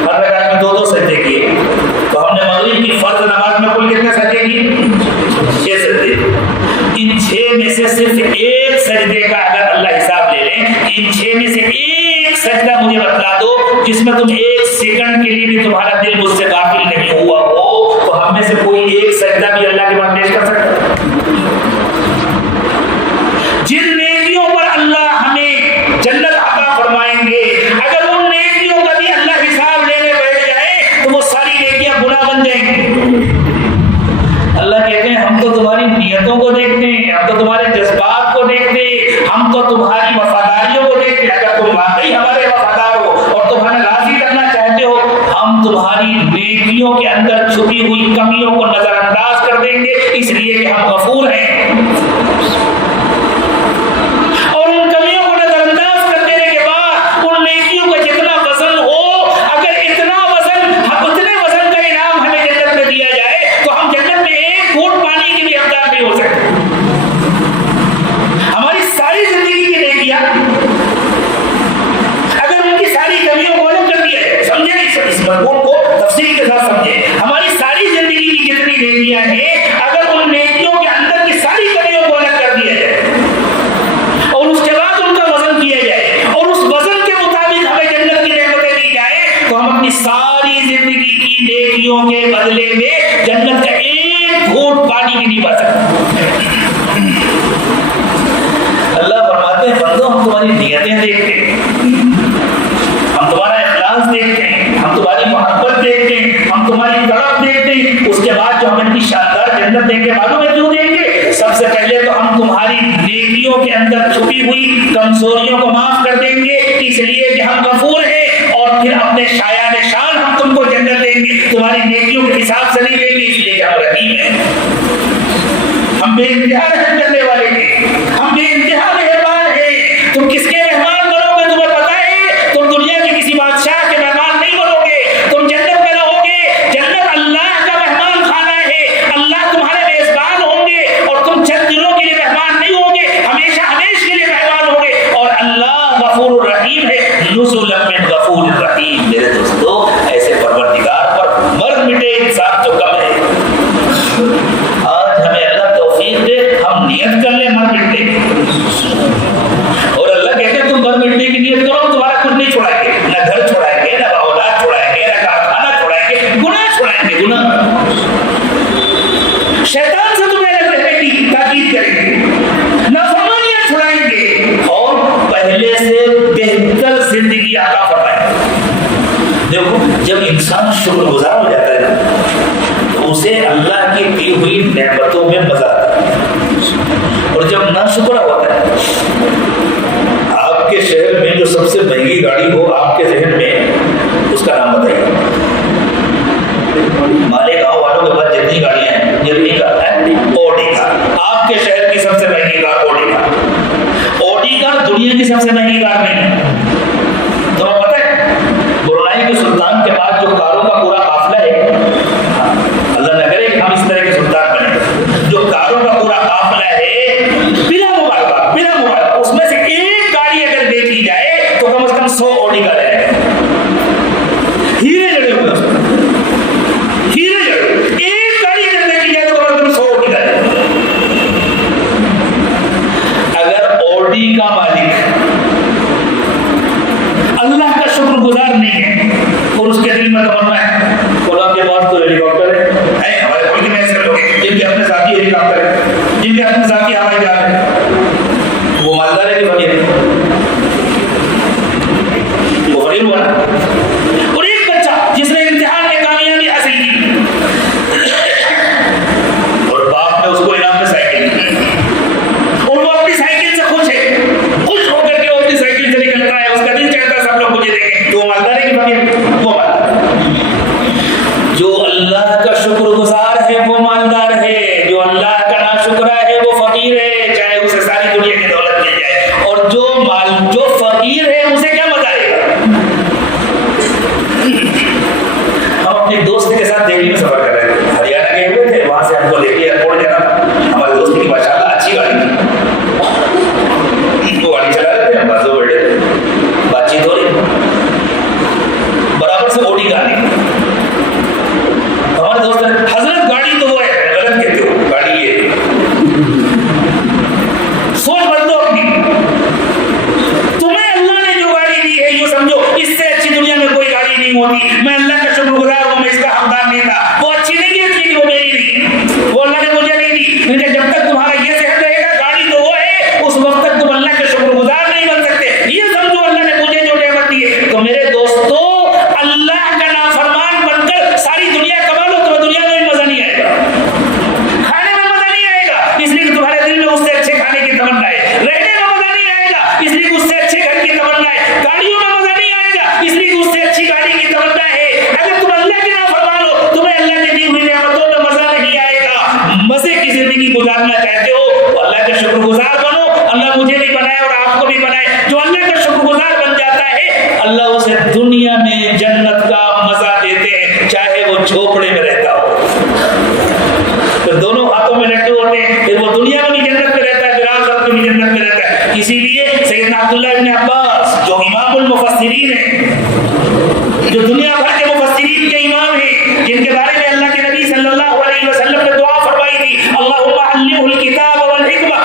ہر رکعت میں 2 سجدے کیے، تو ہم نے مغرب کی فرض نماز میں کل کتنے سجدے کیے؟ 6 سجدے. ان 6 میں سے صرف ایک سجدے کا اگر اللہ حساب لے لیں، ان 6 میں سے ایک سجدہ مجھے بتلا دو جس میں تم 1 سیکنڈ کے لیے بھی تمہارا دل مجھ سے غافل نہیں ہوا ہو، تو ہم میں سے کوئی ایک سجدہ بھی اللہ کے پاس پیش کر سکتا ہے؟ جن نیکیوں پر اللہ ہمیں جنت عطا فرمائیں گے، اگر ان نیکیوں کا بھی اللہ حساب لینے بیٹھ جائے تو وہ ساری نیکیاں گناہ بن جائیں گی. اللہ کہتے ہیں ہم تو تمہاری نیتوں کو دیکھتے ہیں، ہم تو تمہارے جذبات کو دیکھتے ہیں، ہم تو تمہاری وفاداریوں کو دیکھتے ہیں. اگر تم واقعی ہمارے وفادار ہو اور تم ہمیں راضی کرنا چاہتے ہو، ہم تمہاری نیکیوں کے اندر چھپی ہوئی کمیوں کو نظر انداز کر دیں گے، اس لیے کہ ہم غفور ہیں. اور ان کمیوں کو نظر انداز کر دینے کے بعد ان نیکیوں کا جتنا وزن ہو، اگر اتنا وزن اتنے وزن کا انعام ہمیں جنت میں دیا جائے تو ہم جنت میں 1 گھونٹ پانی کی بھی حقدار نہیں ہو سکتے. ہماری ساری زندگی کی نیکیاں اگر ان کی ساری کمیوں کو الگ کر دیا جائے، سمجھے اس مضمون کو تفصیل کے ساتھ سمجھے، ہماری ساری زندگی کی جتنی نیکیاں ہیں اگر ان نیکیوں کے اندر کی ساری کمیوں کو الگ کر دیا جائے اور اس کے بعد ان کا وزن کیا جائے اور اس وزن کے مطابق ہمیں جنت کی نعمتیں دی جائیں تو ہم اپنی ساری زندگی کی نیکیوں کے بدلے میں جنت کا 1 گھونٹ پانی بھی نہیں پا سکتے. اللہ فرماتے ہیں بندو ہم تمہاری نیتیں دیکھتے ہیں، ہم تمہارا اخلاص دیکھتے ہیں، ہم تمہاری محبت دیکھتے ہیں، ہم تمہاری طرف دیکھتے ہیں. اس کے بعد جو ہمیں اتنی شاندار جنت دیں گے معلوم ہے کیوں دیں گے؟ سب سے پہلے تو ہم تمہاری نیکیوں کے اندر چھپی ہوئی کمزوریوں کو معاف کر دیں گے اس لیے کہ ہم غفور ہیں، اور پھر اپنے شایان شان ہم تم کو جنت دیں گے. تمہاری نیکیوں کے حساب سے نہیں دیں گے اس لیے کہ ہم رحیم ہیں، ہم بے انتہا رحم کرنے والے ہیں، ہم بے انتہا مہربان ہیں. تم کس کے مہمان بنو گے تمہیں پتا ہے؟ تم دنیا کے کسی بادشاہ کے مہمان نہیں بنو گے، تم جنت میں رہو گے. جنت اللہ کا مہمان خانہ ہے، اللہ تمہارے میزبان ہوں گے اور تم چند دنوں کے لیے مہمان نہیں ہوں گے، ہمیشہ ہمیشہ کے لیے مہمان ہوں گے. اور اللہ غفور الرحیم ہے. نزلا من غفور الرحیم. میرے دوستو ایسے پروردگار پر مر مٹے انسان جو کم ہے. آج ہمیں اللہ توفیق دے، ہم نیت کر لیں مٹنے کی. اور اللہ کہتے ہیں تم مر مٹنے کی نیت کرو تمہارا کچھ نہیں چھوڑائیں گے, نہ گھر چھوڑائیں گے, نہ اولاد چھوڑائیں گے, نہ کارخانہ چھوڑائیں گے, گناہ چھوڑائیں گے, گناہ. شیطان سے تمہیں الگ رہنے کی تاکید کریں گے, نافرمانیاں چھوڑائیں گے, اور پہلے سے بہتر زندگی عطا فرمائیں گے. دیکھو جب انسان شکر گزار ہو جاتا ہے تو اسے اللہ کی دی ہوئی نعمتوں میں مزہ آتا ہے, اور جب ناشکرا ہوتا ہے, آپ کے شہر میں جو سب سے مہنگی گاڑی ہو آپ کے ذہن میں اس کا نام بتائیے. مالیگاؤں والوں کے پاس جتنی گاڑیاں ہیں جتنی کا ہے اوڈی کا, آپ کے شہر کی سب سے مہنگی کار اوڈی کا. اوڈی کار دنیا کی سب سے مہنگی کار نہیں ہے. تمہیں پتہ ہے برونائی کے سلطان کے بعد جو کاروں کا پورا قافلہ ہے, اللہ نہ کرے کہ ہم اس طرح کے سلطان بنے, جو کاروں کا پورا قافلہ ہے بلا مبالغہ اس میں سے ایک گاڑی اگر دیکھی جائے تو کم از کم 100 اوڈی کا رہے گا. ہیرے جڑے ہوئے اس میں, ہیرے جڑے, ایک گاڑی اگر دیکھی جائے تو کم از کم 100 اوڈی کا رہے گا. اگر اوڈی کا مالک اللہ کا شکر گزار نہیں ہے اور اس کے دل میں تمنا ہے خدا کے پاس تو ہیلی کاپٹر ہے, ہمارے ملک میں ایسے لوگ ہیں جن کے اپنے ذاتی ہیلی کاپٹر ہے, جن کے اپنے ذاتی ہوائی جہاز ہے, وہ مالدار ہے کہ فقیر ہے؟ وہ فقیر ہوا نا. اور ایک بچہ جس نے امتحان میں کامیابی حاصل کی اور باپ نے اس کو انعام میں سائیکل دی, اور وہ اپنی سائیکل سے خوش ہے, خوش ہو کر کے وہ اپنی سائیکل سے نکلتا ہے, اس کا دل چاہتا ہے سب لوگ مجھے دیں, تو وہ مالدار ہے کہ فقیر؟ وہ مالدار. جو اللہ کا شکر گزار ہے وہ مالدار ہے, جو اللہ کا ناشکرا ہے وہ فقیر ہے, چاہے اسے ساری دنیا کی دولت مل جائے. اور جو فقیر ہے اسے کیا مزہ آئے گا. ہم اپنے دوست کے ساتھ دہلی میں سفر کر رہے تھے, ہریانہ گئے ہوئے تھے, وہاں سے ہم کو لے کے ایئرپورٹ جانا تھا. ہمارے دوست کی ماشاءاللہ اچھی گاڑی تھی, وہ گاڑی چلا رہے تھے, ہم بازو بیٹھے, بات چیت ہو رہی, برابر سے اوڈی گاڑی. ہمارے دوست نے حضرت گاڑی تو وہ ہے, غلط کہتے ہو, گاڑی یہ سوچ بدلو اپنی. تمہیں اللہ نے جو گاڑی دی ہے یہ سمجھو اس سے اچھی دنیا میں کوئی گاڑی نہیں ہوتی. میں اللہ کا شکر گزار ہوں, میں اس کا حقدار نہیں تھا. وہ اچھی نہیں تھی اس لیے کہ وہ میری نہیں, وہ اللہ نے مجھے نہیں دی. لیکن جب تک تمہارا یہ ذہن رہے گا گاڑی تو وہ ہے, اس وقت تک تم اللہ کے شکر گزار نہیں بن سکتے. یہ سمجھو اللہ نے مجھے جو نعمت دی ہے. تو میرے دوستو اللہ کا نافرمان بن کر ساری دنیا کما لو, تمہیں دنیا میں بھی مزہ نہیں آئے گا, کھانے میں مزہ نہیں آئے گا اس لیے کہ تمہارے دل میں اس سے اچھے کھانے کی تمنا ہے, رہنے میں مزہ نہیں آئے گا اس لیے کہ اس سے اچھے گھر کی تمنا ہے, گاڑیوں میں مزہ نہیں آئے گا اس لیے کہ اس سے اچھی گاڑی کی تمنا ہے. اگر تم اللہ کے نافرمان ہو تمہیں اللہ کی دی ہوئی نعمتوں میں مزہ نہیں آئے گا. مزے کی زندگی گزارنا چاہتے ہو تو اللہ کے شکر گزار بنو. اللہ مجھے بھی بنائے اور آپ کو بھی بنائے. جو اللہ کا شکر گزار بن جاتا ہے اللہ اسے دنیا میں جنت کا مزہ دیتے ہیں, چاہے وہ جھوپڑے میں رہتا ہو. پھر دونوں ہاتھوں میں لڈو ہوتے ہیں, پھر وہ دنیا میں بھی جنت میں رہتا ہے, پھر آخرت میں بھی جنت میں رہتا ہے. اسی لیے سیدنا عبداللہ ابن عباس جو امام المفسرین ہیں, جو دنیا بھر کے مفسرین کے امام ہیں, جن کے بارے میں اللہ کے نبی صلی اللہ علیہ وسلم نے دعا فرمائی تھی, اللہم علمہ الکتاب والحکمہ,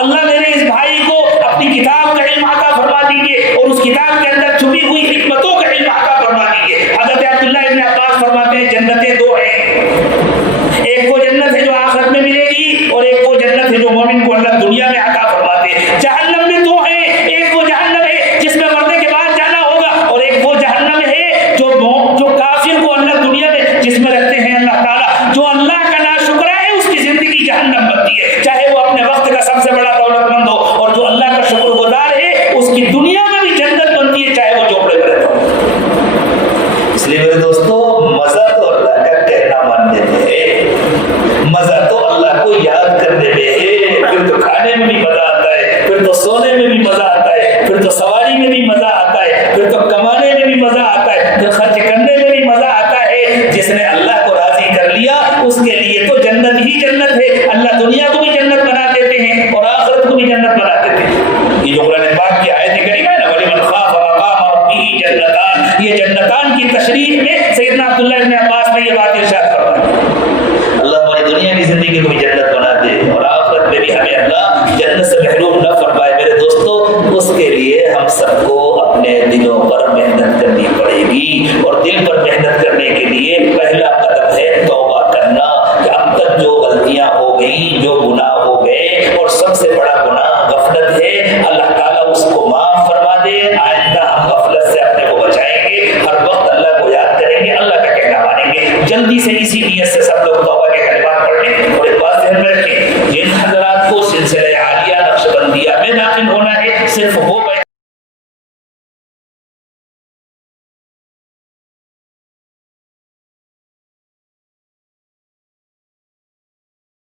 اللہ میرے اس بھائی کو اپنی کتاب کا علم عطا فرما دیجیے اور اس کتاب کے اندر چھپی ہوئی حکمتوں کا علم عطا فرما دیجیے. حضرت عبداللہ ابن عباس فرماتے ہیں جنتیں دو ہیں, ایک وہ جنت ہے جو آخرت میں ملے گی اور ایک وہ جنت ہے جو مومن کو اللہ دنیا میں عطا فرماتے ہیں. جہنم میں دو ہیں, ایک وہ جہنم ہے جس میں مرنے کے بعد جانا ہوگا, اور ایک وہ جہنم ہے جو کافر کو اللہ دنیا میں جس میں رکھتے ہیں اللہ تعالیٰ. جو اللہ کا ناشکرا ہے اس کی زندگی جہنم بنتی ہے, چاہے وہ اپنے وقت کا سب سے بڑا دولت مند ہو, اور جو اللہ کا شکر گزار ہے اس کی دنیا میں بھی جنت بنتی ہے, چاہے وہ جھوپڑے میں رہتا ہو. اس لیے میرے دوستو مزہ تو اللہ کا کہنا ماننے میں ہے, مزہ تو اللہ کو یاد کرنے میں ہے. پھر تو کھانے میں بھی مزہ آتا ہے, پھر تو سونے میں بھی مزہ آتا ہے, پھر تو سواری میں بھی مزہ آتا ہے, پھر تو کمانے میں بھی مزہ آتا ہے, پھر خرچ کرنے میں بھی مزہ آتا ہے. جس نے اللہ کو راضی کر لیا اس کے لیے تو جنت ہی جنت ہے. اللہ دنیا کو بھی جنت بنا دیتے ہیں اور آخرت کو بھی جنت بنا دیتے ہیں. یہ جو قرآن پاک کی آیت کریمہ ہے نا, وَلِمَنْ خَافَ مَقَامَ رَبِّهِ جَنَّتَانِ, یہ جنتان کی تشریح میں سیدنا عبداللہ ابن عباس نے یہ بات ارشاد فرمائی. اللہ ہماری دنیا کی زندگی کو بھی جنت بنا دے اور آخرت میں بھی ہمیں اللہ جنت سے محروم نہ فرمائے میرے دوستو، اس کے لیے ہم سب کو اپنے دلوں پر محنت کرنی پڑے گی، اور دل پر محنت کرنے کے لیے پہلا قدم ہے توبہ کرنا، کہ اب تک جو غلطیاں ہو گئیں، جو گناہ ہو گئے، اور سب سے بڑا گناہ غفلت ہے، اللہ تعالیٰ اس کو معاف فرما دے۔ آئندہ ہم غفلت سے اپنے کو بچائیں گے، ہر وقت اللہ کو یاد کریں گے، اللہ کا کہنا مانیں گے۔ جلدی سے اسی نیت سے سب لوگ توبہ کے کلمات پڑھ لیں، اور ایک بات ذہن میں رکھیں، جن حضرات کو سلسلہ عالیہ نقشبندیہ میں داخل ہونا ہے، صرف وہ